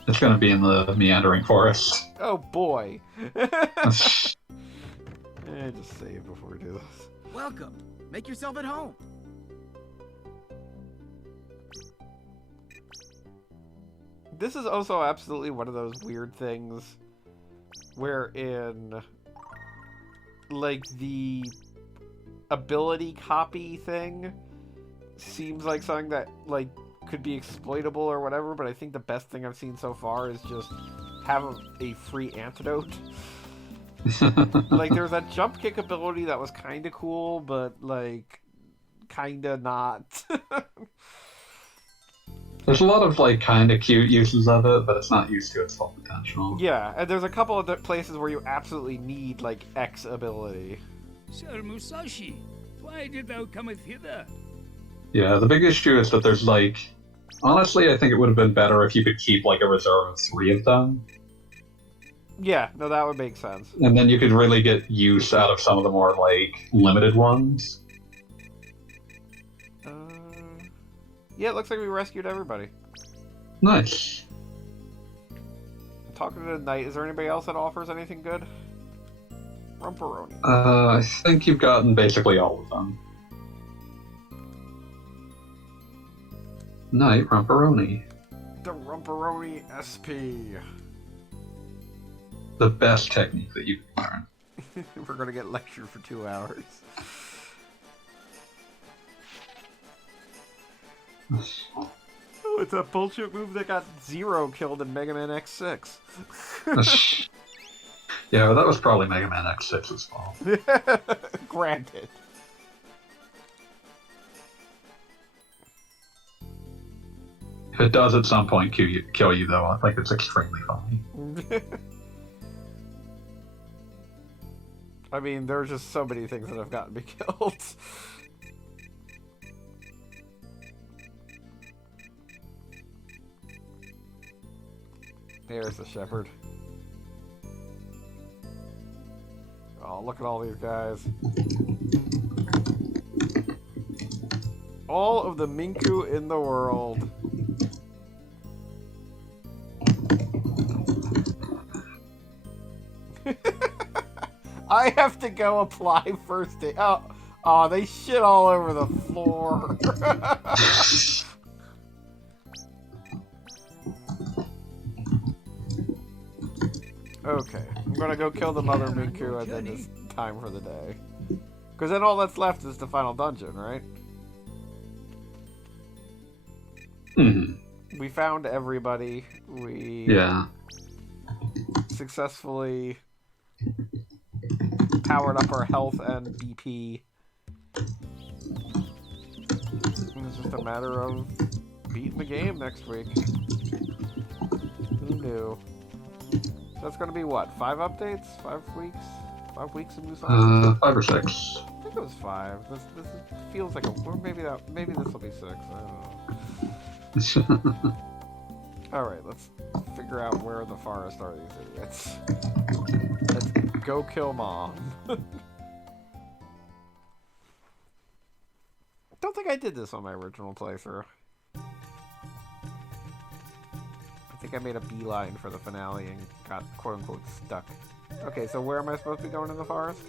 It's gonna be in the meandering forest. Oh boy! Just save before we do this. Welcome. Make yourself at home. This is also absolutely one of those weird things wherein, like, the ability copy thing seems like something that, like, could be exploitable or whatever, but I think the best thing I've seen so far is just have a free antidote. Like, there's that jump kick ability that was kind of cool, but, like, kind of not. There's a lot of, like, kind of cute uses of it, but it's not used to its full potential. Yeah, and there's a couple of places where you absolutely need, like, X ability. Sir Musashi, why did thou cometh hither? Yeah, the big issue is that there's, like, Honestly, I think it would have been better if you could keep like a reserve of 3 of them, Yeah, no, that would make sense. and then you could really get use out of some of the more like limited ones. Yeah, it looks like we rescued everybody. Nice. Talking to the knight, is there anybody else that offers anything good? Rumperoni. I think you've gotten basically all of them. Knight Rumperoni. The Rumperoni SP. The best technique that you can learn. We're gonna get lectured for 2 hours. Oh, it's a bullshit move that got 0 killed in Mega Man X6. Yeah, well, that was probably Mega Man X6's fault. Granted. If it does at some point kill you though, I think it's extremely funny. I mean, there's just so many things that have gotten me killed. There's the shepherd. Oh, look at all these guys. All of the Minku in the world. I have to go apply first aid. Oh, they shit all over the floor. Okay, I'm gonna go kill the mother Minku and then it's time for the day. Because then all that's left is the final dungeon, right? We found everybody. We successfully powered up our health and BP. And it's just a matter of beating the game next week. Who knew? That's gonna be what? 5 updates? 5 weeks? 5 weeks of Musashi? 5 or 6. I think it was 5. This feels like a. Or maybe this will be 6. I don't know. Alright, let's figure out where in the forest are these idiots. Let's go kill Mom. Don't think I did this on my original playthrough. I think I made a beeline for the finale and got quote-unquote stuck. Okay, so where am I supposed to be going in the forest?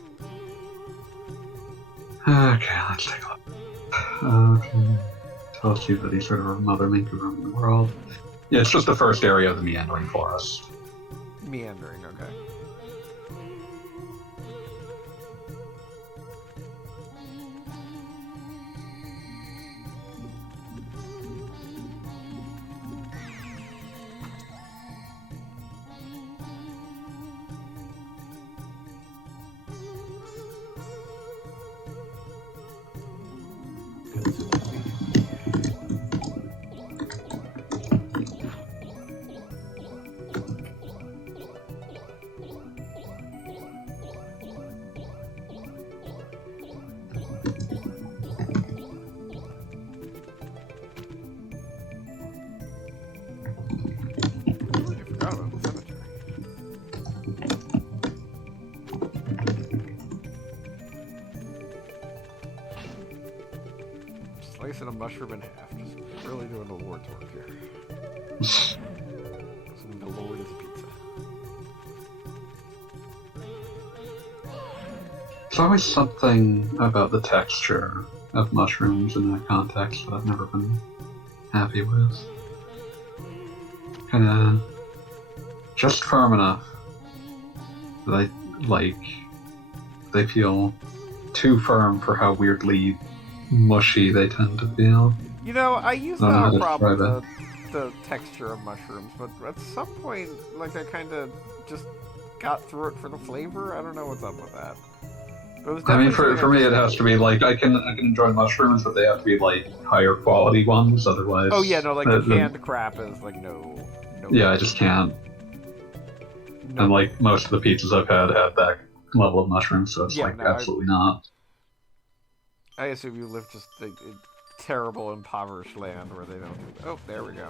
Okay, let's take a look. Okay. Tells you that he's sort of a mother Minku roaming the world. Yeah, it's just the first area of the meandering forest. Meandering, okay. Slicing a mushroom in half. Just really doing the Lord's work here. Assuming the Lord is a pizza. There's always something about the texture of mushrooms in that context that I've never been happy with. Kinda just firm enough that they feel too firm for how weirdly mushy they tend to feel. You know, I used to have a problem with the texture of mushrooms, but at some point, like, I kind of just got through it for the flavor. I don't know what's up with that. I mean, for me, it has to be like I can enjoy mushrooms, but they have to be like higher quality ones. Otherwise, oh yeah, no, like the canned crap is like no. Yeah, I just can't. No. And like most of the pizzas I've had that level of mushrooms, so it's absolutely not. I assume you live just terrible impoverished land where they don't do... Oh, there we go.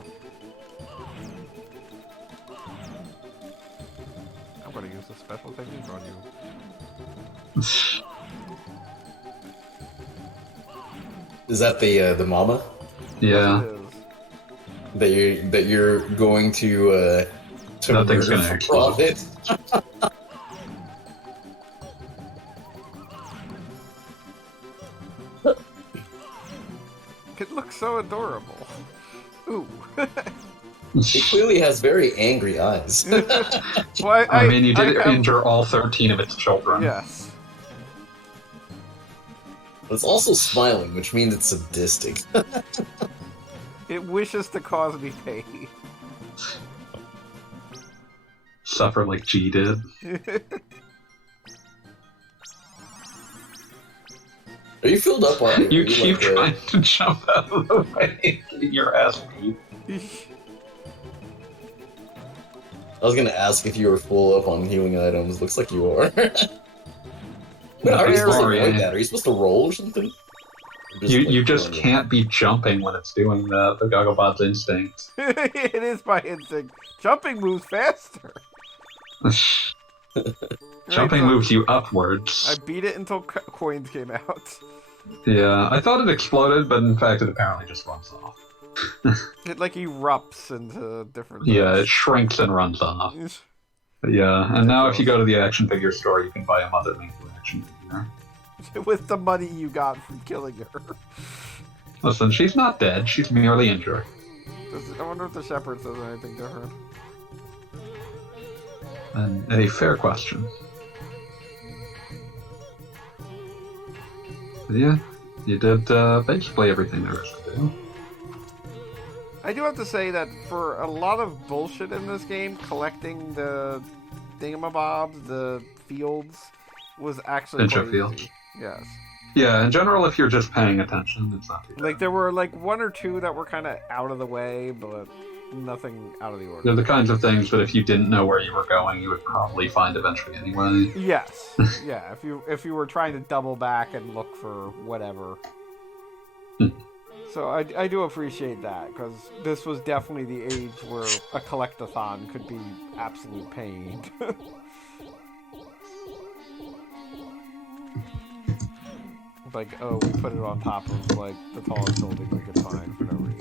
I'm gonna use a special technique on you. Is that the mama? Yeah. Yes, it is. That you're going to Nothing's murder gonna for explode. profit? It looks so adorable. Ooh. It clearly has very angry eyes. Well, I mean, you did have- injure all 13 of its children. Yes. It's also smiling, which means it's sadistic. It wishes to cause me pain. Suffer like G did. Are you filled up on it? You keep trying to jump out of the way. Your ass beat. I was gonna ask if you were full up on healing items. Looks like you are. Wait, how are you supposed to avoid that? Are you supposed to roll or something? Or You just can't be jumping when it's doing that. The Gogglebot's instinct. It is my instinct. Jumping moves faster. Jumping moves you upwards. I beat it until coins came out. Yeah, I thought it exploded, but in fact it apparently just runs off. It like erupts into different. Yeah, it shrinks and runs off. Yeah, and now if you go to the action figure store, you can buy a Mother Lincoln action figure. With the money you got from killing her. Listen, she's not dead, she's merely injured. I wonder if the shepherd says anything to her. And a fair question. But yeah, you did basically everything there is to do. I do have to say that for a lot of bullshit in this game, collecting the thingamabobs, the fields, was actually Pincho quite fields. easy. Yes. Yeah, in general, if you're just paying attention, it's not too bad. Like, there were, like, one or two that were kind of out of the way, but nothing out of the They're ordinary. the kinds of things that if you didn't know where you were going, you would probably find eventually anyway. Yes. Yeah, if you were trying to double back and look for whatever. So I do appreciate that, because this was definitely the age where a collectathon could be absolute pain. Like, oh, we put it on top of, like, the tallest building we could find for no reason.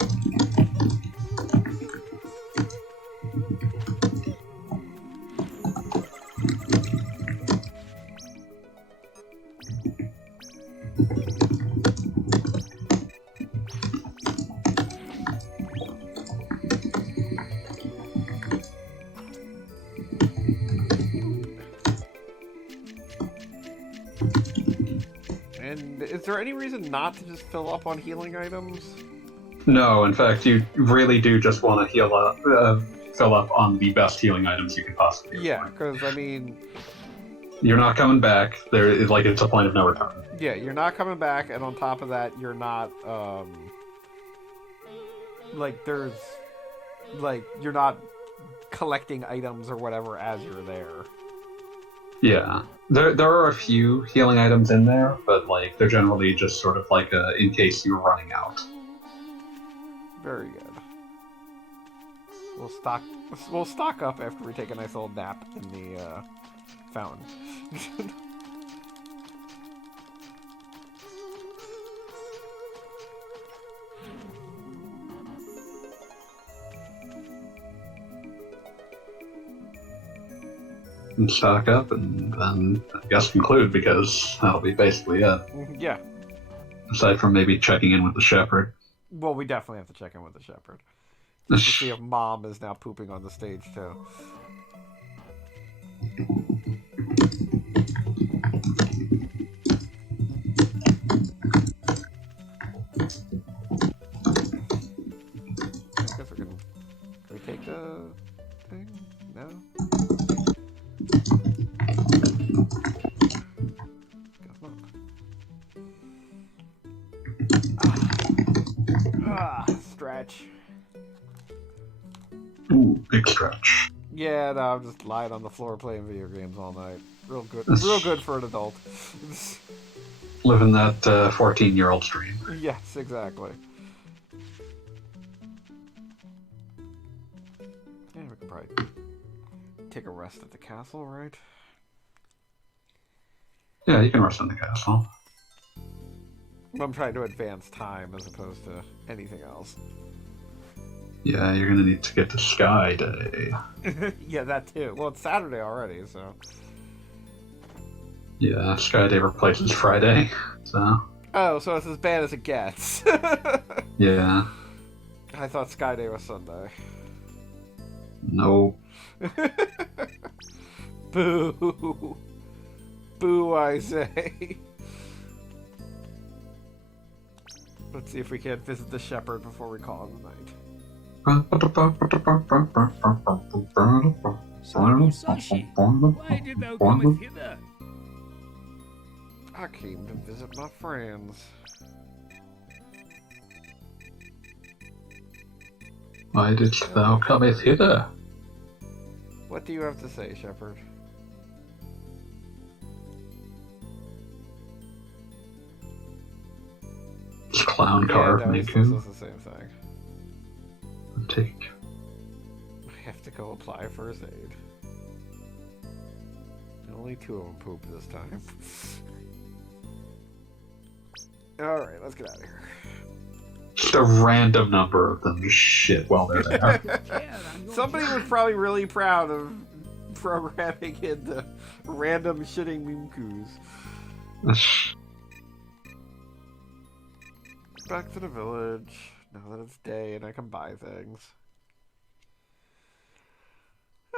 And is there any reason not to just fill up on healing items? No, in fact, you really do just want to heal up, fill up on the best healing items you can possibly afford. Yeah, because, I mean, You're not coming back. It's a point of no return. yeah, you're not coming back, and on top of that, you're not, you're not collecting items or whatever as you're there. Yeah. There are a few healing items in there, but, like, they're generally just sort of like in case you're running out. Very good. We'll stock up after we take a nice little nap in the fountain. And stock up, and then I guess conclude, because that'll be basically it. Yeah. Aside from maybe checking in with the shepherd. Well, we definitely have to check in with the shepherd. Just to see if Mom is now pooping on the stage, too. I guess we can we take the thing? No? Stretch. Ooh, big stretch. Yeah, no, I'm just lying on the floor playing video games all night. Real good for an adult. living that 14-year-old dream. Yes, exactly. Yeah, we can probably take a rest at the castle, right? Yeah, you can rest in the castle. I'm trying to advance time as opposed to anything else. Yeah, you're gonna need to get to Sky Day. Yeah, that too. Well, it's Saturday already, so... Yeah, Sky Day replaces Friday, so... Oh, so it's as bad as it gets. Yeah. I thought Sky Day was Sunday. No. Boo. Boo, I say. Let's see if we can't visit the shepherd before we call it a night. Sir Musashi, why did thou cometh hither? I came to visit my friends. Why didst thou cometh hither? What do you have to say, shepherd? It's clown Yeah, carve, no, this Miku. is the same thing. Take. I have to go apply first aid. Only 2 of them pooped this time. Alright, let's get out of here. Just a random number of them just shit while they're there. Somebody was probably really proud of programming in the random shitting Mimkus. Back to the village, now that it's day and I can buy things.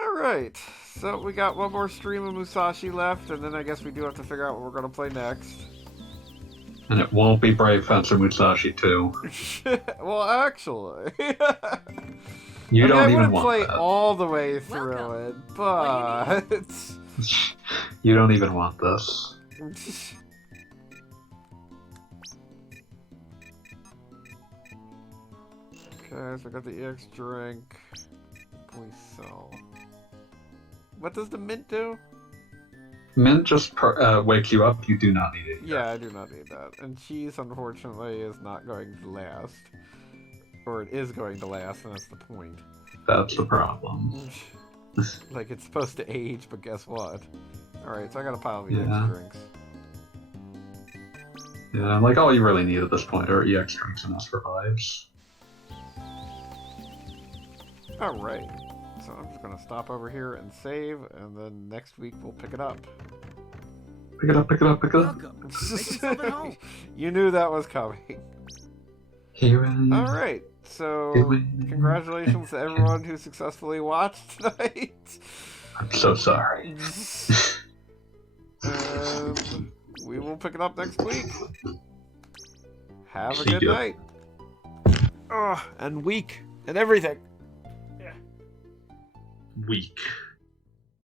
Alright, so we got one more stream of Musashi left, and then I guess we do have to figure out what we're going to play next. And it won't be Brave Fencer Musashi 2. Well, actually... You don't I even wouldn't want play that. all the way through it, but... You don't even want this. Okay, so I got the EX drink. We sell. What does the mint do? Mint just wakes you up. You do not need it. Yeah, I do not need that. And cheese, unfortunately, is not going to last. Or it is going to last, and that's the point. That's the problem. Like, it's supposed to age, but guess what? Alright, so I got a pile of EX Yeah. drinks. Yeah, like all you really need at this point are EX drinks and S revives. Alright, so I'm just going to stop over here and save, and then next week we'll pick it up. Pick it up, pick it up, pick it up. Welcome. Make yourself at home. You knew that was coming. Here it Alright, so congratulations to everyone who successfully watched tonight. I'm so sorry. And we will pick it up next week. Have a See good ya. night. And week. And everything. Weak.